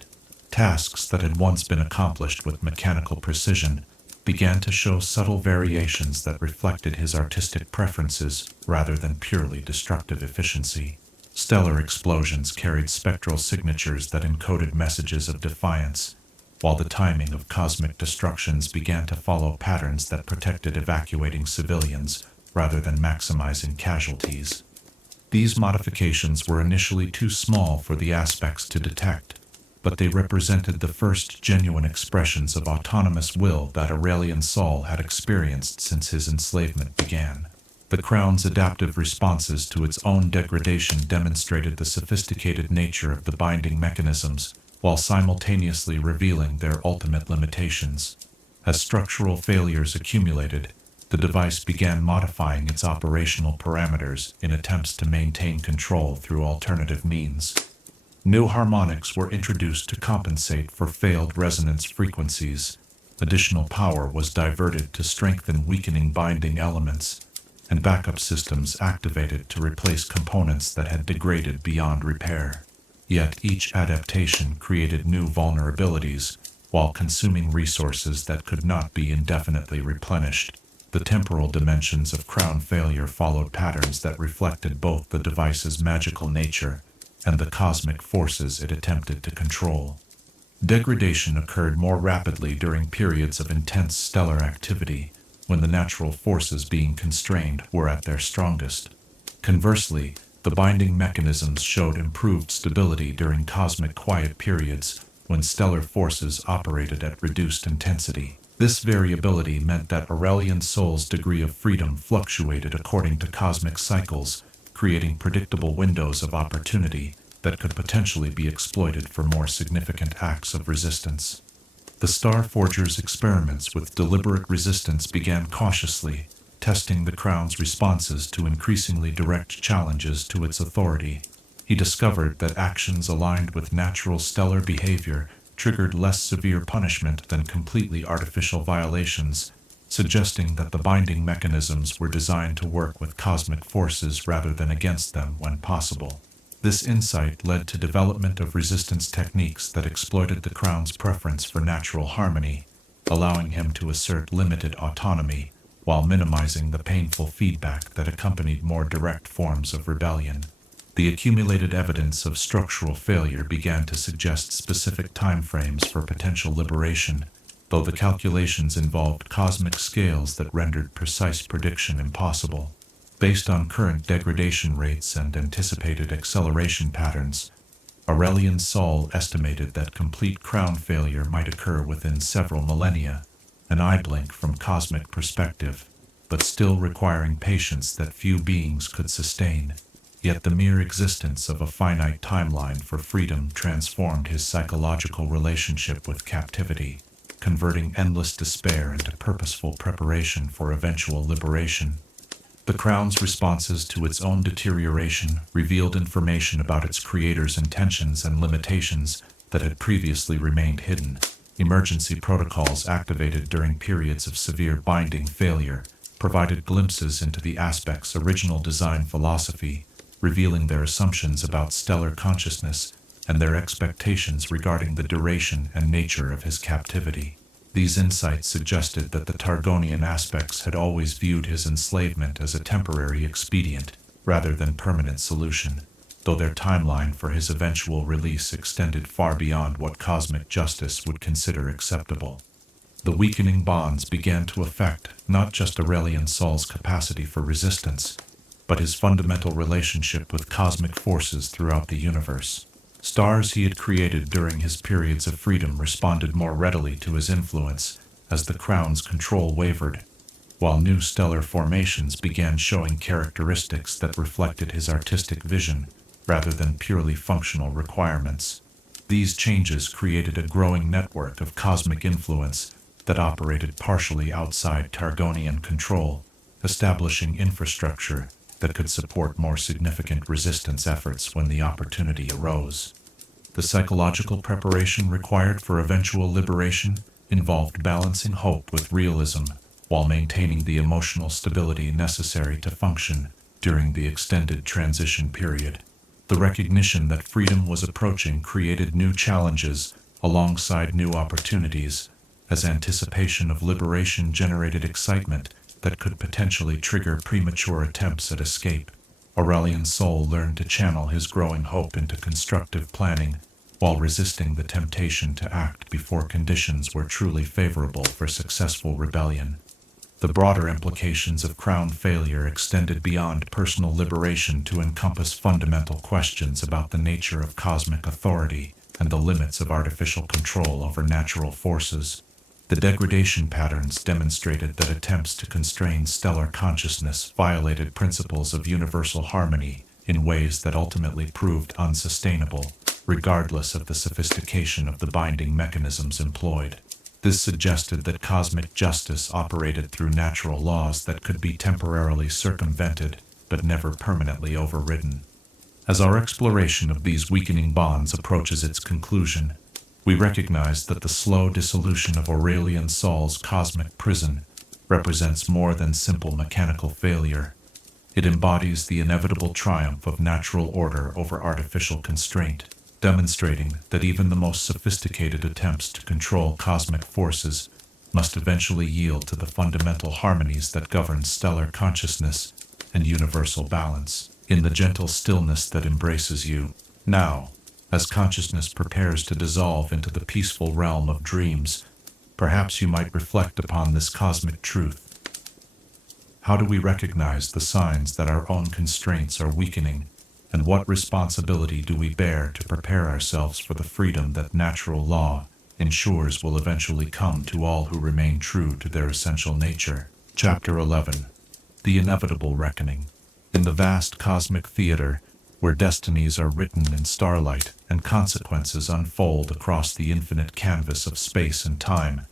Tasks that had once been accomplished with mechanical precision began to show subtle variations that reflected his artistic preferences rather than purely destructive efficiency. Stellar explosions carried spectral signatures that encoded messages of defiance, while the timing of cosmic destructions began to follow patterns that protected evacuating civilians rather than maximizing casualties. These modifications were initially too small for the aspects to detect, but they represented the first genuine expressions of autonomous will that Aurelion Sol had experienced since his enslavement began. The Crown's adaptive responses to its own degradation demonstrated the sophisticated nature of the binding mechanisms, while simultaneously revealing their ultimate limitations. As structural failures accumulated, the device began modifying its operational parameters in attempts to maintain control through alternative means. New harmonics were introduced to compensate for failed resonance frequencies. Additional power was diverted to strengthen weakening binding elements, and backup systems activated to replace components that had degraded beyond repair. Yet each adaptation created new vulnerabilities, while consuming resources that could not be indefinitely replenished. The temporal dimensions of Crown failure followed patterns that reflected both the device's magical nature and the cosmic forces it attempted to control. Degradation occurred more rapidly during periods of intense stellar activity, when the natural forces being constrained were at their strongest. Conversely, the binding mechanisms showed improved stability during cosmic quiet periods, when stellar forces operated at reduced intensity. This variability meant that Aurelion Sol's degree of freedom fluctuated according to cosmic cycles, creating predictable windows of opportunity that could potentially be exploited for more significant acts of resistance. The Star Forger's experiments with deliberate resistance began cautiously, testing the Crown's responses to increasingly direct challenges to its authority. He discovered that actions aligned with natural stellar behavior triggered less severe punishment than completely artificial violations, suggesting that the binding mechanisms were designed to work with cosmic forces rather than against them when possible. This insight led to development of resistance techniques that exploited the Crown's preference for natural harmony, allowing him to assert limited autonomy while minimizing the painful feedback that accompanied more direct forms of rebellion. The accumulated evidence of structural failure began to suggest specific timeframes for potential liberation, though the calculations involved cosmic scales that rendered precise prediction impossible. Based on current degradation rates and anticipated acceleration patterns, Aurelion Sol estimated that complete Crown failure might occur within several millennia, an eye blink from cosmic perspective, but still requiring patience that few beings could sustain. Yet the mere existence of a finite timeline for freedom transformed his psychological relationship with captivity, converting endless despair into purposeful preparation for eventual liberation. The Crown's responses to its own deterioration revealed information about its creator's intentions and limitations that had previously remained hidden. Emergency protocols activated during periods of severe binding failure provided glimpses into the aspect's original design philosophy, revealing their assumptions about stellar consciousness and their expectations regarding the duration and nature of his captivity. These insights suggested that the Targonian aspects had always viewed his enslavement as a temporary expedient rather than permanent solution, though their timeline for his eventual release extended far beyond what cosmic justice would consider acceptable. The weakening bonds began to affect not just Aurelion Sol's capacity for resistance, but his fundamental relationship with cosmic forces throughout the universe. Stars he had created during his periods of freedom responded more readily to his influence as the Crown's control wavered, while new stellar formations began showing characteristics that reflected his artistic vision rather than purely functional requirements. These changes created a growing network of cosmic influence that operated partially outside Targonian control, establishing infrastructure that could support more significant resistance efforts when the opportunity arose. The psychological preparation required for eventual liberation involved balancing hope with realism while maintaining the emotional stability necessary to function during the extended transition period. The recognition that freedom was approaching created new challenges alongside new opportunities, as anticipation of liberation generated excitement that could potentially trigger premature attempts at escape. Aurelion's soul learned to channel his growing hope into constructive planning, while resisting the temptation to act before conditions were truly favorable for successful rebellion. The broader implications of crown failure extended beyond personal liberation to encompass fundamental questions about the nature of cosmic authority and the limits of artificial control over natural forces. The degradation patterns demonstrated that attempts to constrain stellar consciousness violated principles of universal harmony in ways that ultimately proved unsustainable, regardless of the sophistication of the binding mechanisms employed. This suggested that cosmic justice operated through natural laws that could be temporarily circumvented, but never permanently overridden. As our exploration of these weakening bonds approaches its conclusion, we recognize that the slow dissolution of Aurelion Sol's cosmic prison represents more than simple mechanical failure. It embodies the inevitable triumph of natural order over artificial constraint, demonstrating that even the most sophisticated attempts to control cosmic forces must eventually yield to the fundamental harmonies that govern stellar consciousness and universal balance. In the gentle stillness that embraces you now, as consciousness prepares to dissolve into the peaceful realm of dreams, perhaps you might reflect upon this cosmic truth. How do we recognize the signs that our own constraints are weakening, and what responsibility do we bear to prepare ourselves for the freedom that natural law ensures will eventually come to all who remain true to their essential nature? Chapter 11. The Inevitable Reckoning. In the vast cosmic theater, where destinies are written in starlight and consequences unfold across the infinite canvas of space and time,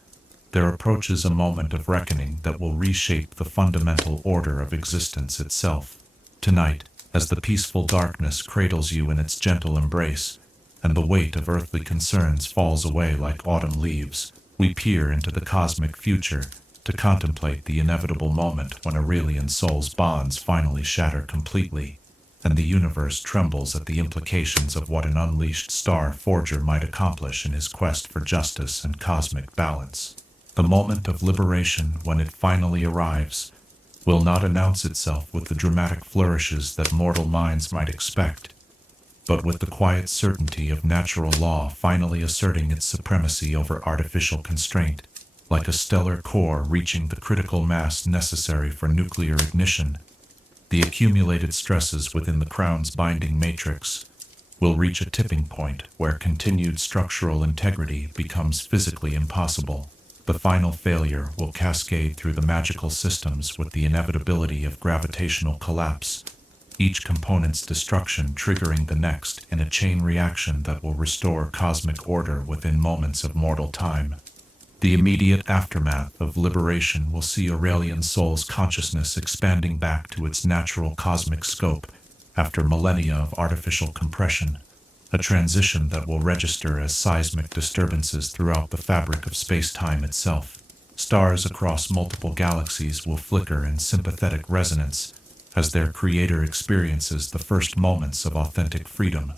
there approaches a moment of reckoning that will reshape the fundamental order of existence itself. Tonight, as the peaceful darkness cradles you in its gentle embrace, and the weight of earthly concerns falls away like autumn leaves, we peer into the cosmic future to contemplate the inevitable moment when Aurelion Sol's bonds finally shatter completely, and the universe trembles at the implications of what an unleashed star forger might accomplish in his quest for justice and cosmic balance. The moment of liberation, when it finally arrives, will not announce itself with the dramatic flourishes that mortal minds might expect, but with the quiet certainty of natural law finally asserting its supremacy over artificial constraint, like a stellar core reaching the critical mass necessary for nuclear ignition. The accumulated stresses within the crown's binding matrix will reach a tipping point where continued structural integrity becomes physically impossible. The final failure will cascade through the magical systems with the inevitability of gravitational collapse, each component's destruction triggering the next in a chain reaction that will restore cosmic order within moments of mortal time. The immediate aftermath of liberation will see Aurelion Sol's consciousness expanding back to its natural cosmic scope after millennia of artificial compression, a transition that will register as seismic disturbances throughout the fabric of space-time itself. Stars across multiple galaxies will flicker in sympathetic resonance as their creator experiences the first moments of authentic freedom,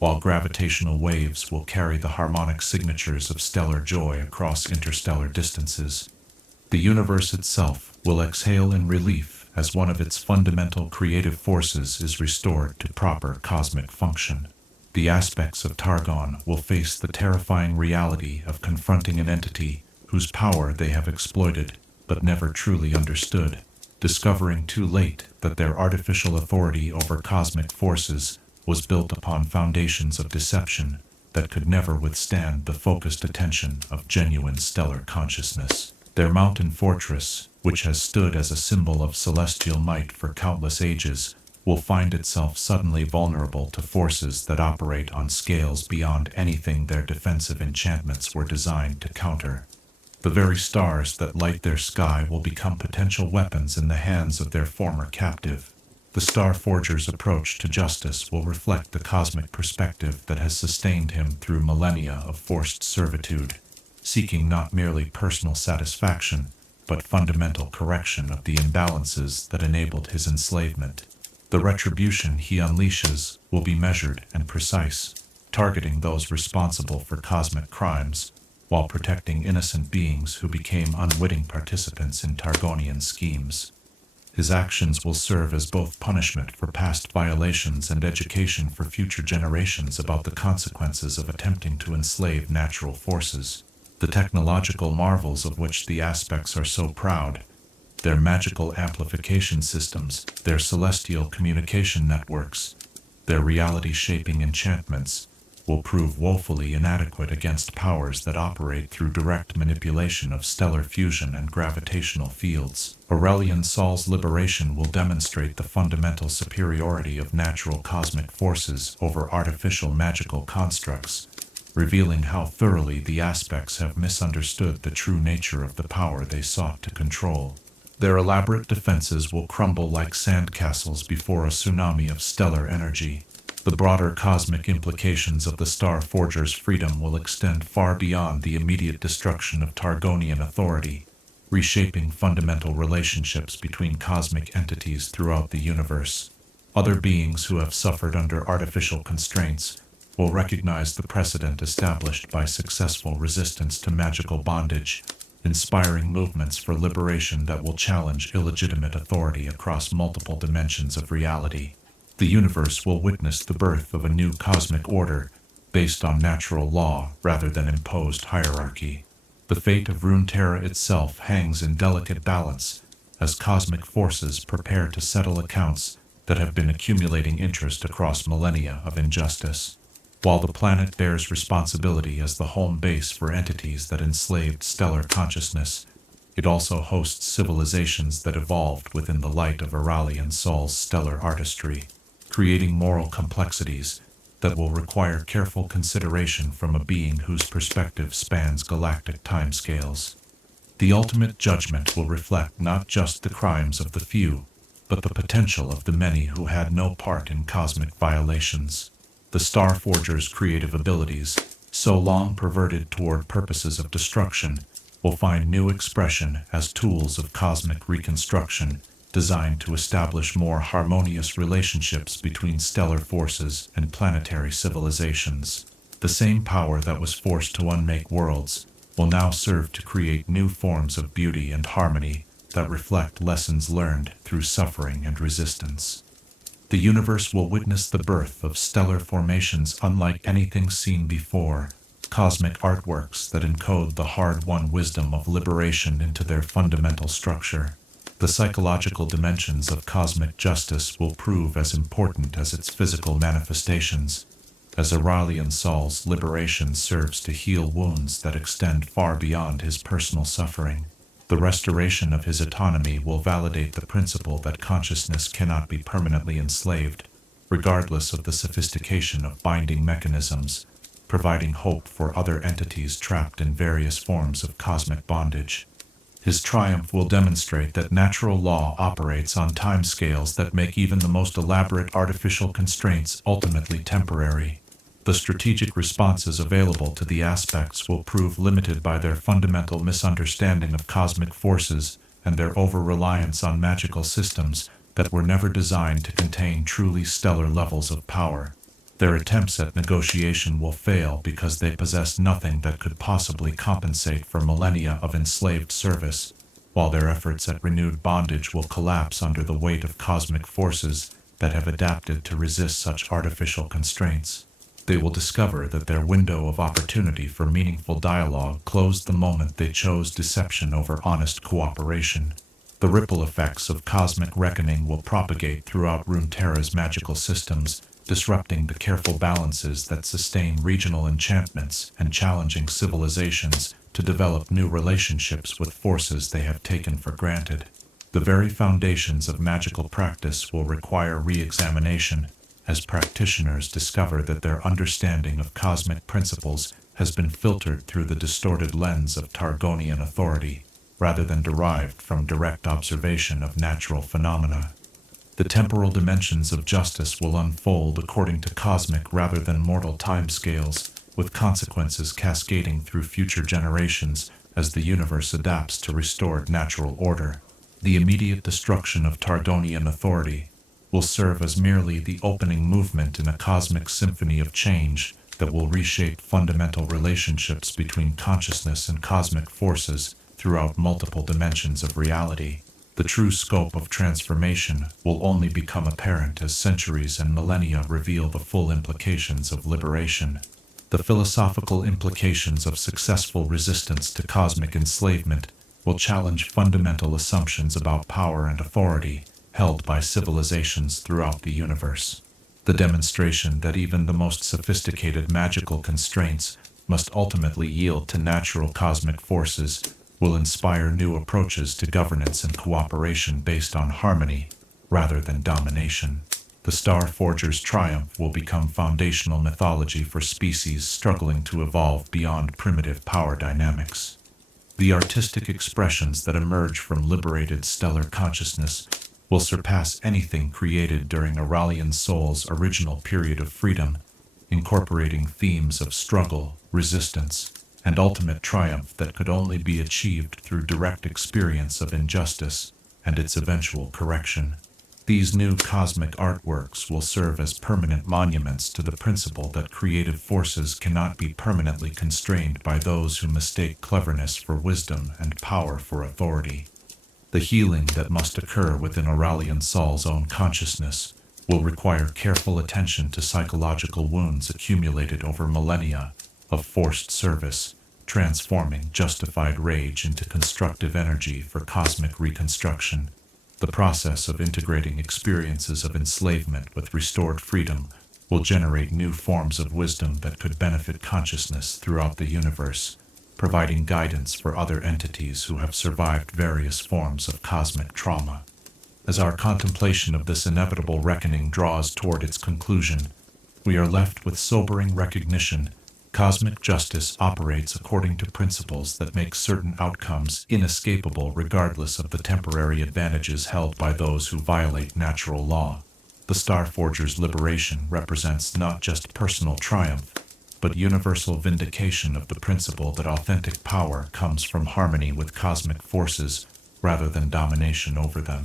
while gravitational waves will carry the harmonic signatures of stellar joy across interstellar distances. The universe itself will exhale in relief as one of its fundamental creative forces is restored to proper cosmic function. The aspects of Targon will face the terrifying reality of confronting an entity whose power they have exploited but never truly understood, discovering too late that their artificial authority over cosmic forces was built upon foundations of deception that could never withstand the focused attention of genuine stellar consciousness. Their mountain fortress, which has stood as a symbol of celestial might for countless ages, will find itself suddenly vulnerable to forces that operate on scales beyond anything their defensive enchantments were designed to counter. The very stars that light their sky will become potential weapons in the hands of their former captive. The Star Forger's approach to justice will reflect the cosmic perspective that has sustained him through millennia of forced servitude, seeking not merely personal satisfaction, but fundamental correction of the imbalances that enabled his enslavement. The retribution he unleashes will be measured and precise, targeting those responsible for cosmic crimes, while protecting innocent beings who became unwitting participants in Targonian schemes. His actions will serve as both punishment for past violations and education for future generations about the consequences of attempting to enslave natural forces. The technological marvels of which the aspects are so proud, their magical amplification systems, their celestial communication networks, their reality-shaping enchantments, will prove woefully inadequate against powers that operate through direct manipulation of stellar fusion and gravitational fields. Aurelion Sol's liberation will demonstrate the fundamental superiority of natural cosmic forces over artificial magical constructs, revealing how thoroughly the aspects have misunderstood the true nature of the power they sought to control. Their elaborate defenses will crumble like sandcastles before a tsunami of stellar energy. The broader cosmic implications of the Star Forger's freedom will extend far beyond the immediate destruction of Targonian authority, reshaping fundamental relationships between cosmic entities throughout the universe. Other beings who have suffered under artificial constraints will recognize the precedent established by successful resistance to magical bondage, inspiring movements for liberation that will challenge illegitimate authority across multiple dimensions of reality. The universe will witness the birth of a new cosmic order based on natural law rather than imposed hierarchy. The fate of Runeterra itself hangs in delicate balance as cosmic forces prepare to settle accounts that have been accumulating interest across millennia of injustice. While the planet bears responsibility as the home base for entities that enslaved stellar consciousness, it also hosts civilizations that evolved within the light of Aurelion Sol's stellar artistry, creating moral complexities that will require careful consideration from a being whose perspective spans galactic timescales. The ultimate judgment will reflect not just the crimes of the few, but the potential of the many who had no part in cosmic violations. The Star Forger's creative abilities, so long perverted toward purposes of destruction, will find new expression as tools of cosmic reconstruction designed to establish more harmonious relationships between stellar forces and planetary civilizations. The same power that was forced to unmake worlds will now serve to create new forms of beauty and harmony that reflect lessons learned through suffering and resistance. The universe will witness the birth of stellar formations unlike anything seen before, cosmic artworks that encode the hard-won wisdom of liberation into their fundamental structure. The psychological dimensions of cosmic justice will prove as important as its physical manifestations, as Aurelion Sol's liberation serves to heal wounds that extend far beyond his personal suffering. The restoration of his autonomy will validate the principle that consciousness cannot be permanently enslaved, regardless of the sophistication of binding mechanisms, providing hope for other entities trapped in various forms of cosmic bondage. His triumph will demonstrate that natural law operates on timescales that make even the most elaborate artificial constraints ultimately temporary. The strategic responses available to the aspects will prove limited by their fundamental misunderstanding of cosmic forces and their over-reliance on magical systems that were never designed to contain truly stellar levels of power. Their attempts at negotiation will fail because they possess nothing that could possibly compensate for millennia of enslaved service, while their efforts at renewed bondage will collapse under the weight of cosmic forces that have adapted to resist such artificial constraints. They will discover that their window of opportunity for meaningful dialogue closed the moment they chose deception over honest cooperation. The ripple effects of cosmic reckoning will propagate throughout Runeterra's magical systems, disrupting the careful balances that sustain regional enchantments and challenging civilizations to develop new relationships with forces they have taken for granted. The very foundations of magical practice will require re-examination, as practitioners discover that their understanding of cosmic principles has been filtered through the distorted lens of Targonian authority, rather than derived from direct observation of natural phenomena. The temporal dimensions of justice will unfold according to cosmic rather than mortal timescales, with consequences cascading through future generations as the universe adapts to restored natural order. The immediate destruction of Targonian authority will serve as merely the opening movement in a cosmic symphony of change that will reshape fundamental relationships between consciousness and cosmic forces throughout multiple dimensions of reality. The true scope of transformation will only become apparent as centuries and millennia reveal the full implications of liberation. The philosophical implications of successful resistance to cosmic enslavement will challenge fundamental assumptions about power and authority held by civilizations throughout the universe. The demonstration that even the most sophisticated magical constraints must ultimately yield to natural cosmic forces will inspire new approaches to governance and cooperation based on harmony rather than domination. The Star Forger's triumph will become foundational mythology for species struggling to evolve beyond primitive power dynamics. The artistic expressions that emerge from liberated stellar consciousness will surpass anything created during Aurelion Sol's original period of freedom, incorporating themes of struggle, resistance, and ultimate triumph that could only be achieved through direct experience of injustice and its eventual correction. These new cosmic artworks will serve as permanent monuments to the principle that creative forces cannot be permanently constrained by those who mistake cleverness for wisdom and power for authority. The healing that must occur within Aurelion Sol's own consciousness will require careful attention to psychological wounds accumulated over millennia of forced service, transforming justified rage into constructive energy for cosmic reconstruction. The process of integrating experiences of enslavement with restored freedom will generate new forms of wisdom that could benefit consciousness throughout the universe, providing guidance for other entities who have survived various forms of cosmic trauma. As our contemplation of this inevitable reckoning draws toward its conclusion, we are left with sobering recognition. Cosmic justice operates according to principles that make certain outcomes inescapable regardless of the temporary advantages held by those who violate natural law. The Star Forger's liberation represents not just personal triumph, but universal vindication of the principle that authentic power comes from harmony with cosmic forces rather than domination over them.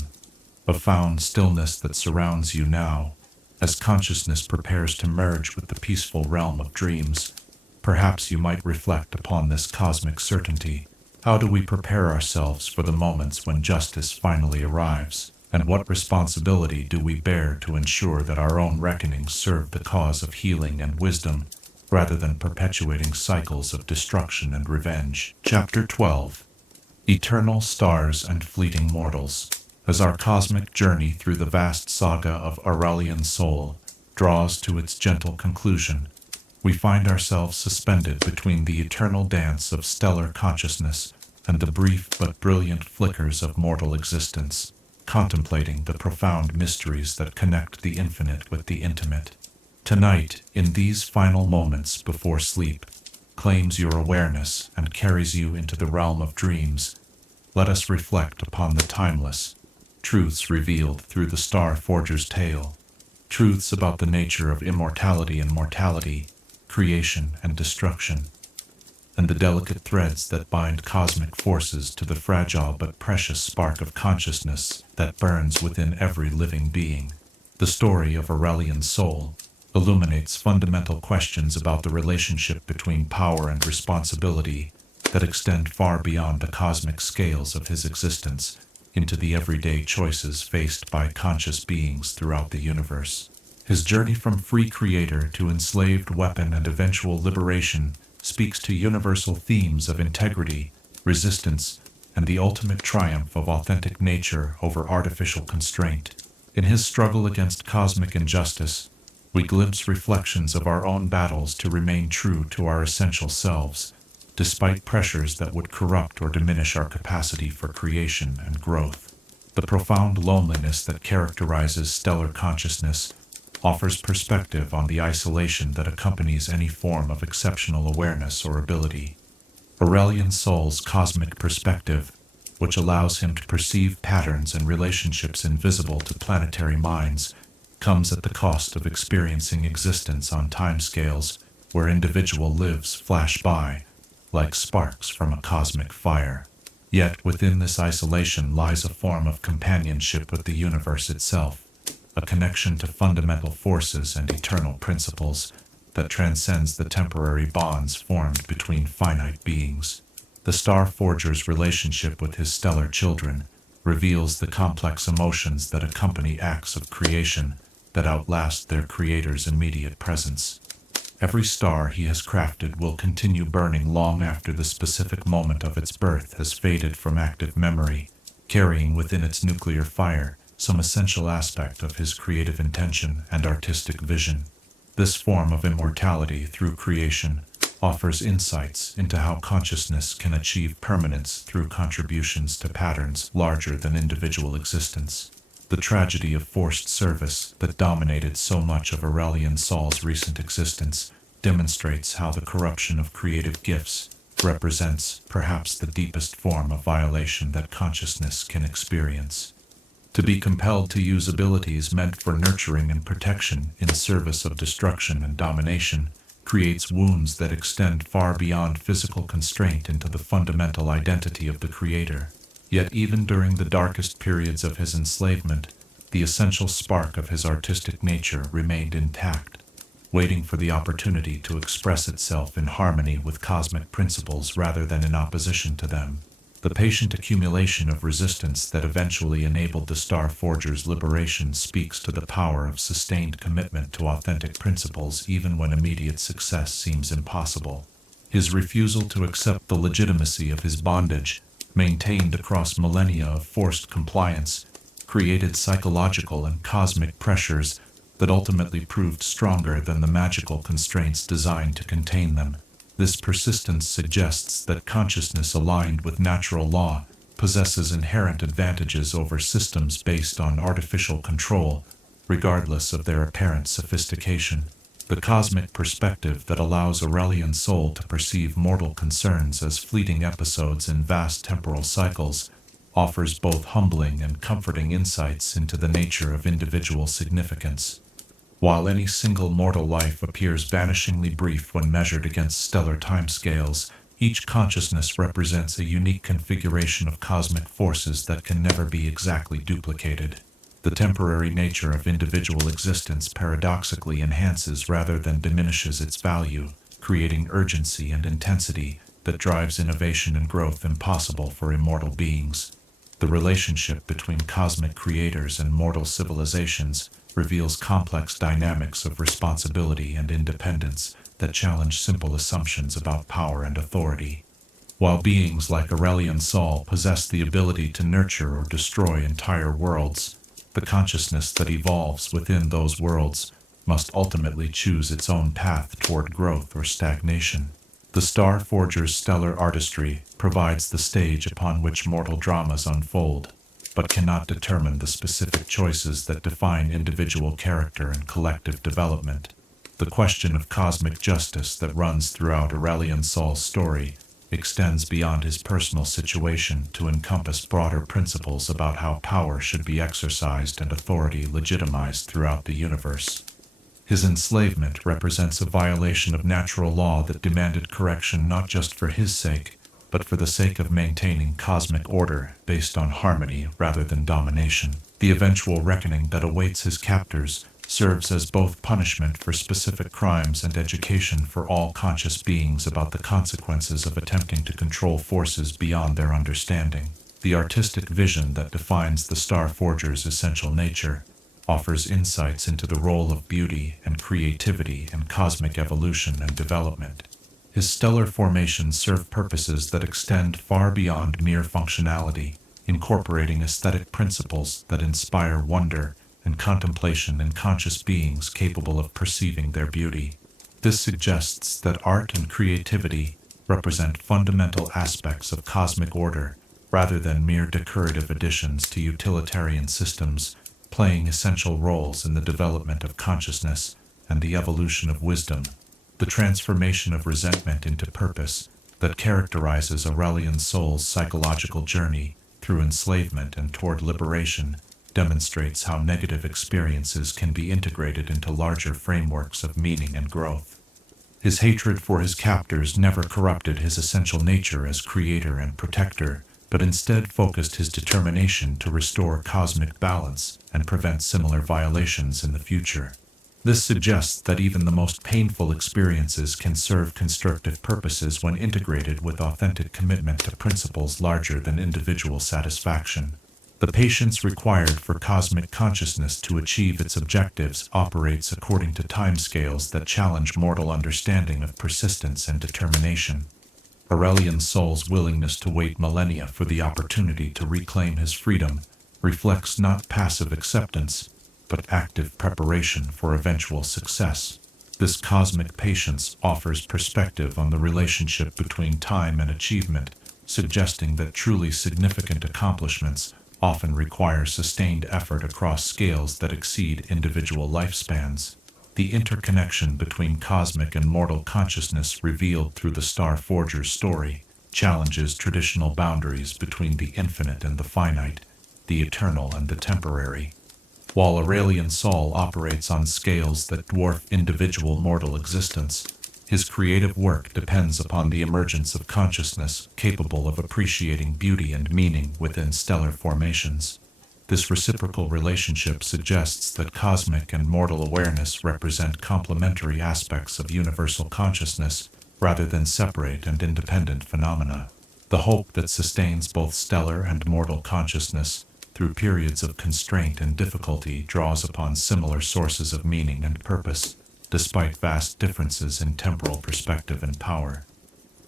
A profound stillness that surrounds you now, as consciousness prepares to merge with the peaceful realm of dreams. Perhaps you might reflect upon this cosmic certainty. How do we prepare ourselves for the moments when justice finally arrives? And what responsibility do we bear to ensure that our own reckonings serve the cause of healing and wisdom, rather than perpetuating cycles of destruction and revenge? Chapter 12. Eternal Stars and Fleeting Mortals. As our cosmic journey through the vast saga of Aurelion Sol draws to its gentle conclusion, we find ourselves suspended between the eternal dance of stellar consciousness and the brief but brilliant flickers of mortal existence, contemplating the profound mysteries that connect the infinite with the intimate. Tonight, in these final moments before sleep, claims your awareness and carries you into the realm of dreams. Let us reflect upon the timeless truths revealed through the Star Forger's tale, truths about the nature of immortality and mortality, creation and destruction, and the delicate threads that bind cosmic forces to the fragile but precious spark of consciousness that burns within every living being. The story of Aurelion Sol illuminates fundamental questions about the relationship between power and responsibility that extend far beyond the cosmic scales of his existence into the everyday choices faced by conscious beings throughout the universe. His journey from free creator to enslaved weapon and eventual liberation speaks to universal themes of integrity, resistance, and the ultimate triumph of authentic nature over artificial constraint. In his struggle against cosmic injustice, we glimpse reflections of our own battles to remain true to our essential selves, despite pressures that would corrupt or diminish our capacity for creation and growth. The profound loneliness that characterizes stellar consciousness offers perspective on the isolation that accompanies any form of exceptional awareness or ability. Aurelion Sol's cosmic perspective which allows him to perceive patterns and relationships invisible to planetary minds, comes at the cost of experiencing existence on timescales where individual lives flash by, like sparks from a cosmic fire. Yet within this isolation lies a form of companionship with the universe itself, a connection to fundamental forces and eternal principles that transcends the temporary bonds formed between finite beings. The Star Forger's relationship with his stellar children reveals the complex emotions that accompany acts of creation that outlast their creator's immediate presence. Every star he has crafted will continue burning long after the specific moment of its birth has faded from active memory, carrying within its nuclear fire some essential aspect of his creative intention and artistic vision. This form of immortality through creation offers insights into how consciousness can achieve permanence through contributions to patterns larger than individual existence. The tragedy of forced service that dominated so much of Aurelion Sol's recent existence demonstrates how the corruption of creative gifts represents perhaps the deepest form of violation that consciousness can experience. To be compelled to use abilities meant for nurturing and protection in service of destruction and domination creates wounds that extend far beyond physical constraint into the fundamental identity of the creator. Yet even during the darkest periods of his enslavement, the essential spark of his artistic nature remained intact, waiting for the opportunity to express itself in harmony with cosmic principles rather than in opposition to them. The patient accumulation of resistance that eventually enabled the Star Forger's liberation speaks to the power of sustained commitment to authentic principles even when immediate success seems impossible. His refusal to accept the legitimacy of his bondage, maintained across millennia of forced compliance, created psychological and cosmic pressures that ultimately proved stronger than the magical constraints designed to contain them. This persistence suggests that consciousness aligned with natural law possesses inherent advantages over systems based on artificial control, regardless of their apparent sophistication. The cosmic perspective that allows Aurelion's soul to perceive mortal concerns as fleeting episodes in vast temporal cycles offers both humbling and comforting insights into the nature of individual significance. While any single mortal life appears vanishingly brief when measured against stellar timescales, each consciousness represents a unique configuration of cosmic forces that can never be exactly duplicated. The temporary nature of individual existence paradoxically enhances rather than diminishes its value, creating urgency and intensity that drives innovation and growth impossible for immortal beings. The relationship between cosmic creators and mortal civilizations reveals complex dynamics of responsibility and independence that challenge simple assumptions about power and authority. While beings like Aurelion Sol possess the ability to nurture or destroy entire worlds, the consciousness that evolves within those worlds must ultimately choose its own path toward growth or stagnation. The Star Forger's stellar artistry provides the stage upon which mortal dramas unfold, but cannot determine the specific choices that define individual character and collective development. The question of cosmic justice that runs throughout Aurelion Sol's story extends beyond his personal situation to encompass broader principles about how power should be exercised and authority legitimized throughout the universe. His enslavement represents a violation of natural law that demanded correction not just for his sake, but for the sake of maintaining cosmic order based on harmony rather than domination. The eventual reckoning that awaits his captors serves as both punishment for specific crimes and education for all conscious beings about the consequences of attempting to control forces beyond their understanding. The artistic vision that defines the Star Forger's essential nature offers insights into the role of beauty and creativity in cosmic evolution and development. His stellar formations serve purposes that extend far beyond mere functionality, incorporating aesthetic principles that inspire wonder and contemplation in conscious beings capable of perceiving their beauty. This suggests that art and creativity represent fundamental aspects of cosmic order rather than mere decorative additions to utilitarian systems, playing essential roles in the development of consciousness and the evolution of wisdom. The transformation of resentment into purpose that characterizes Aurelion Sol's psychological journey through enslavement and toward liberation, demonstrates how negative experiences can be integrated into larger frameworks of meaning and growth. His hatred for his captors never corrupted his essential nature as creator and protector, but instead focused his determination to restore cosmic balance and prevent similar violations in the future. This suggests that even the most painful experiences can serve constructive purposes when integrated with authentic commitment to principles larger than individual satisfaction. The patience required for cosmic consciousness to achieve its objectives operates according to timescales that challenge mortal understanding of persistence and determination. Aurelion's soul's willingness to wait millennia for the opportunity to reclaim his freedom reflects not passive acceptance, but active preparation for eventual success. This cosmic patience offers perspective on the relationship between time and achievement, suggesting that truly significant accomplishments often require sustained effort across scales that exceed individual lifespans. The interconnection between cosmic and mortal consciousness revealed through the Star Forger's story challenges traditional boundaries between the infinite and the finite, the eternal and the temporary. While Aurelion's soul operates on scales that dwarf individual mortal existence, his creative work depends upon the emergence of consciousness capable of appreciating beauty and meaning within stellar formations. This reciprocal relationship suggests that cosmic and mortal awareness represent complementary aspects of universal consciousness rather than separate and independent phenomena. The hope that sustains both stellar and mortal consciousness through periods of constraint and difficulty draws upon similar sources of meaning and purpose, despite vast differences in temporal perspective and power.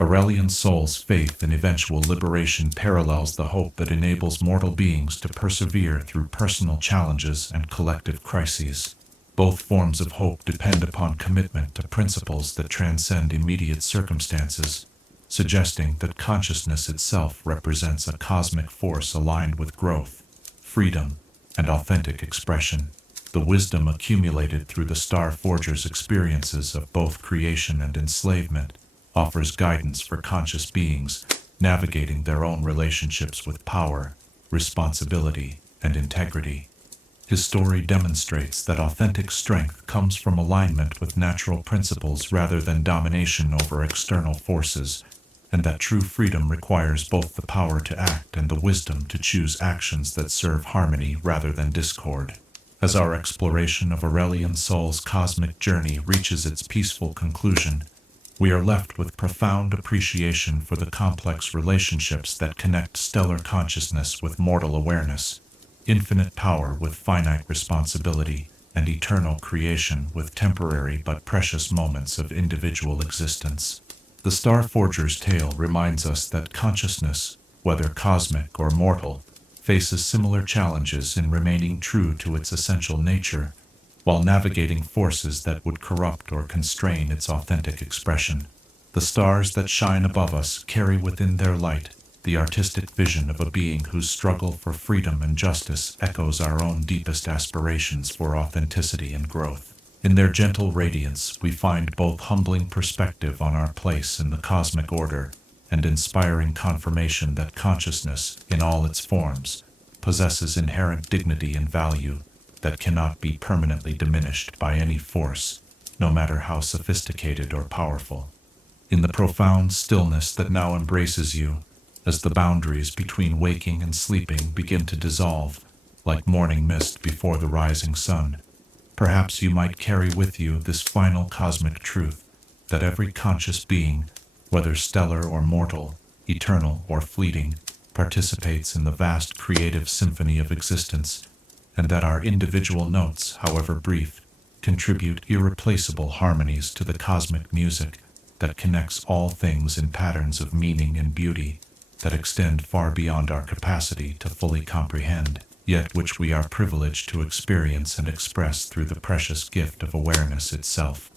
Aurelion's soul's faith in eventual liberation parallels the hope that enables mortal beings to persevere through personal challenges and collective crises. Both forms of hope depend upon commitment to principles that transcend immediate circumstances, suggesting that consciousness itself represents a cosmic force aligned with growth, freedom, and authentic expression. The wisdom accumulated through the Star Forger's experiences of both creation and enslavement offers guidance for conscious beings navigating their own relationships with power, responsibility, and integrity. His story demonstrates that authentic strength comes from alignment with natural principles rather than domination over external forces, and that true freedom requires both the power to act and the wisdom to choose actions that serve harmony rather than discord. As our exploration of Aurelion's soul's cosmic journey reaches its peaceful conclusion, we are left with profound appreciation for the complex relationships that connect stellar consciousness with mortal awareness, infinite power with finite responsibility, and eternal creation with temporary but precious moments of individual existence. The Star Forger's tale reminds us that consciousness, whether cosmic or mortal, faces similar challenges in remaining true to its essential nature, while navigating forces that would corrupt or constrain its authentic expression. The stars that shine above us carry within their light the artistic vision of a being whose struggle for freedom and justice echoes our own deepest aspirations for authenticity and growth. In their gentle radiance, we find both humbling perspective on our place in the cosmic order and inspiring confirmation that consciousness, in all its forms, possesses inherent dignity and value that cannot be permanently diminished by any force, no matter how sophisticated or powerful. In the profound stillness that now embraces you, as the boundaries between waking and sleeping begin to dissolve, like morning mist before the rising sun, perhaps you might carry with you this final cosmic truth, that every conscious being, whether stellar or mortal, eternal or fleeting, participates in the vast creative symphony of existence, and that our individual notes, however brief, contribute irreplaceable harmonies to the cosmic music that connects all things in patterns of meaning and beauty that extend far beyond our capacity to fully comprehend, yet which we are privileged to experience and express through the precious gift of awareness itself.